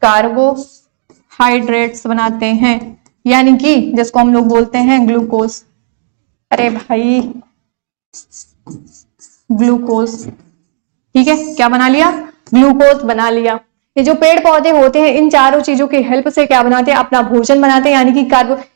कार्बोहाइड्रेट्स बनाते हैं, यानी कि जिसको हम लोग बोलते हैं ग्लूकोज। अरे भाई ग्लूकोज, ठीक है, क्या बना लिया, ग्लूकोज बना लिया। ये जो पेड़ पौधे होते हैं, इन चारों चीजों की हेल्प से क्या बनाते हैं, अपना भोजन बनाते हैं, यानी कि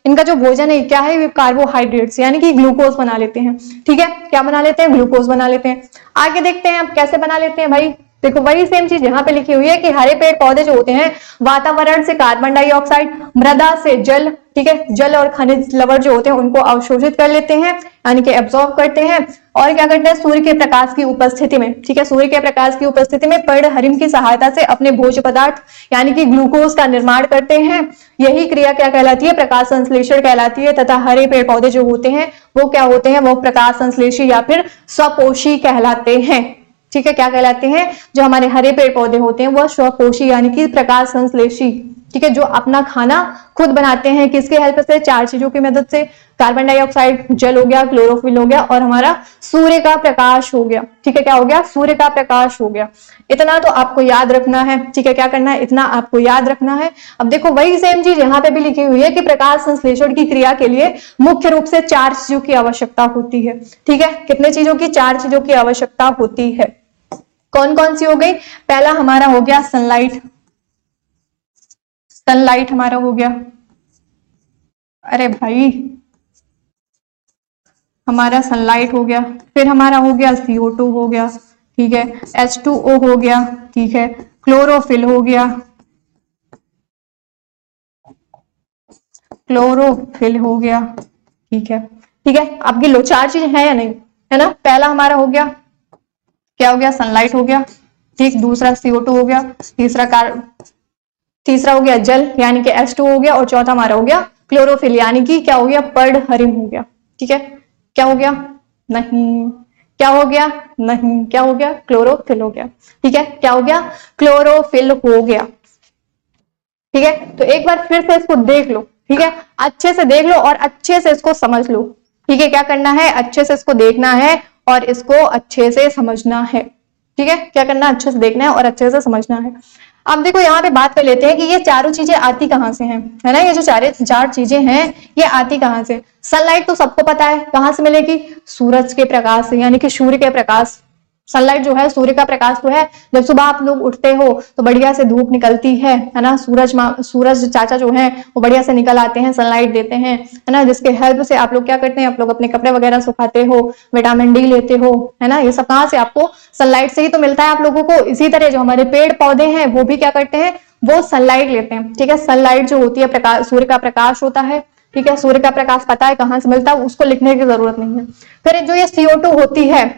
इनका जो भोजन है क्या है, कार्बोहाइड्रेट्स यानी कि ग्लूकोज बना लेते हैं, ठीक है। क्या बना लेते हैं, ग्लूकोज बना लेते हैं। आगे देखते हैं अब कैसे बना लेते हैं भाई। देखो वही सेम चीज यहाँ पे लिखी हुई है कि हरे पेड़ पौधे जो होते हैं, वातावरण से कार्बन डाइऑक्साइड, मृदा से जल, ठीक है, जल और खनिज लवण जो होते हैं उनको अवशोषित कर लेते हैं, यानी कि एब्जॉर्ब करते हैं। और क्या करते हैं, सूर्य के प्रकाश की उपस्थिति में, ठीक है, सूर्य के प्रकाश की उपस्थिति में पर्णहरिम की सहायता से अपने भोज्य पदार्थ यानी कि ग्लूकोज का निर्माण करते हैं। यही क्रिया क्या कहलाती है, प्रकाश संश्लेषण कहलाती है। तथा हरे पेड़ पौधे जो होते हैं वो क्या होते हैं, वो प्रकाश संश्लेषी या फिर स्वपोषी कहलाते हैं, ठीक है। क्या कहलाते हैं, जो हमारे हरे पेड़ पौधे होते हैं वह स्वपोषी यानी कि प्रकाश संश्लेषी, ठीक है, जो अपना खाना खुद बनाते हैं, किसके हेल्प से, 4 चीजों की मदद से, कार्बन डाइऑक्साइड, जल हो गया, क्लोरोफिल हो गया और हमारा सूर्य का प्रकाश हो गया। ठीक है, क्या हो गया, सूर्य का प्रकाश हो गया। इतना तो आपको याद रखना है। ठीक है, क्या करना है, इतना आपको याद रखना है। अब देखो वही सेम चीज यहाँ पे भी लिखी हुई है कि प्रकाश संश्लेषण की क्रिया के लिए मुख्य रूप से 4 चीजों की आवश्यकता होती है। ठीक है, कितने चीजों की, 4 चीजों की आवश्यकता होती है। कौन कौन सी हो गई, पहला हमारा हो गया सनलाइट, सनलाइट हमारा हो गया, अरे भाई हमारा सनलाइट हो गया। फिर हमारा हो गया CO2 हो गया, ठीक है, H2O हो गया, ठीक है, क्लोरोफिल हो गया, क्लोरोफिल हो गया, ठीक है। ठीक है, अब गिन लो 4 चीज है या नहीं, है ना। पहला हमारा हो गया, क्या हो गया, सनलाइट हो गया, ठीक, दूसरा CO2 हो गया, तीसरा हो गया जल यानी कि H2 हो गया और चौथा हमारा हो गया क्लोरोफिल यानी कि क्या हो गया, पर्णहरिम हो गया। ठीक है, क्या हो गया, नहीं, क्या हो गया, नहीं, क्या हो गया, क्लोरोफिल हो गया। ठीक है, क्या हो गया, क्लोरोफिल हो गया। ठीक है, तो एक बार फिर से इसको देख लो। ठीक है, अच्छे से देख लो और अच्छे से इसको समझ लो। ठीक है, क्या करना है, अच्छे से इसको देखना है और इसको अच्छे से समझना है। ठीक है, क्या करना है, अच्छे से देखना है और अच्छे से समझना है। अब देखो यहाँ पे बात कर लेते हैं कि ये चारों चीजें आती कहाँ से हैं, है ना। ये जो चार चीजें हैं ये आती कहाँ से। सनलाइट तो सबको पता है कहाँ से मिलेगी, सूरज के प्रकाश से, यानी कि सूर्य के प्रकाश। सनलाइट जो है सूर्य का प्रकाश तो है, जब सुबह आप लोग उठते हो तो बढ़िया से धूप निकलती है ना। सूरज चाचा जो है वो बढ़िया से निकल आते हैं, सनलाइट देते हैं, है ना, जिसके हेल्प से आप लोग क्या करते हैं, आप लोग अपने कपड़े वगैरह सुखाते हो, विटामिन डी लेते हो, है ना। ये सब कहाँ से, आपको सनलाइट से ही तो मिलता है आप लोगों को। इसी तरह जो हमारे पेड़ पौधे हैं वो भी क्या करते हैं, वो सनलाइट लेते हैं। ठीक है, सनलाइट जो होती है प्रकाश, सूर्य का प्रकाश होता है। ठीक है, सूर्य का प्रकाश पता है कहाँ से मिलता है, उसको लिखने की जरूरत नहीं है। फिर जो ये CO2 होती है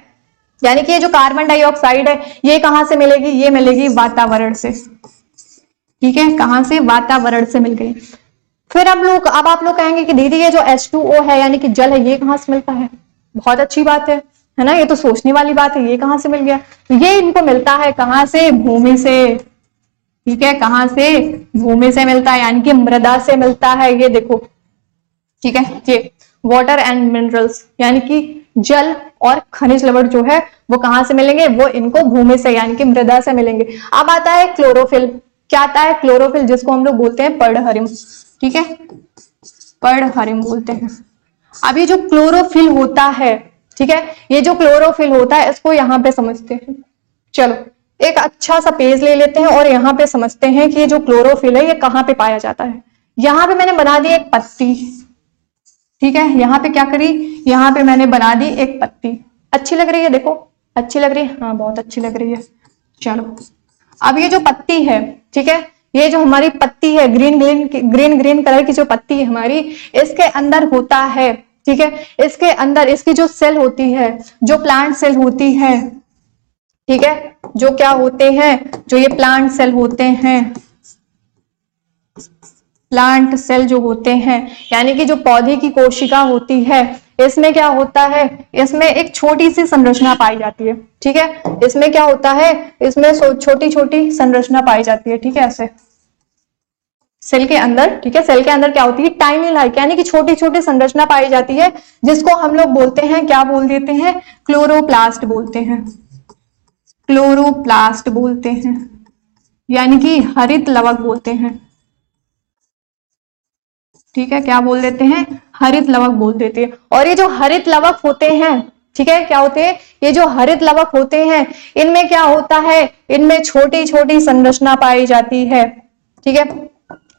यानी कि ये जो कार्बन डाइऑक्साइड है ये कहां से मिलेगी, ये मिलेगी वातावरण से। ठीक है, कहां से, वातावरण से मिल गई। फिर अब आप लोग कहेंगे कि दीदी ये जो H2O है यानी कि जल है ये कहां से मिलता है। बहुत अच्छी बात है ना, ये तो सोचने वाली बात है, ये कहां से मिल गया। ये इनको मिलता है कहां से, भूमि से। ठीक है, कहां से, भूमि से मिलता है यानी कि मृदा से मिलता है। ये देखो, ठीक है, ये वाटर एंड मिनरल्स यानी कि जल और खनिज लवण जो है वो कहां से मिलेंगे, वो इनको भूमि से यानी कि मृदा से मिलेंगे। अब आता है क्लोरोफिल। क्या आता है, क्लोरोफिल, जिसको हम लोग बोलते हैं पर्णहरिम। ठीक है, पर्णहरिम बोलते हैं। अब ये जो क्लोरोफिल होता है, ठीक है, ये जो क्लोरोफिल होता है इसको यहाँ पे समझते हैं। चलो एक अच्छा सा पेज ले लेते हैं और यहाँ पे समझते हैं कि ये जो क्लोरोफिल है ये कहाँ पे पाया जाता है। यहाँ पे मैंने बना दी एक पत्ती। ठीक है, यहाँ पे क्या करी, यहाँ पे मैंने बना दी एक पत्ती। अच्छी लग रही है, देखो अच्छी लग रही है, हाँ बहुत अच्छी लग रही है। चलो अब ये जो पत्ती है, ठीक है, ये जो हमारी पत्ती है ग्रीन कलर की जो पत्ती है हमारी, इसके अंदर होता है, ठीक है, इसके अंदर इसकी जो सेल होती है, जो प्लांट सेल होती है, ठीक है, जो क्या होते हैं, जो ये प्लांट सेल होते हैं, प्लांट सेल जो होते हैं यानी कि जो पौधे की कोशिका होती है, इसमें क्या होता है, इसमें एक छोटी सी संरचना पाई जाती है। ठीक है, इसमें क्या होता है, इसमें छोटी छोटी संरचना पाई जाती है। ठीक है, ऐसे सेल के अंदर, ठीक है, सेल के अंदर क्या होती है, टाइनी लाइक यानी कि छोटी छोटी संरचना पाई जाती है, जिसको हम लोग बोलते हैं, क्या बोल देते हैं, क्लोरोप्लास्ट बोलते हैं। क्लोरोप्लास्ट बोलते हैं यानी कि हरित लवक बोलते हैं। ठीक है, क्या बोल देते हैं, हरित लवक बोल देते हैं। और ये जो हरित लवक होते हैं, ठीक है, क्या होते हैं, ये जो हरित लवक होते हैं, इनमें क्या होता है, इनमें छोटी छोटी संरचना पाई जाती है। ठीक है,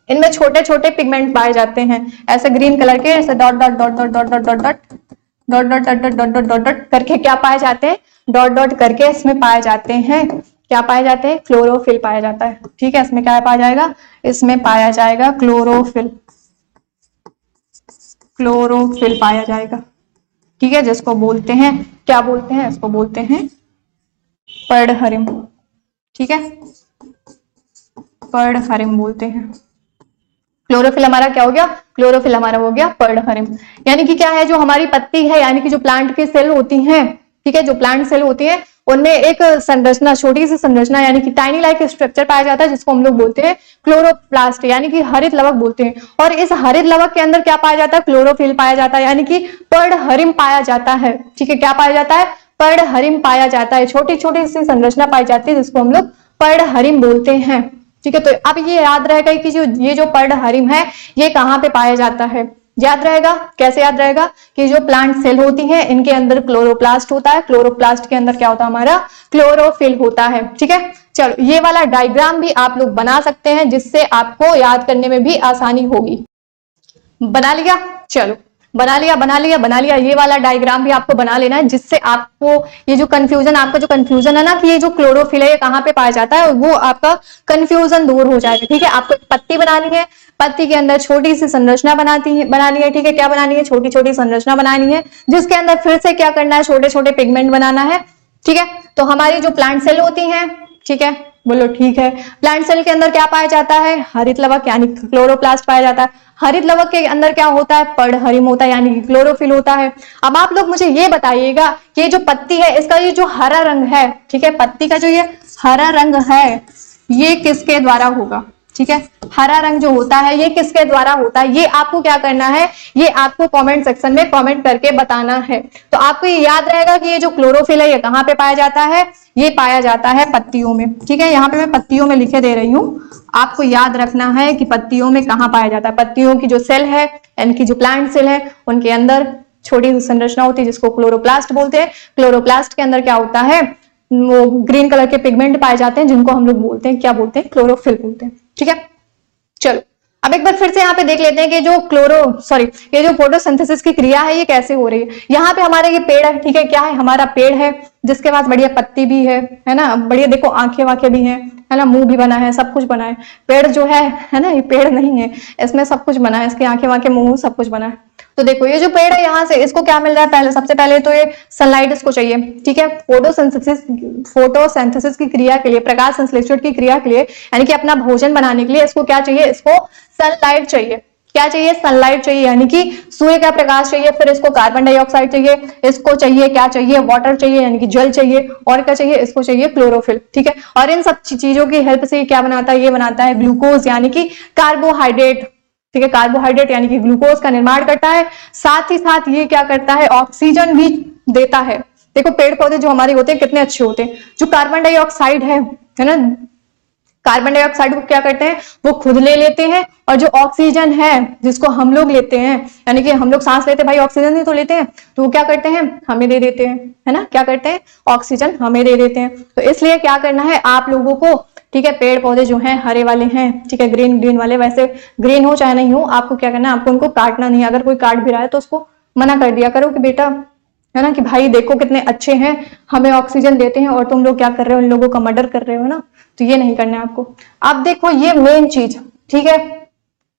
इनमें छोटे छोटे पिगमेंट पाए जाते हैं, ऐसे ग्रीन कलर के, ऐसे dot dot dot dot dot dot dot dot dot dot dot dot dot dot dot करके क्या पाए जाते हैं, डॉट डॉट करके इसमें पाए जाते हैं। क्या पाए जाते हैं, क्लोरोफिल पाया जाता है। ठीक है, इसमें क्या पाया जाएगा, इसमें पाया जाएगा क्लोरोफिल, क्लोरोफिल पाया जाएगा। ठीक है, जिसको बोलते हैं, क्या बोलते हैं, इसको बोलते हैं पर्णहरिम। ठीक है, पर्णहरिम बोलते हैं। क्लोरोफिल हमारा क्या हो गया, क्लोरोफिल हमारा हो गया पर्णहरिम। यानी कि क्या है, जो हमारी पत्ती है यानी कि जो प्लांट की सेल होती हैं, ठीक है, जो प्लांट सेल होती है उनमें एक संरचना, छोटी सी संरचना यानी कि टाइनी लाइक स्ट्रक्चर पाया जाता है, जिसको हम लोग बोलते हैं क्लोरोप्लास्ट यानी कि हरित लवक बोलते हैं। और इस हरित लवक के अंदर क्या पाया जाता है? क्लोरोफिल पाया जाता है, यानी कि पर्णहरिम पाया जाता है। ठीक है, क्या पाया जाता है? पर्णहरिम पाया जाता है। छोटी छोटी सी संरचना पाई जाती है जिसको हम लोग पर्णहरिम बोलते हैं। ठीक है, तो अब ये याद रहेगा कि ये जो पर्णहरिम है ये कहाँ पे पाया जाता है। याद रहेगा, कैसे याद रहेगा? कि जो प्लांट सेल होती हैं इनके अंदर क्लोरोप्लास्ट होता है, क्लोरोप्लास्ट के अंदर क्या होता है? हमारा क्लोरोफिल होता है। ठीक है, चलो ये वाला डायग्राम भी आप लोग बना सकते हैं जिससे आपको याद करने में भी आसानी होगी। बना लिया? चलो बना लिया। ये वाला डायग्राम भी आपको बना लेना है जिससे आपको ये जो कंफ्यूजन, आपका जो कंफ्यूजन है ना कि ये जो क्लोरोफिल है ये कहाँ पे पाया जाता है, वो आपका कंफ्यूजन दूर हो जाएगा। ठीक है, आपको एक पत्ती बनानी है, पत्ती के अंदर छोटी सी संरचना बनानी है। ठीक है, क्या बनानी है? छोटी छोटी संरचना बनानी है जिसके अंदर फिर से क्या करना है? छोटे छोटे पिगमेंट बनाना है। ठीक है, तो हमारी जो प्लांट सेल होती है, ठीक है बोलो ठीक है, प्लांट सेल के अंदर क्या पाया जाता है? हरित लवक यानी क्लोरोप्लास्ट पाया जाता है। हरित लवक के अंदर क्या होता है? पर्णहरिम होता है यानी कि क्लोरोफिल होता है। अब आप लोग मुझे ये बताइएगा कि ये जो पत्ती है इसका ये जो हरा रंग है, ठीक है, पत्ती का जो ये हरा रंग है ये किसके द्वारा होगा? ठीक है, हरा रंग जो होता है ये किसके द्वारा होता है? ये आपको क्या करना है? ये आपको कमेंट सेक्शन में कमेंट करके बताना है। तो आपको ये याद रहेगा कि ये जो क्लोरोफिल है ये कहाँ पे पाया जाता है? ये पाया जाता है पत्तियों में। ठीक है, यहाँ पे मैं पत्तियों में लिखे दे रही हूँ, आपको याद रखना है कि पत्तियों में कहाँ पाया जाता है। पत्तियों की जो सेल है यानी कि जो प्लांट सेल है उनके अंदर छोटी संरचना होती है जिसको क्लोरोप्लास्ट बोलते हैं। क्लोरोप्लास्ट के अंदर क्या होता है? वो ग्रीन कलर के पिगमेंट पाए जाते हैं जिनको हम लोग बोलते हैं, क्या बोलते हैं? क्लोरोफिल बोलते हैं। ठीक है, चलो अब एक बार फिर से यहाँ पे देख लेते हैं कि ये जो फोटोसिंथेसिस की क्रिया है ये कैसे हो रही है। यहाँ पे हमारे ये पेड़ है, ठीक है, क्या है? हमारा पेड़ है जिसके पास बढ़िया पत्ती भी है ना, बढ़िया देखो आंखें वाखें भी है ना, मुंह भी बना है, सब कुछ बना है। पेड़ जो है ना, ये पेड़ नहीं है, इसमें सब कुछ बना है, इसकी आंखें वाखें मुंह सब कुछ बना है। तो देखो ये जो पेड़ है यहाँ से इसको क्या मिल रहा है? पहले सबसे पहले तो ये सनलाइट इसको चाहिए। ठीक है, फोटोसिंथेसिस की क्रिया के लिए, प्रकाश संश्लेषण की क्रिया के लिए यानी कि अपना भोजन बनाने के लिए इसको क्या चाहिए? इसको सनलाइट चाहिए। क्या चाहिए? सनलाइट चाहिए, यानी कि सूर्य का प्रकाश चाहिए। फिर इसको कार्बन डाइऑक्साइड चाहिए, इसको चाहिए क्या चाहिए? वाटर चाहिए यानी कि जल चाहिए। और क्या चाहिए? इसको चाहिए क्लोरोफिल। ठीक है, और इन सब चीजों की हेल्प से क्या बनाता है? ये बनाता है ग्लूकोज यानी कि कार्बोहाइड्रेट। ठीक है, कार्बोहाइड्रेट यानी कि ग्लूकोज का निर्माण करता है। साथ ही साथ ये क्या करता है? ऑक्सीजन भी देता है। देखो पेड़ पौधे जो हमारे होते हैं कितने अच्छे होते हैं। जो कार्बन डाइऑक्साइड है ना, कार्बन डाइऑक्साइड को क्या करते हैं? वो खुद ले लेते हैं, और जो ऑक्सीजन है जिसको हम लोग लेते हैं यानी कि हम लोग सांस लेते हैं भाई, ऑक्सीजन ही तो लेते हैं, तो वो क्या करते हैं? हमें दे देते हैं, है ना, क्या करते हैं? ऑक्सीजन हमें दे देते हैं। तो इसलिए क्या करना है आप लोगों को? ठीक है, पेड़ पौधे जो हैं हरे वाले हैं, ठीक है, ग्रीन वाले, वैसे ग्रीन हो चाहे नहीं हो, आपको क्या करना है? आपको उनको काटना नहीं है। अगर कोई काट भी रहा है तो उसको मना कर दिया करो कि बेटा, है ना, कि भाई देखो कितने अच्छे हैं, हमें ऑक्सीजन देते हैं और तुम लोग क्या कर रहे हो? इन लोगों का मर्डर कर रहे हो ना। तो ये नहीं करना है आपको। अब देखो ये मेन चीज, ठीक है,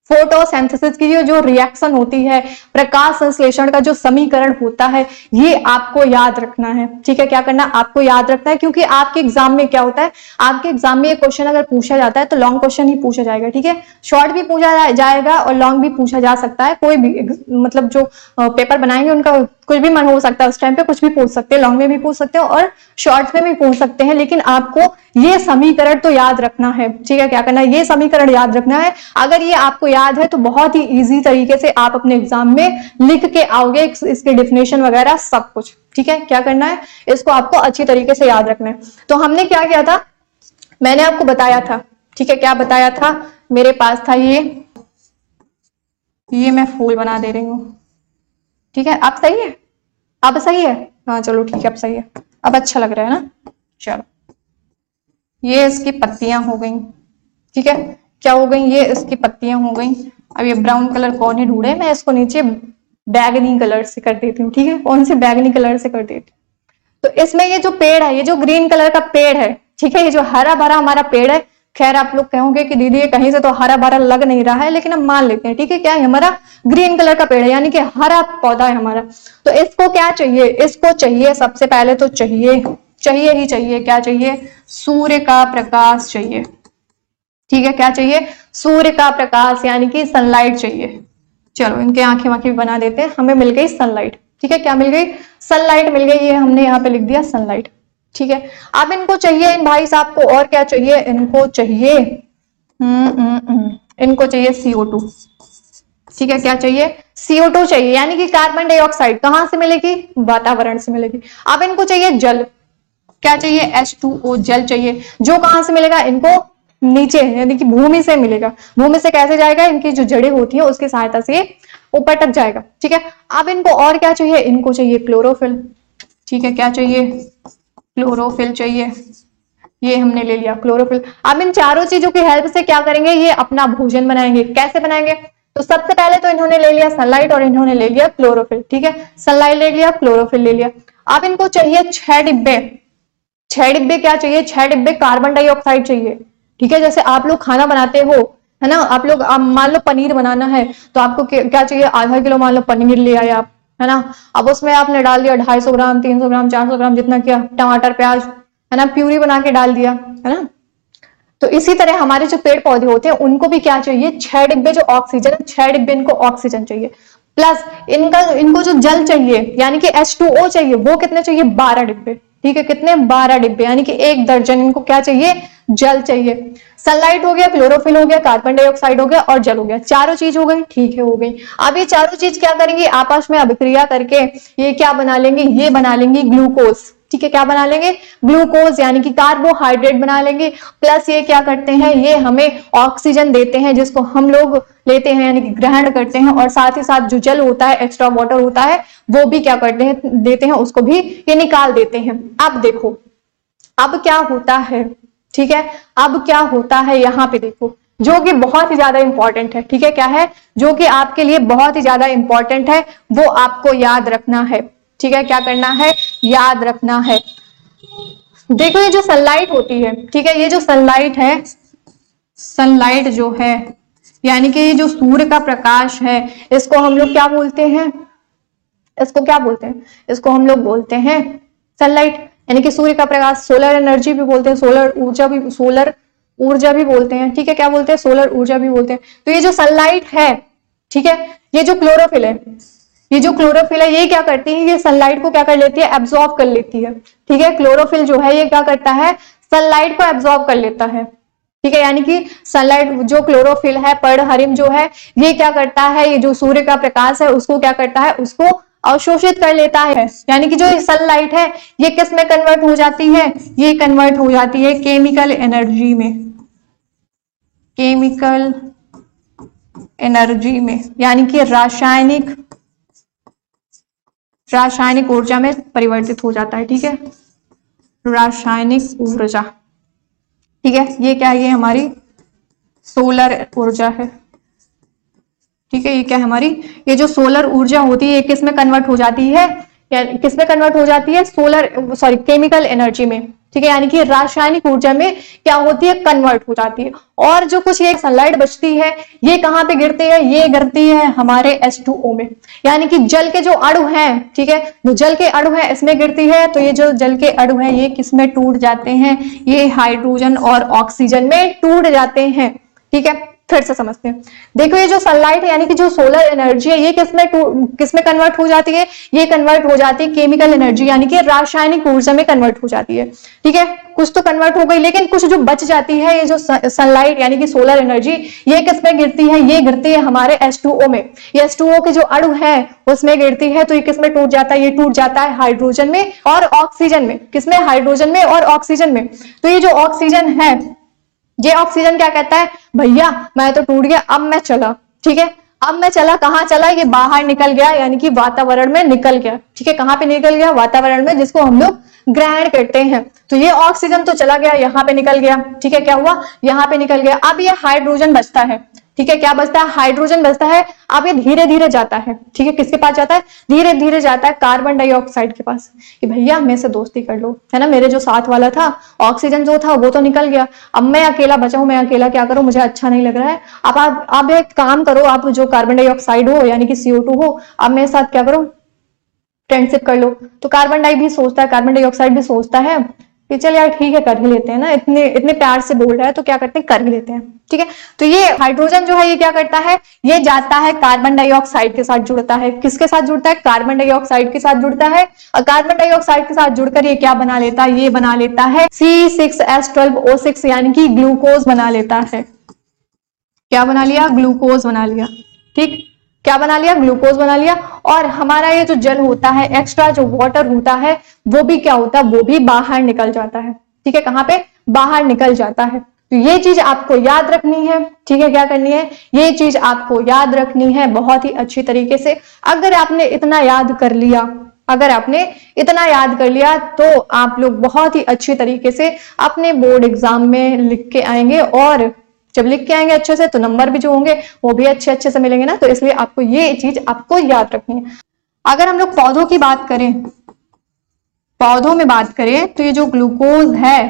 फोटोसिंथेसिस की जो रिएक्शन होती है, प्रकाश संश्लेषण का जो समीकरण होता है, ये आपको याद रखना है। ठीक है, क्या करना? आपको याद रखना है, क्योंकि आपके एग्जाम में क्या होता है? आपके एग्जाम में ये क्वेश्चन अगर पूछा जाता है तो लॉन्ग क्वेश्चन ही पूछा जाएगा। ठीक है, शॉर्ट भी पूछा जाएगा और लॉन्ग भी पूछा जा सकता है। कोई भी मतलब जो पेपर बनाएंगे उनका कुछ भी मन हो सकता है, उस टाइम पे कुछ भी पूछ सकते हैं, लॉन्ग में भी पूछ सकते हो और शॉर्ट में भी पूछ सकते हैं। लेकिन आपको ये समीकरण तो याद रखना है। ठीक है, क्या करना है? ये समीकरण याद रखना है। अगर ये आपको याद है तो बहुत ही इजी तरीके से आप अपने एग्जाम में लिख के आओगे, इसके डेफिनेशन वगैरह सब कुछ। ठीक है, क्या करना है? इसको आपको अच्छी तरीके से याद रखना है। तो हमने क्या किया था? मैंने आपको बताया था, ठीक है, क्या बताया था? मेरे पास था ये मैं फूल बना दे रही हूँ। ठीक है, अब सही है? अब सही है? हाँ चलो ठीक है, अब सही है, अब अच्छा लग रहा है ना। चलो ये इसकी पत्तियां हो गई। ठीक है, क्या हो गई? ये इसकी पत्तियां हो गई। अब ये ब्राउन कलर कौन ही ढूंढे, मैं इसको नीचे बैगनी कलर से कर देती हूँ। ठीक है, कौन से? बैगनी कलर से कर देती हूँ। तो इसमें ये जो पेड़ है, ये जो ग्रीन कलर का पेड़ है, ठीक है, ये जो हरा भरा हमारा पेड़ है, खैर आप लोग कहोगे कि दीदी ये कहीं से तो हरा भरा लग नहीं रहा है, लेकिन हम मान लेते हैं। ठीक है, क्या है? हमारा ग्रीन कलर का पेड़ है यानी कि हरा पौधा है हमारा। तो इसको क्या चाहिए? इसको चाहिए सबसे पहले तो चाहिए ही चाहिए, क्या चाहिए? सूर्य का प्रकाश चाहिए। ठीक है, क्या चाहिए? सूर्य का प्रकाश यानी कि सनलाइट चाहिए। चलो इनके आंखें वाखें भी बना देते हैं। हमें मिल गई सनलाइट। ठीक है, क्या मिल गई? सनलाइट मिल गई। ये हमने यहाँ पे लिख दिया सनलाइट। ठीक है। अब इनको चाहिए इन भाई साहब को और क्या चाहिए, इनको चाहिए इनको चाहिए CO2। ठीक है, क्या चाहिए, CO2 चाहिए, यानी कि कार्बन डाइऑक्साइड कहां से मिलेगी, वातावरण से मिलेगी। अब इनको चाहिए जल, क्या चाहिए, H2O, जल चाहिए, जो कहां से मिलेगा इनको, नीचे यानी कि भूमि से मिलेगा। भूमि से कैसे जाएगा, इनकी जो जड़ें होती है उसकी सहायता से ऊपर तक जाएगा। ठीक है, अब इनको और क्या चाहिए, इनको चाहिए क्लोरोफिल। ठीक है, क्या चाहिए, क्लोरोफिल चाहिए, ये हमने ले लिया क्लोरोफिल। अब इन चारों चीजों की हेल्प से क्या करेंगे, ये अपना भोजन बनाएंगे। कैसे बनाएंगे, तो सबसे पहले तो इन्होंने ले लिया सनलाइट और इन्होंने ले लिया क्लोरोफिल। ठीक है, सनलाइट ले लिया, क्लोरोफिल ले लिया। अब इनको चाहिए 6 डिब्बे। 6 डिब्बे क्या चाहिए, 6 डिब्बे कार्बन डाइऑक्साइड चाहिए। ठीक है, जैसे आप लोग खाना बनाते हो, है ना, आप लोग मान लो पनीर बनाना है तो आपको क्या चाहिए, आधा किलो मान लो पनीर ले आए आप, है ना। अब उसमें आपने डाल दिया 250 ग्राम, 300 ग्राम, 400 ग्राम, जितना किया, टमाटर प्याज, है ना, प्यूरी बना के डाल दिया, है ना। तो इसी तरह हमारे जो पेड़ पौधे होते हैं उनको भी क्या चाहिए, 6 डिब्बे जो ऑक्सीजन, 6 डिब्बे इनको ऑक्सीजन चाहिए, प्लस इनको जो जल चाहिए यानी कि H2O चाहिए, वो कितने चाहिए, 12 डिब्बे। ठीक है, कितने, 12 डिब्बे, यानी कि 1 दर्जन इनको क्या चाहिए, जल चाहिए। सनलाइट हो गया, क्लोरोफिल हो गया, कार्बन डाइऑक्साइड हो गया और जल हो गया, चारों चीज हो गई। ठीक है, हो गई। अब ये चारों चीज क्या करेंगी, आपस में अभिक्रिया करके ये क्या बना लेंगे, ये बना लेंगी ग्लूकोज। ठीक है, क्या बना लेंगे, ग्लूकोज, यानी कि कार्बोहाइड्रेट बना लेंगे। प्लस ये क्या करते हैं, ये हमें ऑक्सीजन देते हैं, जिसको हम लोग लेते हैं यानी कि ग्रहण करते हैं। और साथ ही साथ जो जल होता है, एक्स्ट्रा वाटर होता है, वो भी क्या करते हैं, देते हैं, उसको भी ये निकाल देते हैं। अब देखो अब क्या होता है, ठीक है, अब क्या होता है, यहाँ पे देखो, जो कि बहुत ही ज्यादा इंपॉर्टेंट है। ठीक है, क्या है, जो कि आपके लिए बहुत ही ज्यादा इंपॉर्टेंट है, वो आपको याद रखना है। ठीक है, क्या करना है, याद रखना है। देखो ये जो सनलाइट होती है, ठीक है, ये जो सनलाइट है, सनलाइट जो है यानी कि ये जो सूर्य का प्रकाश है, इसको हम लोग क्या बोलते हैं, इसको क्या बोलते हैं, इसको हम लोग बोलते हैं सनलाइट, यानी कि सूर्य का प्रकाश। सोलर एनर्जी भी बोलते हैं, सोलर ऊर्जा भी बोलते हैं। ठीक है, क्या बोलते हैं, सोलर ऊर्जा भी बोलते हैं। तो ये जो सनलाइट है, ठीक है, ये जो क्लोरोफिल है, ये जो क्लोरोफिल है, ये क्या करती है, ये सनलाइट को क्या कर लेती है, एब्जॉर्ब कर लेती है। ठीक है, क्लोरोफिल जो है ये क्या करता है, सनलाइट को एब्जॉर्ब कर लेता है। ठीक है, यानी कि सनलाइट जो क्लोरोफिल है, पर्णहरिम जो है, ये क्या करता है, ये जो सूर्य का प्रकाश है उसको क्या करता है, उसको अवशोषित कर लेता है। यानी कि जो सनलाइट है ये किस में कन्वर्ट हो जाती है, ये कन्वर्ट हो जाती है केमिकल एनर्जी में, केमिकल एनर्जी में, यानी कि रासायनिक ऊर्जा में परिवर्तित हो जाता है। ठीक है, रासायनिक ऊर्जा। ठीक है, ये क्या है, ये हमारी सोलर ऊर्जा है। ठीक है, ये क्या है हमारी, ये जो सोलर ऊर्जा होती है ये किस में कन्वर्ट हो जाती है, या किस में कन्वर्ट हो जाती है, केमिकल एनर्जी में। ठीक है, यानी कि रासायनिक ऊर्जा में क्या होती है, कन्वर्ट हो जाती है। और जो कुछ ये सनलाइट बचती है, ये कहाँ पे गिरती है, ये गिरती है हमारे H2O में, यानी कि जल के जो अणु हैं। ठीक है, जो जल के अणु हैं इसमें गिरती है। तो ये जो जल के अणु हैं ये किस में टूट जाते हैं, ये हाइड्रोजन और ऑक्सीजन में टूट जाते हैं। ठीक है, फिर से समझते हैं। देखो ये जो सनलाइट है यानी कि जो सोलर एनर्जी है, ये किसमें कन्वर्ट हो जाती है, ये कन्वर्ट हो जाती है केमिकल एनर्जी यानी कि रासायनिक ऊर्जा में कन्वर्ट हो जाती है। ठीक है, कुछ तो कन्वर्ट हो गई, लेकिन कुछ जो बच जाती है, ये जो सनलाइट यानी कि सोलर एनर्जी, ये किसमें गिरती है, ये गिरती है हमारे H2O में। ये H2O के जो अणु है उसमें गिरती है। तो ये किसमें टूट जाता है, ये टूट जाता है हाइड्रोजन में और ऑक्सीजन में। किसमें, हाइड्रोजन में और ऑक्सीजन में। तो ये जो ऑक्सीजन है, ये ऑक्सीजन क्या कहता है, भैया मैं तो टूट गया, अब मैं चला। ठीक है, अब मैं चला, कहाँ चला, ये बाहर निकल गया यानी कि वातावरण में निकल गया। ठीक है, कहाँ पे निकल गया, वातावरण में, जिसको हम लोग ग्रहण करते हैं। तो ये ऑक्सीजन तो चला गया, यहाँ पे निकल गया। ठीक है, क्या हुआ, यहाँ पे निकल गया। अब ये हाइड्रोजन बचता है। ठीक है, क्या बचता है, हाइड्रोजन बचता है। अब ये धीरे धीरे जाता है। ठीक है, किसके पास जाता है, धीरे धीरे जाता है कार्बन डाइऑक्साइड के पास, कि भैया मेरे से दोस्ती कर लो, है ना, मेरे जो साथ वाला था, ऑक्सीजन जो था वो तो निकल गया, अब मैं अकेला बचा हूं, मैं अकेला क्या करूं, मुझे अच्छा नहीं लग रहा है। अब आप एक काम करो, आप जो कार्बन डाइऑक्साइड हो यानी कि CO2 हो, आप मेरे साथ क्या करो, फ्रेंडशिप कर लो। तो कार्बन डाइऑक्साइड भी सोचता है कि चल यार ठीक है कर ही लेते हैं ना, इतने इतने प्यार से बोल रहा है तो क्या करते हैं, कर ही लेते हैं। ठीक है, तो ये हाइड्रोजन जो है ये क्या करता है, ये जाता है कार्बन डाइऑक्साइड के साथ जुड़ता है। किसके साथ जुड़ता है, कार्बन डाइऑक्साइड के साथ जुड़ता है। और कार्बन डाइऑक्साइड के साथ जुड़कर ये क्या बना लेता है, ये बना लेता है C6H12O6 यानी कि ग्लूकोज बना लेता है। क्या बना लिया, ग्लूकोज बना लिया। ठीक, क्या बना लिया, ग्लूकोज बना लिया। और हमारा ये जो जल होता है, एक्स्ट्रा जो वाटर होता है, वो भी क्या होता है, वो भी बाहर निकल जाता है। ठीक है, कहाँ पे, बाहर निकल जाता है। तो ये चीज आपको याद रखनी है। ठीक है, क्या करनी है, ये चीज आपको याद रखनी है बहुत ही अच्छी तरीके से। अगर आपने इतना याद कर लिया, अगर आपने इतना याद कर लिया तो आप लोग बहुत ही अच्छी तरीके से अपने बोर्ड एग्जाम में लिख के आएंगे। और जब लिख के आएंगे अच्छे से तो नंबर भी जो होंगे वो भी अच्छे अच्छे से मिलेंगे ना। तो इसलिए आपको ये चीज आपको याद रखनी है। अगर हम लोग पौधों की बात करें, पौधों में बात करें तो ये जो ग्लूकोज है,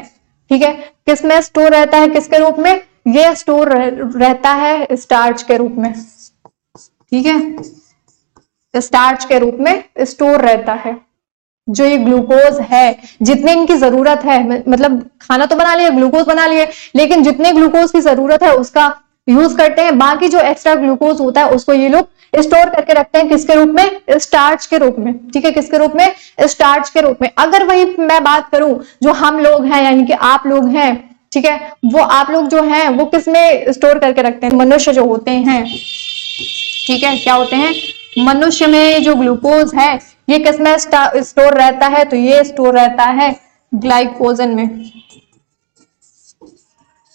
ठीक है, किसमें स्टोर रहता है, किसके रूप में, ये स्टोर रहता है स्टार्च के रूप में। ठीक है, स्टार्च के रूप में स्टोर रहता है। जो ये ग्लूकोज है, जितने इनकी जरूरत है, मतलब खाना तो बना लिया, ग्लूकोज बना लिए, लेकिन जितने ग्लूकोज की जरूरत है उसका यूज करते हैं। बाकी जो एक्स्ट्रा ग्लूकोज होता है उसको ये लोग स्टोर करके रखते हैं, किसके रूप में, स्टार्च के रूप में। ठीक है, किसके रूप में, स्टार्च के रूप में। अगर वही मैं बात करूं जो हम लोग हैं यानी कि आप लोग हैं, ठीक है, वो आप लोग जो हैं वो किस में स्टोर करके रखते हैं, मनुष्य जो होते हैं, ठीक है, क्या होते हैं, मनुष्य में जो ग्लूकोज है ये किस में स्टोर रहता है, तो ये स्टोर रहता है ग्लाइकोजन में।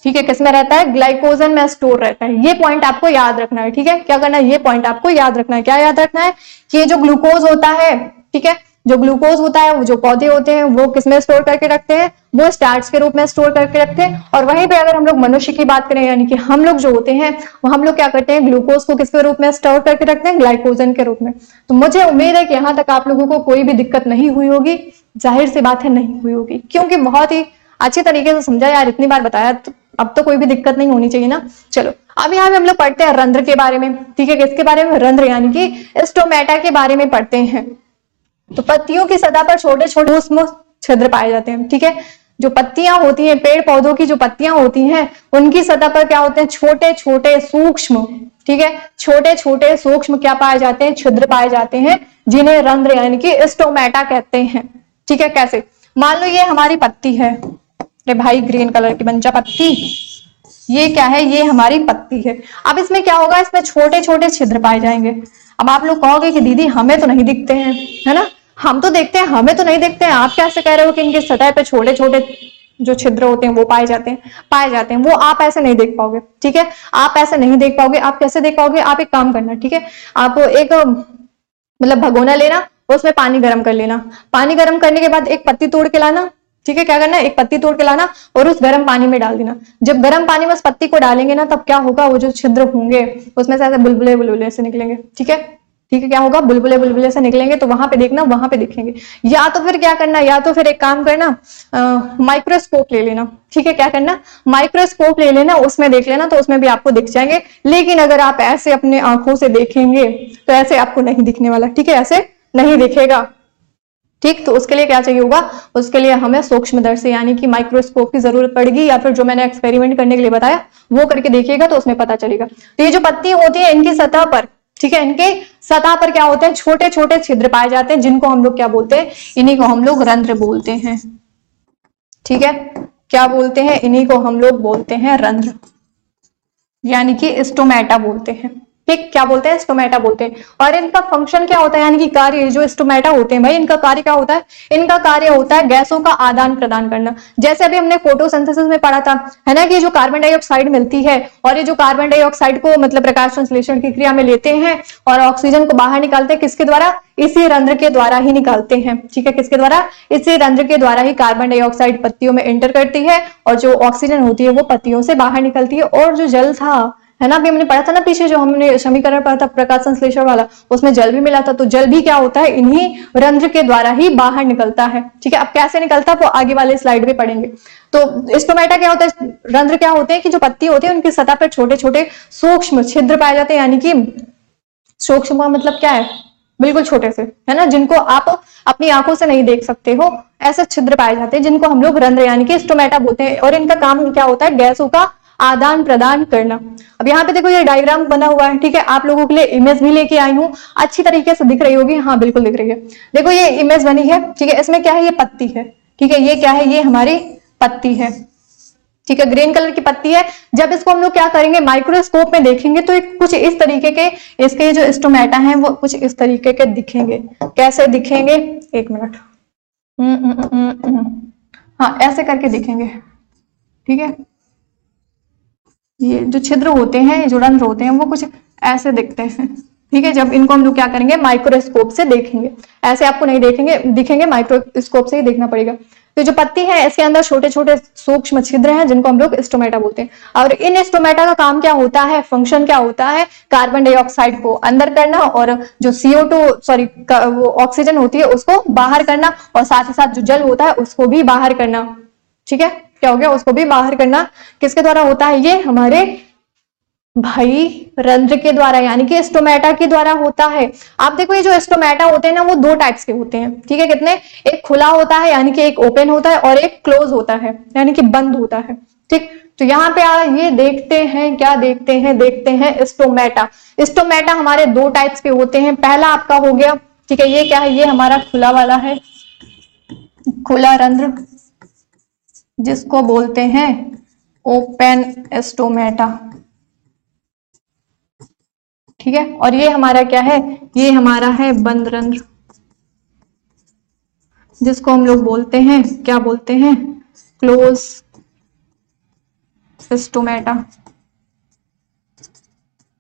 ठीक है, किसमें रहता है, ग्लाइकोजन में स्टोर रहता है। ये पॉइंट आपको याद रखना है। ठीक है, क्या करना है, ये पॉइंट आपको याद रखना है। क्या याद रखना है कि ये जो ग्लूकोज होता है, ठीक है, जो ग्लूकोज होता है वो जो पौधे होते हैं वो किसमें स्टोर करके रखते हैं, वो स्टार्च के रूप में स्टोर करके रखते हैं। और वहीं पे अगर हम लोग मनुष्य की बात करें यानी कि हम लोग जो होते हैं वो हम लोग क्या करते हैं, ग्लूकोज को किसके रूप में स्टोर करके रखते हैं, ग्लाइकोजन के रूप में। तो मुझे उम्मीद है कि यहाँ तक आप लोगों को कोई भी दिक्कत नहीं हुई होगी। जाहिर सी बात है नहीं हुई होगी, क्योंकि बहुत ही अच्छे तरीके से समझा यार, इतनी बार बताया तो अब तो कोई भी दिक्कत नहीं होनी चाहिए ना। चलो अब यहाँ पे हम लोग पढ़ते हैं रंध्र के बारे में। ठीक है, किसके बारे में, रंध्र यानी कि स्टोमेटा के बारे में पढ़ते हैं। तो पत्तियों की सतह पर छोटे छोटे सूक्ष्म छिद्र पाए जाते हैं। ठीक है, जो पत्तियां होती हैं, पेड़ पौधों की जो पत्तियां होती हैं उनकी सतह पर क्या होते हैं, छोटे छोटे सूक्ष्म, ठीक है, छोटे छोटे सूक्ष्म क्या पाए जाते हैं, छिद्र पाए जाते हैं, जिन्हें रंध्र यानी कि स्टोमेटा कहते हैं। ठीक है, कैसे, मान लो ये हमारी पत्ती है, अरे भाई ग्रीन कलर की बंचा पत्ती, ये क्या है, ये हमारी पत्ती है। अब इसमें क्या होगा, इसमें छोटे छोटे छिद्र पाए जाएंगे। अब आप लोग कहोगे कि दीदी हमें तो नहीं दिखते हैं, है ना, हम तो देखते हैं, हमें तो नहीं दिखते हैं, आप कैसे कह रहे हो कि इनके सतह पे छोटे छोटे जो छिद्र होते हैं वो पाए जाते हैं, वो आप ऐसे नहीं देख पाओगे। ठीक है, आप ऐसे नहीं देख पाओगे। आप कैसे देख पाओगे, आप एक काम करना, ठीक है, आप एक मतलब भगोना लेना, उसमें पानी गर्म कर लेना, पानी गर्म करने के बाद एक पत्ती तोड़ के लाना। ठीक है, क्या करना है, एक पत्ती तोड़ के लाना और उस गर्म पानी में डाल देना। जब गर्म पानी में उस पत्ती को डालेंगे ना, तब क्या होगा, वो जो छिद्र होंगे उसमें से ऐसे बुलबुले बुलबुले से निकलेंगे। ठीक है, ठीक है, क्या होगा, बुलबुले बुलबुले से निकलेंगे। तो वहां पे देखना, वहां पे दिखेंगे। या तो फिर क्या करना, या तो फिर एक काम करना, माइक्रोस्कोप ले लेना। ठीक है, क्या करना, माइक्रोस्कोप ले लेना, उसमें देख लेना, तो उसमें भी आपको दिख जाएंगे। लेकिन अगर आप ऐसे अपने आंखों से देखेंगे तो ऐसे आपको नहीं दिखने वाला। ठीक है, ऐसे नहीं दिखेगा। ठीक, तो उसके लिए क्या चाहिए होगा, उसके लिए हमें सूक्ष्मदर्शी यानी कि माइक्रोस्कोप की जरूरत पड़ेगी, या फिर जो मैंने एक्सपेरिमेंट करने के लिए बताया वो करके देखिएगा तो उसमें पता चलेगा। तो ये जो पत्ती होती है इनकी सतह पर, ठीक है, इनके सतह पर क्या होते हैं, छोटे छोटे छिद्र पाए जाते हैं, जिनको हम लोग क्या बोलते हैं, इन्हीं को हम लोग रंध्र बोलते हैं। ठीक है, क्या बोलते हैं, इन्हीं को हम लोग बोलते हैं रंध्र यानी कि स्टोमेटा बोलते हैं। ठीक, क्या बोलते हैं, स्टोमेटा बोलते हैं। और इनका फंक्शन क्या होता है यानी कि कार्य, जो स्टोमेटा होते हैं भाई, इनका कार्य क्या होता है, इनका कार्य होता है गैसों का आदान प्रदान करना। जैसे अभी हमने फोटोसिंथेसिस में पढ़ा था, है ना, कि जो कार्बन डाइऑक्साइड मिलती है और ये जो कार्बन डाइऑक्साइड को मतलब प्रकाश संश्लेषण की क्रिया में लेते हैं और ऑक्सीजन को बाहर निकालते हैं, किसके द्वारा, इसी रंध्र के द्वारा ही निकालते हैं। ठीक है, किसके द्वारा, इसी रंध्र के द्वारा ही कार्बन डाइऑक्साइड पत्तियों में एंटर करती है और जो ऑक्सीजन होती है वो पत्तियों से बाहर निकलती है। और जो जल था, है ना, अभी हमने पढ़ा था ना पीछे, जो हमने समीकरण पढ़ा था प्रकाश संश्लेषण वाला, उसमें जल भी मिला था। तो जल भी क्या होता है, इन्हीं रंध्र के द्वारा ही बाहर निकलता है। ठीक है, अब कैसे निकलता है वो आगे वाले स्लाइड में पढ़ेंगे। तो स्टोमेटा क्या होता है, रंध्र क्या होते हैं कि जो पत्ती होती है उनकी सतह पर छोटे छोटे सूक्ष्म छिद्र पाए जाते हैं। यानी कि सूक्ष्म का मतलब क्या है, बिल्कुल छोटे से, है ना, जिनको आप अपनी आंखों से नहीं देख सकते हो, ऐसे छिद्र पाए जाते हैं जिनको हम लोग रंध्र यानी कि स्टोमेटा बोलते हैं। और इनका काम क्या होता है, गैसों का आदान प्रदान करना। अब यहाँ पे देखो ये डायग्राम बना हुआ है, ठीक है, आप लोगों के लिए इमेज भी लेके आई हूँ, अच्छी तरीके से दिख रही होगी, हाँ बिल्कुल दिख रही है। देखो ये इमेज बनी है, ठीक है, इसमें क्या है, ये पत्ती है, ठीक है, ये क्या है, ये हमारी पत्ती है, ठीक है, ग्रीन कलर की पत्ती है। जब इसको हम लोग क्या करेंगे, माइक्रोस्कोप में देखेंगे तो कुछ इस तरीके के इसके जो स्टोमेटा हैं वो कुछ इस तरीके के दिखेंगे। कैसे दिखेंगे, एक मिनट, हाँ ऐसे करके दिखेंगे, ठीक है, ये जो छिद्र होते हैं, ये जो रंध्र होते हैं वो कुछ ऐसे दिखते हैं, ठीक है। जब इनको हम लोग क्या करेंगे, माइक्रोस्कोप से देखेंगे, ऐसे आपको नहीं देखेंगे दिखेंगे, माइक्रोस्कोप से ही देखना पड़ेगा। तो जो पत्ती है इसके अंदर छोटे छोटे सूक्ष्म छिद्र हैं जिनको हम लोग स्टोमेटा बोलते हैं। और इन स्टोमेटा का काम क्या होता है, फंक्शन क्या होता है, कार्बन डाइऑक्साइड को अंदर करना और जो वो ऑक्सीजन होती है उसको बाहर करना, और साथ ही साथ जो जल होता है उसको भी बाहर करना, ठीक है, क्या हो गया, उसको भी बाहर करना। किसके द्वारा होता है, ये हमारे भाई रंध्र के द्वारा, यानी कि स्टोमेटा के द्वारा होता है। आप देखो ये जो स्टोमेटा होते हैं ना वो दो टाइप्स के होते हैं, ठीक है, कितने, एक खुला होता है यानी कि एक ओपन होता है, और एक क्लोज होता है यानी कि बंद होता है, ठीक। तो यहाँ पे ये देखते हैं, क्या देखते हैं स्टोमेटा। स्टोमेटा हमारे दो टाइप्स के होते हैं, पहला आपका हो गया, ठीक है, ये क्या है, ये हमारा खुला वाला है, खुला रंध्र जिसको बोलते हैं ओपन स्टोमेटा, ठीक है। और ये हमारा क्या है, ये हमारा है बंद रंध्र जिसको हम लोग बोलते हैं, क्या बोलते हैं, क्लोज स्टोमेटा,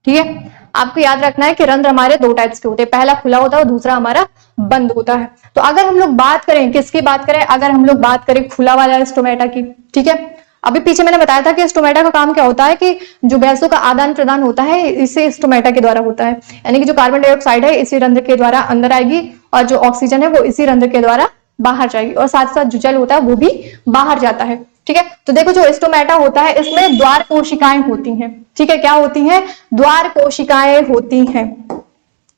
ठीक है। आपको याद रखना है कि रंध्र हमारे दो टाइप्स के होते हैं, पहला खुला होता है और दूसरा हमारा बंद होता है। तो अगर हम लोग बात करें, किसकी बात करें, अगर हम लोग बात करें खुला वाला स्टोमेटा की, ठीक है, अभी पीछे मैंने बताया था कि स्टोमेटा का काम क्या होता है कि जो गैसों का आदान प्रदान होता है इसे स्टोमेटा के द्वारा होता है, यानी कि जो कार्बन डाइऑक्साइड है इसी रंध्र के द्वारा अंदर आएगी और जो ऑक्सीजन है वो इसी रंध्र के द्वारा बाहर जाएगी, और साथ साथ जो जल होता है वो भी बाहर जाता है, ठीक है। तो देखो जो स्टोमेटा होता है इसमें द्वार कोशिकाएं होती हैं, ठीक है, क्या होती हैं, द्वार कोशिकाएं होती हैं,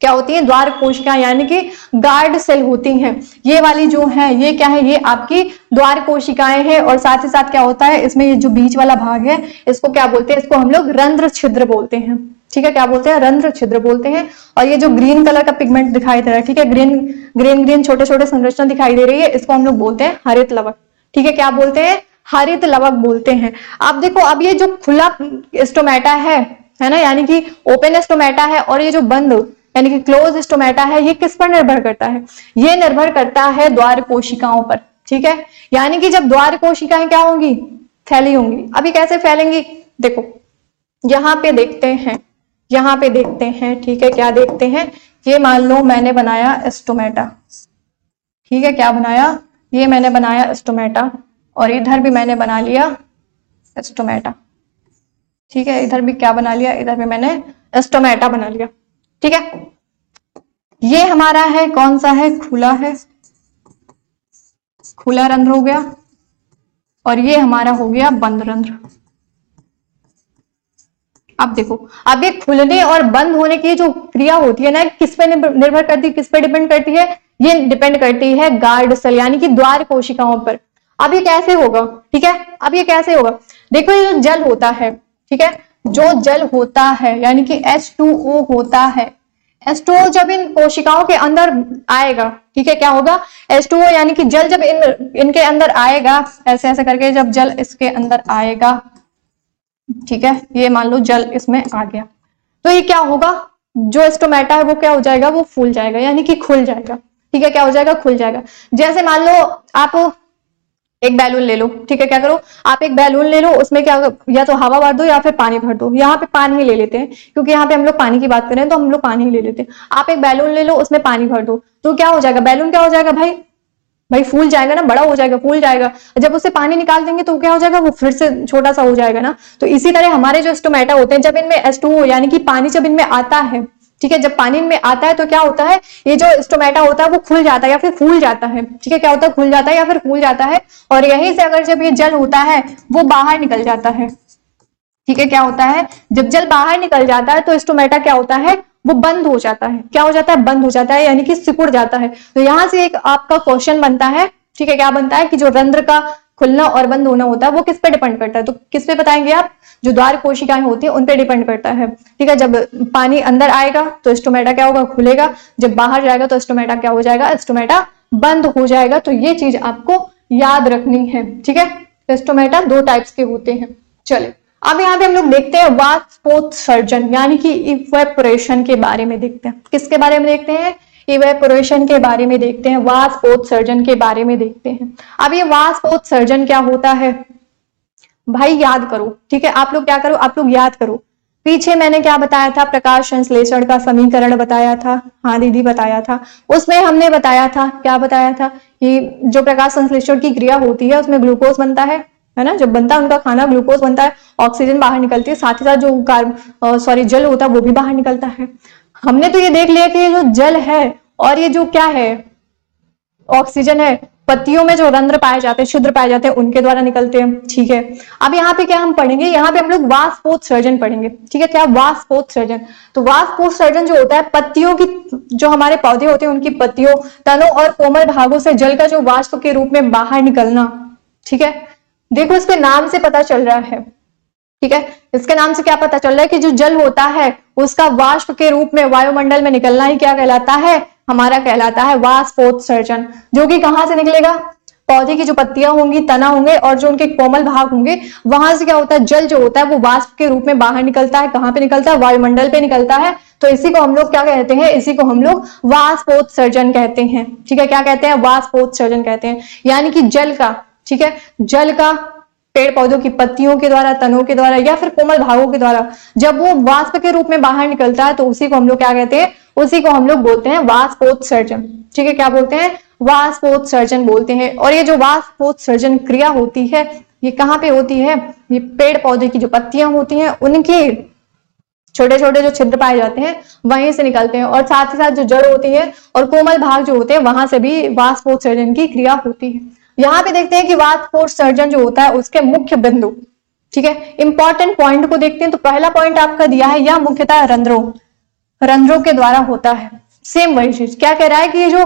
क्या होती है, द्वार कोशिकाएं यानी कि गार्ड सेल होती हैं। ये वाली जो है ये क्या है, ये आपकी द्वार कोशिकाएं हैं, और साथ ही साथ क्या होता है इसमें ये जो बीच वाला भाग है इसको क्या बोलते हैं, इसको हम लोग रंध्र छिद्र बोलते हैं, ठीक है, क्या बोलते हैं, रंध्र छिद्र बोलते हैं। और ये जो ग्रीन कलर का पिगमेंट दिखाई दे रहा है, ठीक है, ग्रीन छोटे छोटे संरचना दिखाई दे रही है, इसको हम लोग बोलते हैं हरित लवक, ठीक है, क्या बोलते हैं, हरित लवक बोलते हैं। अब देखो, अब ये जो खुला स्टोमेटा है ना, यानी कि ओपन स्टोमेटा है, और ये जो बंद यानी कि क्लोज स्टोमेटा है, ये किस पर निर्भर करता है, ये निर्भर करता है द्वार कोशिकाओं पर, ठीक है। यानी कि जब द्वार कोशिकाएं क्या होंगी, फैली होंगी। अभी कैसे फैलेंगी, देखो यहाँ पे देखते हैं, यहाँ पे देखते हैं, ठीक है, क्या देखते हैं, ये मान लो मैंने बनाया स्टोमेटा, ठीक है, क्या बनाया, ये मैंने बनाया स्टोमेटा, और इधर भी मैंने बना लिया स्टोमेटा, ठीक है, इधर भी क्या बना लिया, इधर भी मैंने स्टोमेटा बना लिया, ठीक है। ये हमारा है कौन सा है, खुला है, खुला रंध्र हो गया, और ये हमारा हो गया बंद रंध्र। अब देखो, अब ये खुलने और बंद होने की जो क्रिया होती है ना, किस पे निर्भर करती है, किस पे डिपेंड करती है, ये डिपेंड करती है गार्ड सेल यानी कि द्वार कोशिकाओं पर। अब ये कैसे होगा, ठीक है, अब ये कैसे होगा, देखो ये जो जल होता है, ठीक है, जो जल होता है यानी कि H2O होता है, H2O जब इन कोशिकाओं के अंदर आएगा, ठीक है, क्या होगा, H2O यानी कि जल जब इनके अंदर आएगा, ऐसे ऐसे करके जब जल इसके अंदर आएगा, ठीक है, ये मान लो जल इसमें आ गया, तो ये क्या होगा, जो स्टोमेटा है वो क्या हो जाएगा, वो फूल जाएगा यानी कि खुल जाएगा, ठीक है, क्या हो जाएगा, खुल जाएगा। जैसे मान लो आप एक बैलून ले लो, ठीक है, क्या करो, आप एक बैलून ले लो, उसमें क्या, या तो हवा भर दो या फिर पानी भर दो। यहाँ पे पानी ही ले लेते हैं क्योंकि यहाँ पे हम लोग पानी की बात करें तो हम लोग पानी ही ले लेते हैं। आप एक बैलून ले लो, उसमें पानी भर दो, तो क्या हो जाएगा, बैलून क्या हो जाएगा भाई फूल जाएगा ना, बड़ा हो जाएगा, फूल जाएगा। जब उससे पानी निकाल देंगे तो क्या हो जाएगा, वो फिर से छोटा सा हो जाएगा ना। तो इसी तरह हमारे जो स्टोमेटा होते हैं, जब इनमें H2O यानी कि पानी जब इनमें आता है, ठीक है, जब पानी में आता है तो क्या होता है, ये जो स्टोमेटा होता है वो खुल जाता है या फिर फूल जाता है, ठीक है, क्या होता है, खुल जाता है या फिर फूल जाता है। और यहीं से अगर जब ये जल होता है वो बाहर निकल जाता है, ठीक है, क्या होता है, जब जल बाहर निकल जाता है तो स्टोमेटा क्या होता है, वो बंद हो जाता है। क्या हो जाता है? बंद हो जाता है, यानी कि सिकुड़ जाता है। तो यहां से एक आपका क्वेश्चन बनता है, ठीक है, क्या बनता है कि जो रंध्र का खुलना और बंद होना होता है वो किस पे डिपेंड करता है? तो किस पे बताएंगे आप? जो द्वार कोशिकाएं होती है उन पे डिपेंड करता है, ठीक है। जब पानी अंदर आएगा तो स्टोमेटा क्या होगा? खुलेगा। जब बाहर जाएगा तो स्टोमेटा क्या हो जाएगा? स्टोमेटा बंद हो जाएगा। तो ये चीज आपको याद रखनी है, ठीक है। स्टोमेटा दो टाइप्स के होते हैं। चलिए अब यहाँ पे हम लोग देखते हैं वाष्पोत्सर्जन यानी कि इवेपोरेशन के बारे में देखते हैं। किसके बारे में देखते हैं? इवेपोरेशन के बारे में देखते हैं, वाष्पोत्सर्जन के बारे में देखते हैं। अब ये वाष्पोत्सर्जन क्या होता है भाई? याद करो, ठीक है। आप लोग क्या करो? आप लोग याद करो। पीछे मैंने क्या बताया था? प्रकाश संश्लेषण का समीकरण बताया था। हाँ दीदी बताया था। उसमें हमने बताया था, क्या बताया था कि जो प्रकाश संश्लेषण की क्रिया होती है उसमें ग्लूकोज बनता है ना। जब बनता है उनका खाना, ग्लूकोज बनता है, ऑक्सीजन बाहर निकलती है, साथ ही साथ जो जल होता है वो भी बाहर निकलता है। हमने तो ये देख लिया कि ये जो जल है और ये जो क्या है, ऑक्सीजन है, पत्तियों में जो रंध्र पाए जाते हैं, छिद्र पाए जाते हैं, उनके द्वारा निकलते हैं, ठीक है। अब यहाँ पे क्या हम पढ़ेंगे? यहाँ पे हम लोग वाष्पोत्सर्जन पढ़ेंगे, ठीक है। क्या? वाष्पोत्सर्जन। तो वाष्पोत्सर्जन जो होता है, पत्तियों की, जो हमारे पौधे होते हैं उनकी पत्तियों, तनों और कोमल भागों से जल का जो वाष्प के रूप में बाहर निकलना, ठीक है। देखो इसके नाम से पता चल रहा है, ठीक है। इसके नाम से क्या पता चल रहा है कि जो जल होता है उसका वाष्प के रूप में वायुमंडल में निकलना ही क्या कहलाता है? हमारा कहलाता है वाष्पोत्सर्जन। जो कि कहां से निकलेगा? पौधे की जो पत्तियां होंगी, तना होंगे और जो उनके कोमल भाग होंगे, वहां से क्या होता है? जल जो होता है वो वाष्प के रूप में बाहर निकलता है। कहां पे निकलता है? वायुमंडल पे निकलता है। तो इसी को हम लोग क्या कहते हैं? इसी को हम लोग वाष्पोत्सर्जन कहते हैं, ठीक है। क्या कहते हैं? वाष्पोत्सर्जन कहते हैं। यानी कि जल का, ठीक है, जल का पेड़ पौधों की पत्तियों के द्वारा, तनों के द्वारा या फिर कोमल भागों के द्वारा जब वो वाष्प के रूप में बाहर निकलता है तो उसी को हम लोग क्या कहते हैं? उसी को हम लोग बोलते हैं वाष्पोत्सर्जन, ठीक है। क्या बोलते हैं? वाष्पोत्सर्जन बोलते हैं। और ये जो वाष्पोत्सर्जन क्रिया होती है ये कहाँ पे होती है? ये पेड़ पौधे की जो पत्तियां होती हैं उनके छोटे छोटे जो छिद्र पाए जाते हैं वहीं से निकलते हैं, और साथ ही साथ जो जड़ होती है और कोमल भाग जो होते हैं वहां से भी वाष्पोत्सर्जन की क्रिया होती है। यहाँ पे देखते हैं कि वाष्पोत्सर्जन जो होता है उसके मुख्य बिंदु, ठीक है, इंपॉर्टेंट पॉइंट को देखते हैं। तो पहला पॉइंट आपका दिया है, यह मुख्यतः रंध्रों के द्वारा होता है। सेम वही चीज क्या कह रहा है कि ये जो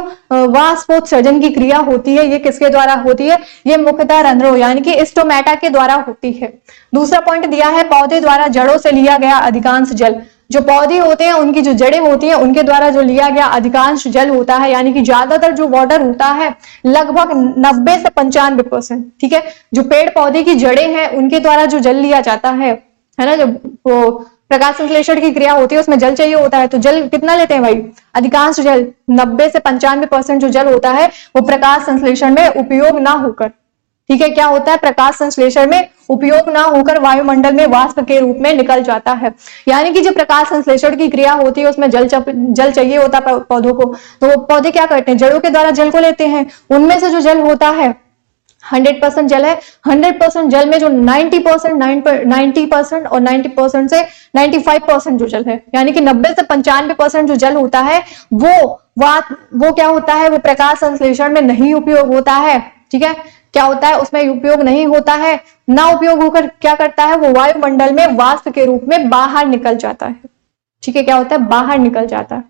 वाष्पोत्सर्जन की क्रिया होती है ये किसके द्वारा होती है? ये मुख्यतः रंध्रों यानी कि स्टोमेटा के द्वारा होती है। दूसरा पॉइंट दिया है, पौधे द्वारा जड़ों से लिया गया अधिकांश जल। जो पौधे होते हैं उनकी जो जड़ें होती हैं उनके द्वारा जो लिया गया अधिकांश जल होता है, यानी कि ज्यादातर जो वाटर होता है लगभग 90 से 95%, ठीक है। जो पेड़ पौधे की जड़ें हैं उनके द्वारा जो जल लिया जाता है ना, जब वो प्रकाश संश्लेषण की क्रिया होती है उसमें जल चाहिए होता है, तो जल कितना लेते हैं भाई? अधिकांश जल 90 से 95% जो जल होता है वो प्रकाश संश्लेषण में उपयोग ना होकर, ठीक है, क्या होता है? प्रकाश संश्लेषण में उपयोग ना होकर वायुमंडल में वाष्प के रूप में निकल जाता है। यानी कि जो प्रकाश संश्लेषण की क्रिया होती है उसमें जल चाहिए होता है पौधों को, तो वो पौधे क्या करते हैं? जड़ों के द्वारा जल को लेते हैं। उनमें से जो जल होता है 100% जल है, 100% जल में जो 90% और 90% से 95% जो जल है, यानी कि 90 से 95% जो जल होता है वो क्या होता है? वो प्रकाश संश्लेषण में नहीं उपयोग होता है, ठीक है। क्या होता है? उसमें उपयोग नहीं होता है, ना उपयोग होकर क्या करता है? वो वायुमंडल में वाष्प के रूप में बाहर निकल जाता है, ठीक है। क्या होता है? बाहर निकल जाता है।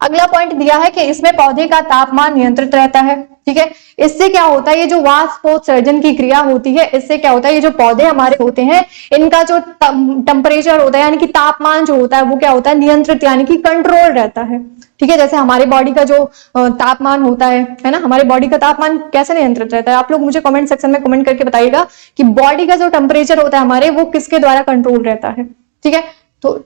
अगला पॉइंट दिया है कि इसमें पौधे का तापमान नियंत्रित रहता है, ठीक है। इससे क्या होता है? ये जो वाष्पोत्सर्जन की क्रिया होती है इससे क्या होता है? ये जो पौधे हमारे होते हैं इनका जो टेम्परेचर होता है यानी कि तापमान जो होता है वो क्या होता है? नियंत्रित यानी कि कंट्रोल रहता है, ठीक है। जैसे हमारे बॉडी का जो तापमान होता है ना, हमारे बॉडी का तापमान कैसे नियंत्रित रहता है? आप लोग मुझे कमेंट सेक्शन में कमेंट करके बताइएगा कि बॉडी का जो टेम्परेचर होता है हमारे वो किसके द्वारा कंट्रोल रहता है, ठीक है। तो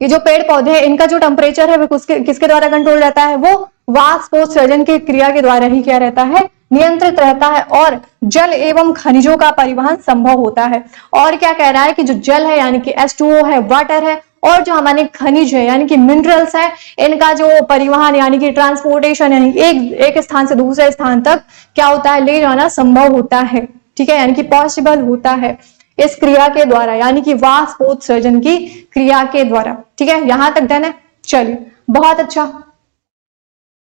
ये जो पेड़ पौधे हैं इनका जो टेम्परेचर है वो किसके द्वारा कंट्रोल रहता है? वो वाष्पोत्सर्जन की क्रिया के द्वारा ही क्या रहता है? नियंत्रित रहता है, और जल एवं खनिजों का परिवहन संभव होता है। और क्या कह रहा है कि जो जल है यानी कि H2O है, वाटर है, और जो हमारे खनिज है यानी कि मिनरल्स है, इनका जो परिवहन यानी कि ट्रांसपोर्टेशन यानी एक स्थान से दूसरे स्थान तक क्या होता है? ले जाना संभव होता है, ठीक है, यानी कि पॉसिबल होता है इस क्रिया के द्वारा, यानी कि वाष्पोत्सर्जन की क्रिया के द्वारा, ठीक है। यहां तक डन है? चलिए बहुत अच्छा।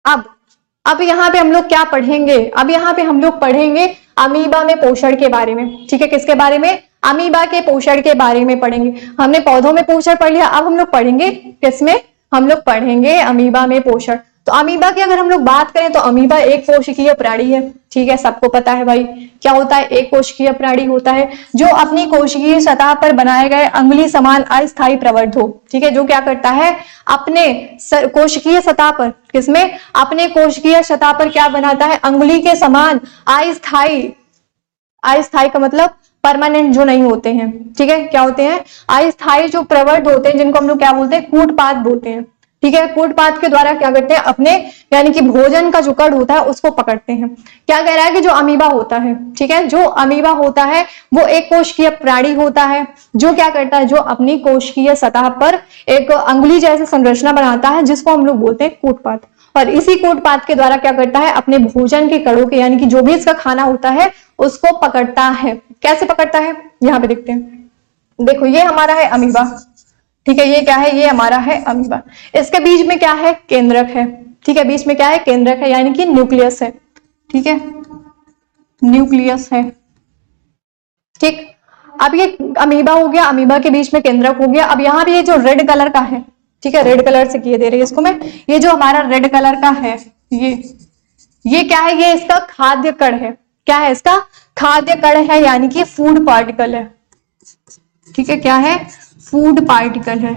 अब यहाँ पे हम लोग क्या पढ़ेंगे? अब यहाँ पे हम लोग पढ़ेंगे अमीबा में पोषण के बारे में, ठीक है। किसके बारे में? अमीबा के पोषण के बारे में पढ़ेंगे। हमने पौधों में पोषण पढ़ लिया, अब हम लोग पढ़ेंगे किसमें? हम लोग पढ़ेंगे अमीबा में पोषण। तो अमीबा की अगर हम लोग बात करें तो अमीबा एक कोशिकीय प्राणी है, ठीक है, सबको पता है भाई क्या होता है, एक कोशिकीय प्राणी होता है जो अपनी कोशिकीय सतह पर बनाए गए अंगुली समान अस्थायी प्रवर्ध हो, ठीक है, जो क्या करता है अपने कोशिकीय सतह पर, किसमें, अपने कोशिकीय सतह पर क्या बनाता है, अंगुली के समान अस्थायी, अस्थायी का मतलब परमानेंट जो नहीं होते हैं, ठीक है, क्या होते हैं, अस्थायी जो प्रवर्ध होते हैं जिनको हम लोग क्या बोलते हैं, कूटपाद बोलते हैं, ठीक है, कूटपाद के द्वारा क्या करते हैं अपने यानी कि भोजन का जो कण होता है उसको पकड़ते हैं। क्या कह रहा है कि जो अमीबा होता है, ठीक है, जो अमीबा होता है वो एक कोशिकीय प्राणी होता है जो क्या करता है, जो अपनी कोशिकीय सतह पर एक अंगुली जैसी संरचना बनाता है जिसको हम लोग बोलते हैं कूटपाद, और इसी कूटपाद के द्वारा क्या करता है अपने भोजन के कणों के यानी कि जो भी इसका खाना होता है उसको पकड़ता है। कैसे पकड़ता है यहाँ पे देखते हैं, देखो ये हमारा है अमीबा, ठीक है, ये क्या है, ये हमारा है अमीबा, इसके बीच में क्या है, केंद्रक है, ठीक है, बीच में क्या है, केंद्रक है यानी कि न्यूक्लियस है, ठीक है, न्यूक्लियस है, ठीक। अब ये अमीबा हो गया, अमीबा के बीच में केंद्रक हो गया। अब यहाँ पे ये जो रेड कलर का है, ठीक है, रेड कलर से किए दे रही है इसको मैं, ये जो हमारा रेड कलर का है ये क्या है, ये इसका खाद्य कण है, क्या है, इसका खाद्य कण है यानी कि फूड पार्टिकल है, ठीक है, क्या है, फूड पार्टिकल है,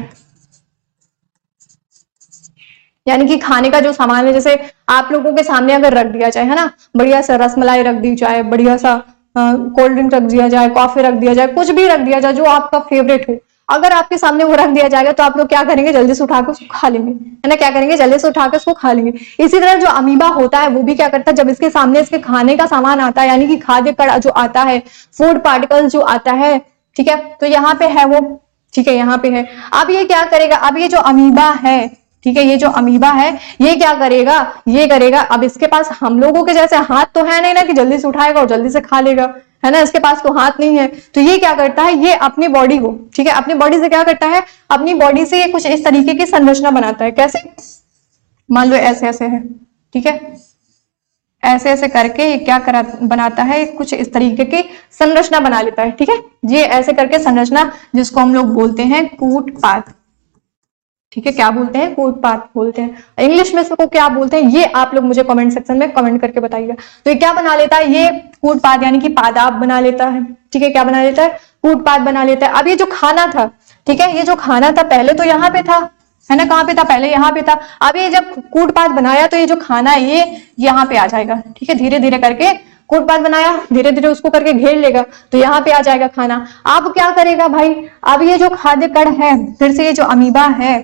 यानी कि खाने का जो सामान है, जैसे आप लोगों के सामने अगर रख दिया जाए, है ना, बढ़िया सा रसमलाई रख दी जाए, बढ़िया सा कोल्ड ड्रिंक रख दिया जाए, कॉफी रख दिया जाए, कुछ भी रख दिया जाए जो आपका फेवरेट हो, अगर आपके सामने वो रख दिया जाएगा तो आप लोग क्या करेंगे, जल्दी से उठाकर उसको खा लेंगे, है ना, क्या करेंगे, जल्दी से उठाकर उसको खा लेंगे। इसी तरह जो अमीबा होता है वो भी क्या करता है, जब इसके सामने इसके खाने का सामान आता है यानी कि खाद्य कण जो आता है, फूड पार्टिकल जो आता है, ठीक है, तो यहाँ पे है वो, ठीक है, यहाँ पे है। अब ये क्या करेगा, अब ये जो अमीबा है, ठीक है, ये जो अमीबा है ये क्या करेगा, ये करेगा, अब इसके पास हम लोगों के जैसे हाथ तो है नहीं ना कि जल्दी से उठाएगा और जल्दी से खा लेगा, है ना, इसके पास तो हाथ नहीं है, तो ये क्या करता है, ये अपनी बॉडी को, ठीक है, अपनी बॉडी से क्या करता है, अपनी बॉडी से ये कुछ इस तरीके की संरचना बनाता है। कैसे, मान लो ऐसे ऐसे है, ठीक है, ऐसे ऐसे करके ये क्या करा बनाता है, कुछ इस तरीके की संरचना बना लेता है, ठीक है, ये ऐसे करके संरचना जिसको हम लोग बोलते हैं कूटपाद, ठीक है, क्या बोलते हैं, कूटपाद बोलते हैं। इंग्लिश में इसको क्या बोलते हैं ये आप लोग मुझे कमेंट सेक्शन में कमेंट करके बताइएगा। तो ये क्या बना लेता है, ये कूटपाद यानी कि पादाप बना लेता है, ठीक है, क्या बना लेता है, कूटपाद बना लेता है। अब ये जो खाना था, ठीक है, ये जो खाना था पहले तो यहाँ पे था, है ना, कहाँ पे था, पहले यहाँ पे था। अब ये जब कूटपाद बनाया तो ये जो खाना है ये यहाँ पे आ जाएगा, ठीक है, धीरे धीरे करके कूटपाद बनाया, धीरे धीरे उसको करके घेर लेगा तो यहाँ पे आ जाएगा खाना। अब क्या करेगा भाई, अब ये जो खाद्य कण है, फिर से ये जो अमीबा है,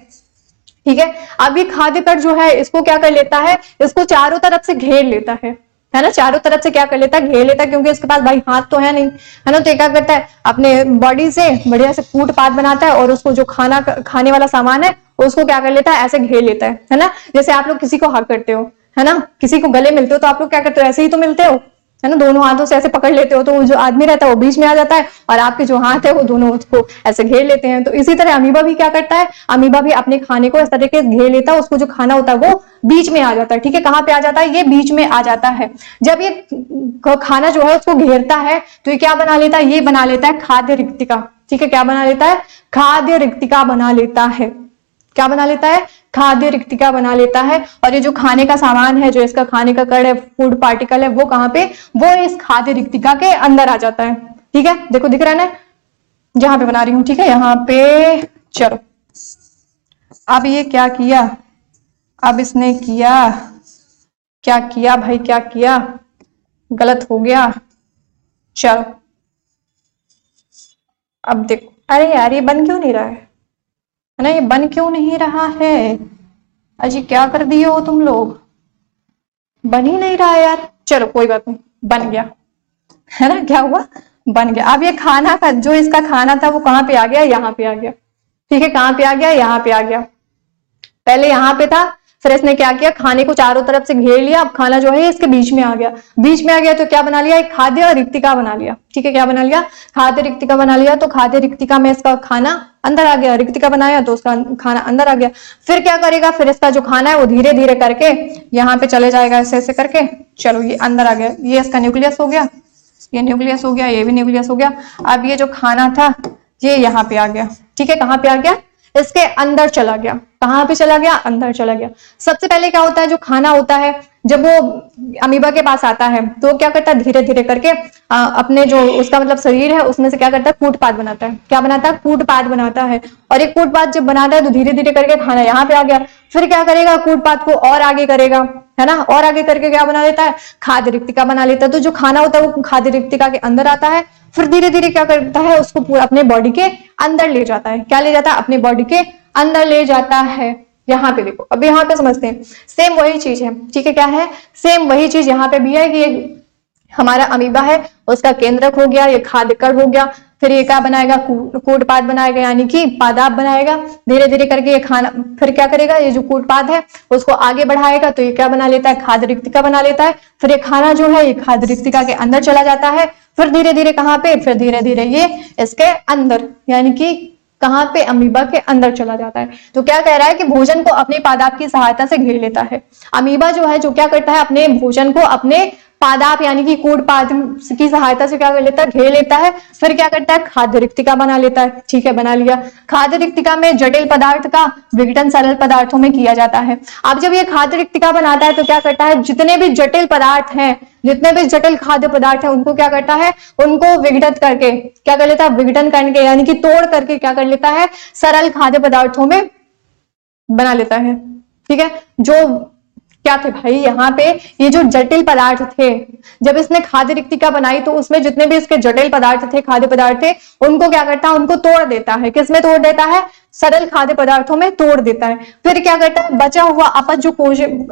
ठीक है, अब ये खाद्य कण जो है इसको क्या कर लेता है, इसको चारों तरफ से घेर लेता है ना, चारों तरफ से क्या कर लेता है, घेर लेता है, क्योंकि इसके पास भाई हाथ तो है नहीं, है ना, तो क्या करता है अपने बॉडी से बढ़िया से कूटपाद बनाता है और उसको जो खाने वाला सामान है उसको क्या कर लेता है, ऐसे घेर लेता है ना, जैसे आप लोग किसी को हक करते हो, है ना, किसी को गले मिलते हो तो आप लोग क्या करते हो, ऐसे ही तो मिलते हो, है ना, दोनों हाथों से ऐसे पकड़ लेते हो, तो वो जो आदमी रहता है वो बीच में आ जाता है और आपके जो हाथ है वो दोनों उसको ऐसे घेर लेते हैं। तो इसी तरह अमीबा भी क्या करता है, अमीबा भी अपने खाने को इस तरीके से घेर लेता है, उसको जो खाना होता है वो बीच में आ जाता है, ठीक है, कहाँ पे आ जाता है, ये बीच में आ जाता है। जब ये खाना जो है उसको घेरता है तो ये क्या बना लेता है, ये बना लेता है खाद्य रिक्तिका, ठीक है, क्या बना लेता है, खाद्य रिक्तिका बना लेता है, क्या बना लेता है, खाद्य रिक्तिका बना लेता है। और ये जो खाने का सामान है, जो इसका खाने का कण है, फूड पार्टिकल है, वो कहाँ पे, वो इस खाद्य रिक्तिका के अंदर आ जाता है, ठीक है, देखो दिख रहा है ना, जहां पे बना रही हूं, ठीक है, यहाँ पे। चलो अब ये क्या किया, अब इसने किया, क्या किया भाई, क्या किया, गलत हो गया, चलो अब देखो, अरे यार ये बन क्यों नहीं रहा है ना, ये बन क्यों नहीं रहा है, अजी क्या कर दिए हो तुम लोग, बन ही नहीं रहा यार। चलो कोई बात नहीं, बन गया, है ना, क्या हुआ, बन गया। अब ये खाना का जो इसका खाना था वो कहाँ पे आ गया, यहाँ पे आ गया, ठीक है, कहाँ पे आ गया, यहाँ पे आ गया, पहले यहाँ पे था, फिर इसने क्या किया, खाने को चारों तरफ से घेर लिया, अब खाना जो है इसके बीच में आ गया, बीच में आ गया तो क्या बना लिया, एक खाद्य रिक्तिका बना लिया, ठीक है, क्या बना लिया, खाद्य रिक्तिका बना लिया। तो खाद्य रिक्तिका में इसका खाना अंदर आ गया, रिक्तिका बनाया तो उसका खाना अंदर आ गया। फिर क्या करेगा, फिर इसका जो खाना है वो धीरे धीरे करके यहाँ पे चले जाएगा, ऐसे ऐसे करके, चलो ये अंदर आ गया, ये इसका न्यूक्लियस हो गया, ये न्यूक्लियस हो गया, ये भी न्यूक्लियस हो गया। अब ये जो खाना था ये यहाँ पे आ गया, ठीक है, कहाँ पे आ गया, इसके अंदर चला गया। कहाँ पे चला गया? अंदर चला गया। सबसे पहले क्या होता है, जो खाना होता है जब वो अमीबा के पास आता है तो क्या करता है, धीरे धीरे करके अपने जो उसका मतलब शरीर है उसमें से क्या करता है, कूटपाद बनाता है। क्या बनाता है? कूटपाद बनाता है। और एक कूटपाद जब बनाता है तो धीरे धीरे करके खाना यहाँ पे आ गया। फिर क्या करेगा, कूटपाद को और आगे करेगा, है ना, और आगे करके क्या बना लेता है, खाद्य रिक्तिका बना लेता है। तो जो खाना होता है वो खाद्य रिक्तिका के अंदर आता है। फिर धीरे धीरे क्या करता है, उसको पूरा अपने बॉडी के अंदर ले जाता है। क्या ले जाता है? अपने बॉडी के अंदर ले जाता है। यहाँ पे देखो, अब यहाँ पे समझते हैं, सेम वही चीज है। ठीक है, क्या है? सेम वही चीज यहाँ पे भी है कि हमारा अमीबा है, उसका केंद्रक हो गया, ये खाद्यकण हो गया, फिर ये क्या बनाएगा, कूटपाद बनाएगा, यानी कि पादाप बनाएगा। धीरे धीरे करके ये खाना फिर क्या करेगा, ये जो कूटपाद है उसको आगे बढ़ाएगा, तो ये क्या बना लेता है, खाद्य रिक्तिका बना लेता है। फिर ये खाना जो है ये खाद्य रिक्तिका के अंदर चला जाता है। फिर धीरे धीरे कहाँ पे, फिर धीरे धीरे ये इसके अंदर, यानी कि कहाँ पे, अमीबा के अंदर चला जाता है। तो क्या कह रहा है कि भोजन को अपने पादाप की सहायता से घेर लेता है। अमीबा जो है, जो क्या करता है, अपने भोजन को अपने पादाप यानी कि कूटपाद की सहायता से क्या कर लेता है, घेर लेता है। फिर क्या करता है, खाद्य रिक्तिका बना लेता है। ठीक है, बना लिया। खाद्य रिक्तिका में जटिल पदार्थ का विघटन सरल पदार्थों में किया जाता है। अब जब ये खाद्य रिक्तिका बनाता है तो क्या करता है, जितने भी जटिल पदार्थ हैं, जितने भी जटिल खाद्य पदार्थ है उनको क्या करता है, उनको विघटित करके क्या कर लेता है, विघटन करके यानी कि तोड़ करके क्या कर लेता है, सरल खाद्य पदार्थों में बना लेता है। ठीक है, जो क्या थे भाई, यहाँ पे ये जो जटिल पदार्थ थे, जब इसने खाद्य रिक्तिका बनाई तो उसमें जितने भी इसके जटिल पदार्थ थे, खाद्य पदार्थ थे, उनको क्या करता है, उनको तोड़ देता है। किसमें तोड़ देता है? सरल खाद्य पदार्थों में तोड़ देता है। फिर क्या करता है, बचा हुआ अपच जो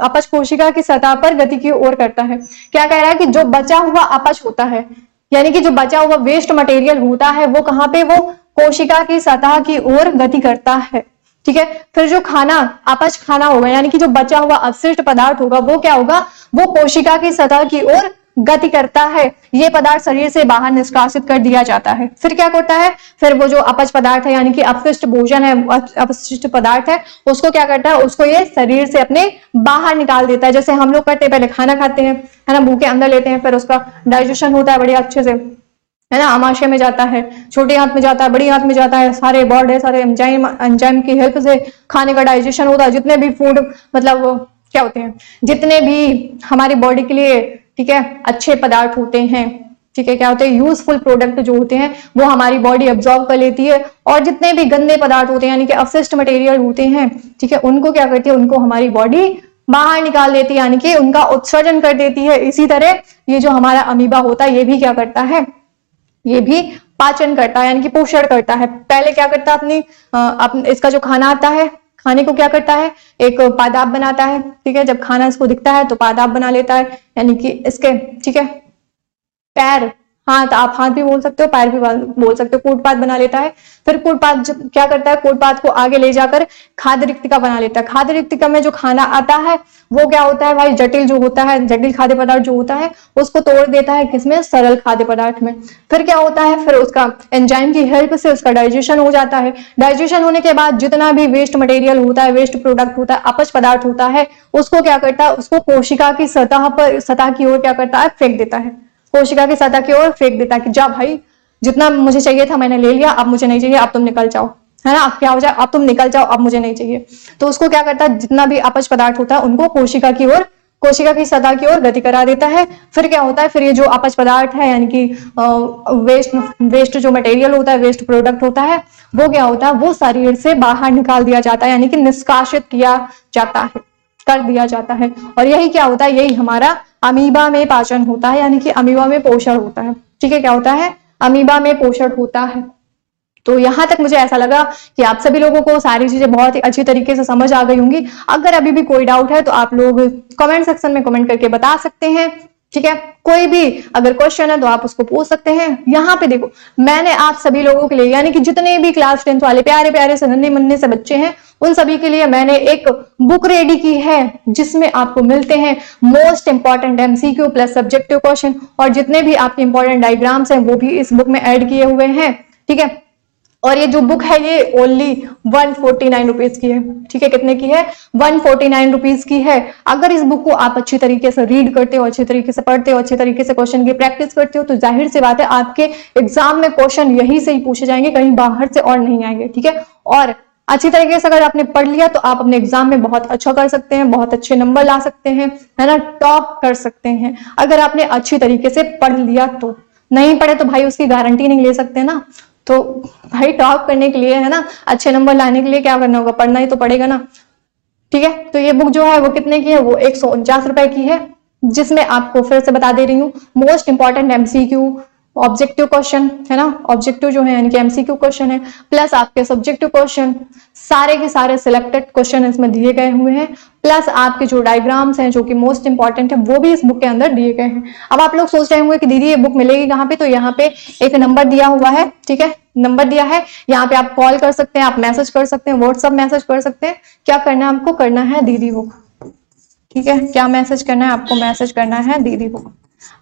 अपच कोशिका की सतह पर गति की ओर करता है। क्या कह रहा है कि जो बचा हुआ अपच होता है, यानी कि जो बचा हुआ वेस्ट मटेरियल होता है, वो कहाँ पे, वो कोशिका की सतह की ओर गति करता है। ठीक है, फिर जो खाना अपच खाना होगा, यानी कि जो बचा हुआ अपशिष्ट पदार्थ होगा, वो क्या होगा, वो कोशिका की सतह की ओर गति करता है। ये पदार्थ शरीर से बाहर निष्कासित कर दिया जाता है। फिर क्या करता है, फिर वो जो अपच पदार्थ है, यानी कि अपशिष्ट भोजन है, अपशिष्ट पदार्थ है, उसको क्या करता है, उसको ये शरीर से अपने बाहर निकाल देता है। जैसे हम लोग करते हैं, पहले खाना खाते हैं, है ना, मुंह के अंदर लेते हैं, फिर उसका डाइजेशन होता है बढ़िया अच्छे से, है ना, आमाशय में जाता है, छोटे हाथ में जाता है, बड़ी हाथ में जाता है, सारे बॉड है, सारे एंजाइम की हेल्प से खाने का डाइजेशन होता है। जितने भी फूड मतलब क्या होते हैं, जितने भी हमारी बॉडी के लिए, ठीक है, अच्छे पदार्थ होते हैं, ठीक है, क्या होते हैं, यूजफुल प्रोडक्ट जो होते हैं, वो हमारी बॉडी एब्जॉर्ब कर लेती है। और जितने भी गंदे पदार्थ होते हैं, यानी कि अपशिष्ट मटेरियल होते हैं, ठीक है, उनको क्या करती है, उनको हमारी बॉडी बाहर निकाल देती है, यानी कि उनका उत्सर्जन कर देती है। इसी तरह ये जो हमारा अमीबा होता है, ये भी क्या करता है, ये भी पाचन करता है, यानी कि पोषण करता है। पहले क्या करता है, इसका जो खाना आता है, खाने को क्या करता है, एक पादाप बनाता है। ठीक है, जब खाना इसको दिखता है तो पादाप बना लेता है, यानी कि इसके, ठीक है, पैर, हाथ, आप हाथ भी बोल सकते हो, पैर भी बोल सकते हो, कूटपाद बना लेता है। फिर कूटपाद क्या करता है, कूटपाद को आगे ले जाकर खाद्य रिक्तिका बना लेता है। खाद्य रिक्तिका में जो खाना आता है वो क्या होता है भाई, जटिल जो होता है, जटिल खाद्य पदार्थ जो होता है उसको तोड़ देता है, किसमें, सरल खाद्य पदार्थ में। फिर क्या होता है, फिर उसका एंजाइम की हेल्प से उसका डाइजेशन हो जाता है। डाइजेशन होने के बाद जितना भी वेस्ट मटेरियल होता है, वेस्ट प्रोडक्ट होता है, अपच पदार्थ होता है, उसको क्या करता है, उसको कोशिका की सतह की ओर क्या करता है, फेंक देता है। कोशिका की सतह की ओर फेंक देता है कि जा भाई, जितना मुझे चाहिए था मैंने ले लिया, अब मुझे नहीं चाहिए, अब तुम निकल जाओ, है ना, अब क्या हो जाए, अब तुम निकल जाओ, अब मुझे नहीं चाहिए। तो उसको क्या करता है, जितना भी अपच पदार्थ होता है उनको कोशिका की ओर, कोशिका की सतह की ओर गति करा देता है। फिर क्या होता है, फिर ये जो अपच पदार्थ है, यानी कि वेस्ट जो मटेरियल होता है, वेस्ट प्रोडक्ट होता है, वो क्या होता है, वो शरीर से बाहर निकाल दिया जाता है, यानी कि निष्कासित किया जाता है, कर दिया जाता है। और यही क्या होता है, यही हमारा अमीबा में पाचन होता है, यानी कि अमीबा में पोषण होता है। ठीक है, क्या होता है, अमीबा में पोषण होता है। तो यहां तक मुझे ऐसा लगा कि आप सभी लोगों को सारी चीजें बहुत ही अच्छी तरीके से समझ आ गई होंगी। अगर अभी भी कोई डाउट है तो आप लोग कमेंट सेक्शन में कमेंट करके बता सकते हैं। ठीक है, कोई भी अगर क्वेश्चन है तो आप उसको पूछ सकते हैं। यहाँ पे देखो, मैंने आप सभी लोगों के लिए, यानी कि जितने भी क्लास 10th वाले प्यारे प्यारे से नन्हे मुन्ने से बच्चे हैं, उन सभी के लिए मैंने एक बुक रेडी की है, जिसमें आपको मिलते हैं most important MCQ plus subjective question, और जितने भी आपके इंपॉर्टेंट डायग्राम्स हैं वो भी इस बुक में ऐड किए हुए हैं। ठीक है, और ये जो बुक है ये ओनली 149 रुपीज की है। ठीक है, कितने की है, 149 रुपीज की है। अगर इस बुक को आप अच्छी तरीके से रीड करते हो, अच्छी तरीके से पढ़ते हो, अच्छी तरीके से क्वेश्चन की प्रैक्टिस करते हो, तो जाहिर सी बात है आपके एग्जाम में क्वेश्चन यही से ही पूछे जाएंगे, कहीं बाहर से और नहीं आएंगे। ठीक है, और अच्छी तरीके से अगर आपने पढ़ लिया तो आप अपने एग्जाम में बहुत अच्छा कर सकते हैं, बहुत अच्छे नंबर ला सकते हैं, है ना, टॉप कर सकते हैं अगर आपने अच्छी तरीके से पढ़ लिया तो। नहीं पढ़े तो भाई उसकी गारंटी नहीं ले सकते ना। तो भाई टॉप करने के लिए, है ना, अच्छे नंबर लाने के लिए क्या करना होगा, पढ़ना ही तो पड़ेगा ना। ठीक है, तो ये बुक जो है वो कितने की है, वो 149 रुपए की है, जिसमें आपको फिर से बता दे रही हूँ most important MCQ, objective question, है ना, ऑब्जेक्टिव जो है यानी कि एमसीक्यू क्वेश्चन है, प्लस आपके सब्जेक्टिव क्वेश्चन, सारे के सारे सिलेक्टेड क्वेश्चन इसमें दिए गए हुए हैं, प्लस आपके जो डायग्राम्स हैं जो कि मोस्ट इंपॉर्टेंट है वो भी इस बुक के अंदर दिए गए हैं। अब आप लोग सोच रहे होंगे कि दीदी ये बुक मिलेगी कहाँ पे, तो यहाँ पे एक नंबर दिया हुआ है, ठीक है, नंबर दिया है, यहाँ पे आप कॉल कर सकते हैं, आप मैसेज कर सकते हैं, व्हाट्सअप मैसेज कर सकते हैं। क्या करना है आपको, करना है दीदी बुक, ठीक है, क्या मैसेज करना है आपको, मैसेज करना है दीदी बुक।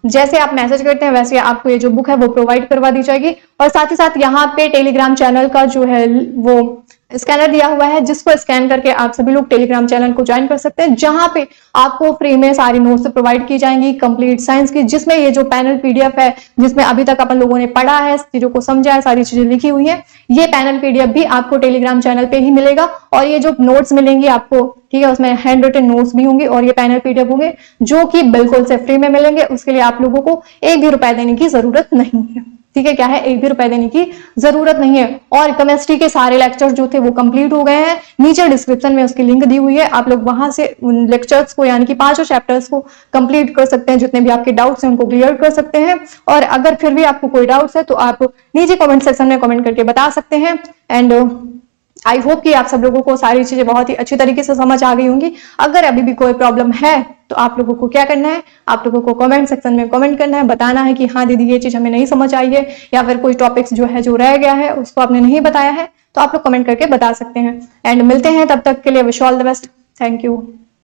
जैसे आप मैसेज करते हैं वैसे आपको ये जो बुक है वो प्रोवाइड करवा दी जाएगी। और साथ ही साथ यहाँ पे टेलीग्राम चैनल का जो है वो स्कैनर दिया हुआ है, जिसको स्कैन करके आप सभी लोग टेलीग्राम चैनल को ज्वाइन कर सकते हैं, जहां पे आपको फ्री में सारी नोट्स प्रोवाइड की जाएंगी कंप्लीट साइंस की, जिसमें ये जो पैनल पीडीएफ है, जिसमें अभी तक अपन लोगों ने पढ़ा है, चीजों को समझा है, सारी चीजें लिखी हुई है, ये पैनल पीडीएफ भी आपको टेलीग्राम चैनल पे ही मिलेगा। और ये जो नोट्स मिलेंगी आपको, ठीक है, उसमें हैंड रिटन नोट्स भी होंगे और ये पैनल पीडीएफ होंगे जो कि बिल्कुल से फ्री में मिलेंगे। उसके लिए आप लोगों को एक भी रुपए देने की जरूरत नहीं है, ठीक है, क्या है, एक भी रुपए देने की जरूरत नहीं है। और केमिस्ट्री के सारे लेक्चर्स जो थे वो कंप्लीट हो गए हैं, नीचे डिस्क्रिप्शन में उसकी लिंक दी हुई है, आप लोग वहां से उन लेक्चर्स को यानी कि 5 चैप्टर्स को कंप्लीट कर सकते हैं, जितने भी आपके डाउट्स हैं उनको क्लियर कर सकते हैं। और अगर फिर भी आपको कोई डाउट्स है तो आप नीचे कमेंट सेक्शन में कमेंट करके बता सकते हैं। एंड आई होप कि आप सब लोगों को सारी चीजें बहुत ही अच्छी तरीके से समझ आ गई होंगी। अगर अभी भी कोई प्रॉब्लम है तो आप लोगों को क्या करना है, आप लोगों को कमेंट सेक्शन में कमेंट करना है, बताना है कि हाँ दीदी ये चीज हमें नहीं समझ आई है, या फिर कोई टॉपिक्स जो है जो रह गया है उसको आपने नहीं बताया है, तो आप लोग कमेंट करके बता सकते हैं। एंड मिलते हैं, तब तक के लिए wish all the best, thank you.